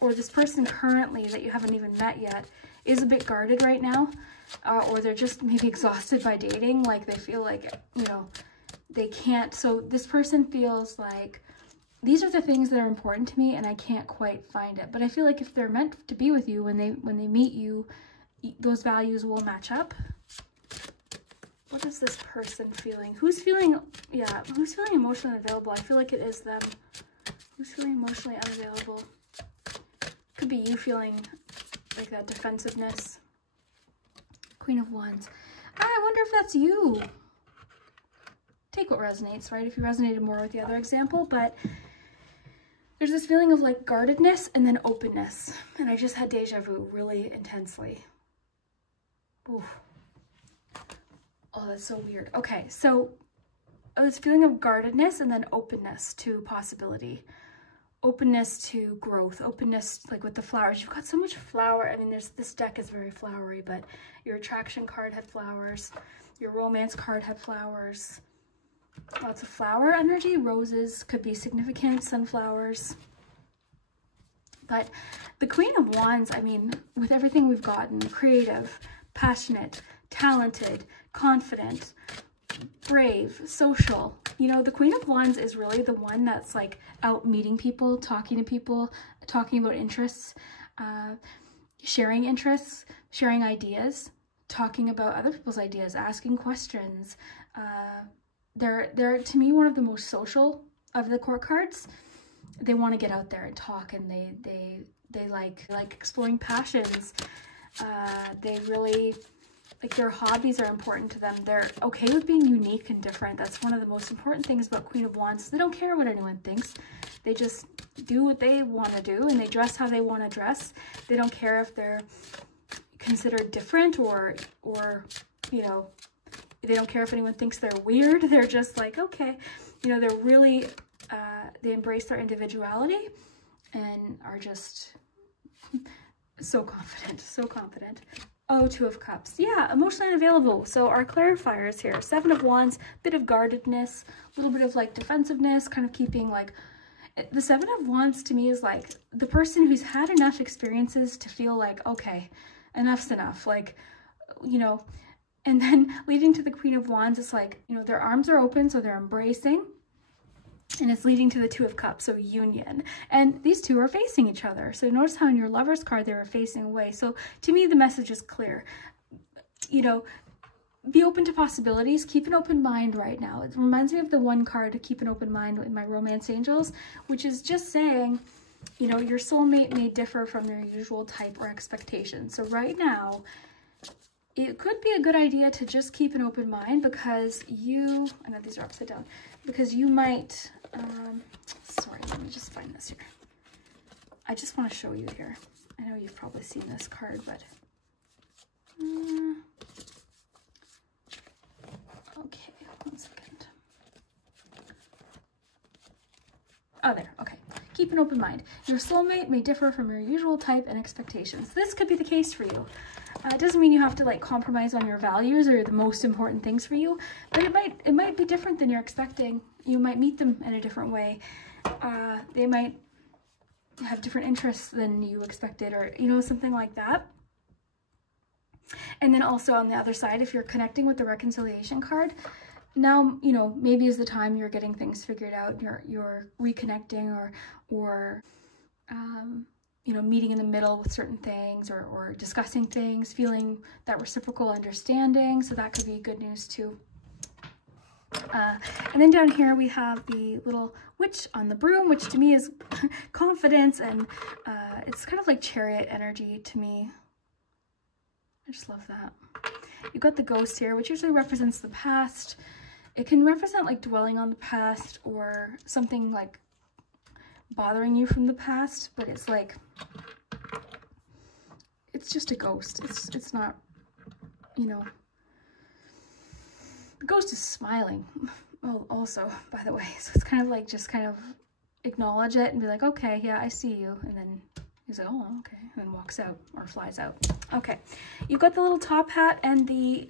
or this person currently that you haven't even met yet, is a bit guarded right now. Or they're just maybe exhausted by dating. Like they feel like, you know, they can't. So this person feels like, these are the things that are important to me and I can't quite find it. But I feel like if they're meant to be with you, when they meet you, those values will match up. What is this person feeling? Who's feeling, yeah, who's feeling emotionally unavailable? I feel like it is them. Who's feeling emotionally unavailable? Could be you feeling like that defensiveness. Queen of Wands. I wonder if that's you. Take what resonates, right? If you resonated more with the other example, but there's this feeling of like guardedness and then openness. And I just had deja vu really intensely. Oof. Oh, that's so weird. Okay, so this feeling of guardedness and then openness to possibility. Openness to growth. Openness, like with the flowers. You've got so much flower. I mean, this deck is very flowery, but your attraction card had flowers. Your romance card had flowers. Lots of flower energy. Roses could be significant. Sunflowers. But the Queen of Wands, I mean, with everything we've gotten, creative, passionate, talented, confident, brave, social. You know, the Queen of Wands is really the one that's like out meeting people, talking to people, talking about interests, sharing interests, sharing ideas, talking about other people's ideas, asking questions. They're to me one of the most social of the court cards. They want to get out there and talk, and they like exploring passions. They really, like, their hobbies are important to them. They're okay with being unique and different. That's one of the most important things about Queen of Wands. They don't care what anyone thinks. They just do what they want to do, and they dress how they want to dress. They don't care if they're considered different or you know, they don't care if anyone thinks they're weird. They're just like, okay, you know, they're really, they embrace their individuality and are just so confident, so confident. Oh, Two of Cups. Yeah, emotionally unavailable. So our clarifiers here, Seven of Wands, bit of guardedness, a little bit of like defensiveness, kind of keeping like, the Seven of Wands to me is like the person who's had enough experiences to feel like, okay, enough's enough. Like, you know, and then leading to the Queen of Wands, it's like, you know, their arms are open, so they're embracing. And it's leading to the Two of Cups, so union. And these two are facing each other. So notice how in your Lover's card, they were facing away. So to me, the message is clear. You know, be open to possibilities. Keep an open mind right now. It reminds me of the one card to keep an open mind in my Romance Angels, which is just saying, you know, your soulmate may differ from their usual type or expectation. So right now, it could be a good idea to just keep an open mind because you, I know these are upside down, because you might, sorry, let me just find this here. I just want to show you here. I know you've probably seen this card, but, okay, 1 second. Oh, there, okay. Keep an open mind. Your soulmate may differ from your usual type and expectations. This could be the case for you. It doesn't mean you have to like compromise on your values or the most important things for you, but it might be different than you're expecting. You might meet them in a different way. They might have different interests than you expected, or, you know, something like that. And then also on the other side, if you're connecting with the reconciliation card, now, you know, maybe is the time you're getting things figured out, you're reconnecting or you know, meeting in the middle with certain things or discussing things, feeling that reciprocal understanding. So that could be good news too. And then down here we have the little witch on the broom, which to me is confidence, and it's kind of like chariot energy to me. I just love that. You've got the ghost here, which usually represents the past. It can represent like dwelling on the past or something like bothering you from the past, but it's like, it's just a ghost. It's not, you know, the ghost is smiling also, by the way. So it's kind of like, just kind of acknowledge it and be like, okay, yeah, I see you. And then he's like, oh, okay. And then walks out or flies out. Okay. You've got the little top hat and the,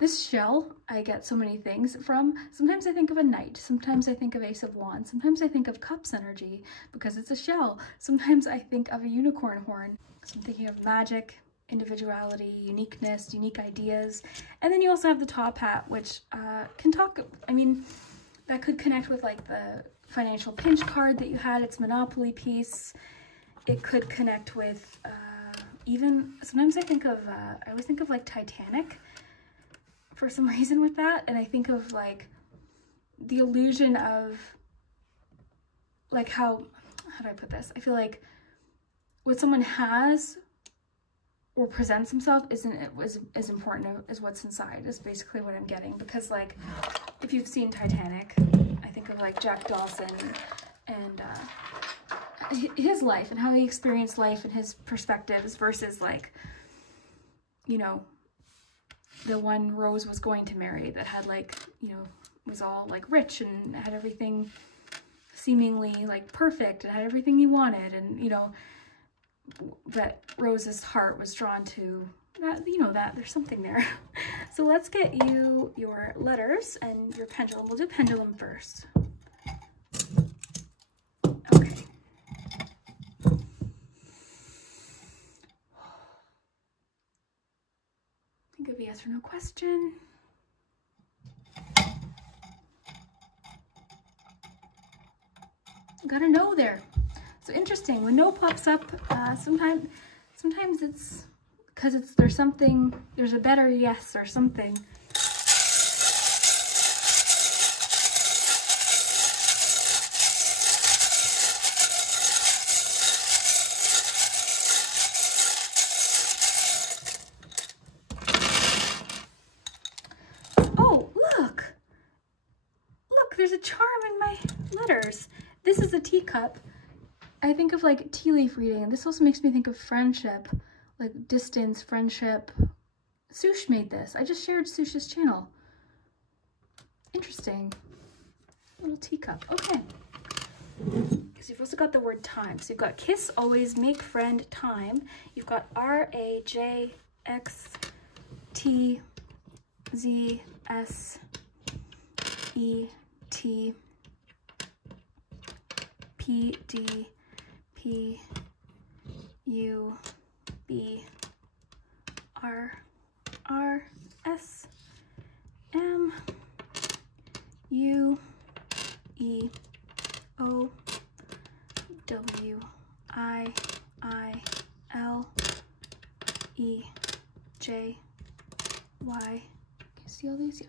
this shell, I get so many things from. Sometimes I think of a knight. Sometimes I think of Ace of Wands. Sometimes I think of cups energy because it's a shell. Sometimes I think of a unicorn horn. So I'm thinking of magic, individuality, uniqueness, unique ideas. And then you also have the top hat, which can talk, I mean, that could connect with like the financial pinch card that you had. It's Monopoly piece. It could connect with even, sometimes I think of, I always think of like Titanic for some reason with that. And I think of like the illusion of like how do I put this? I feel like what someone has or presents himself isn't as important as what's inside, is basically what I'm getting. Because like, if you've seen Titanic, I think of like Jack Dawson and his life and how he experienced life and his perspectives versus like, you know, the one Rose was going to marry that had like, you know, was all like rich and had everything seemingly like perfect and had everything he wanted, and you know, that Rose's heart was drawn to that, you know, that there's something there. So let's get you your letters and your pendulum. We'll do pendulum first. Okay. Think of yes or no question. Gotta know there. So interesting, when no pops up, sometimes it's because there's a better yes or something. There's a charm in my letters. This is a teacup. I think of like tea leaf reading, and this also makes me think of friendship, like distance, friendship. Sush made this. I just shared Sush's channel. Interesting. Little teacup. Okay. Because you've also got the word time. So you've got kiss, always, make, friend, time. You've got RAJXTZSET PWRSMUEOWILEJY. Can you see all these? Yeah.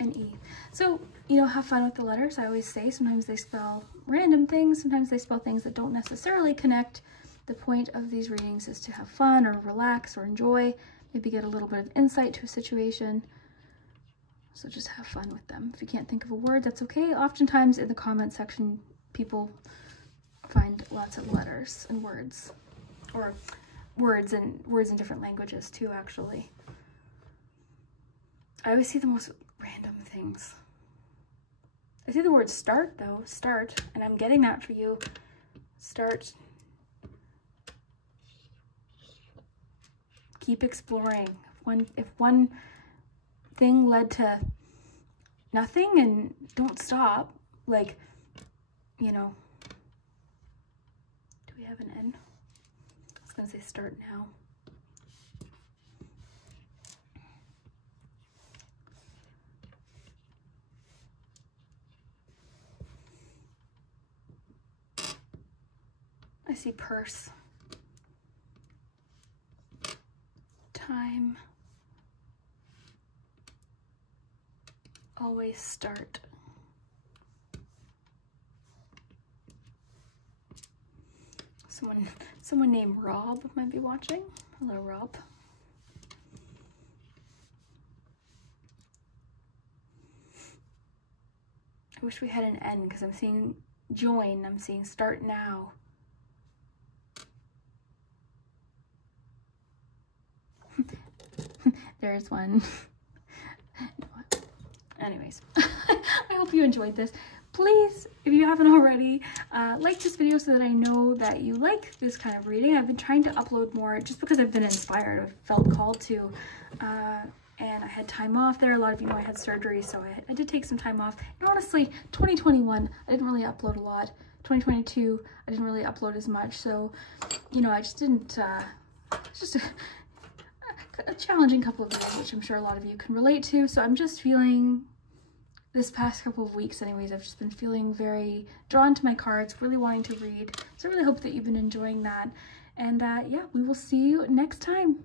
And E. So, you know, have fun with the letters. I always say sometimes they spell random things, sometimes they spell things that don't necessarily connect. The point of these readings is to have fun or relax or enjoy, maybe get a little bit of insight to a situation. So just have fun with them. If you can't think of a word, that's okay. Oftentimes in the comment section, people find lots of letters and words, or words in different languages too, actually. I always see the most random things. I see the word start though, start, and I'm getting that for you. Start. Keep exploring. If one thing led to nothing, and don't stop. Like, you know, do we have an N? I was gonna say start now. I see purse. Time. Always start. Someone named Rob might be watching. Hello, Rob. I wish we had an N because I'm seeing join, I'm seeing start now. There's one. Anyways, I hope you enjoyed this. Please, if you haven't already, like this video so that I know that you like this kind of reading. I've been trying to upload more just because I've been inspired. I've felt called to, and I had time off there. A lot of you know I had surgery, so I did take some time off. And honestly, 2021, I didn't really upload a lot. 2022, I didn't really upload as much. So, you know, I just didn't, it's just a challenging couple of days, which I'm sure a lot of you can relate to. So I'm just feeling, this past couple of weeks anyways, I've just been feeling very drawn to my cards, really wanting to read. So I really hope that you've been enjoying that. And yeah, we will see you next time.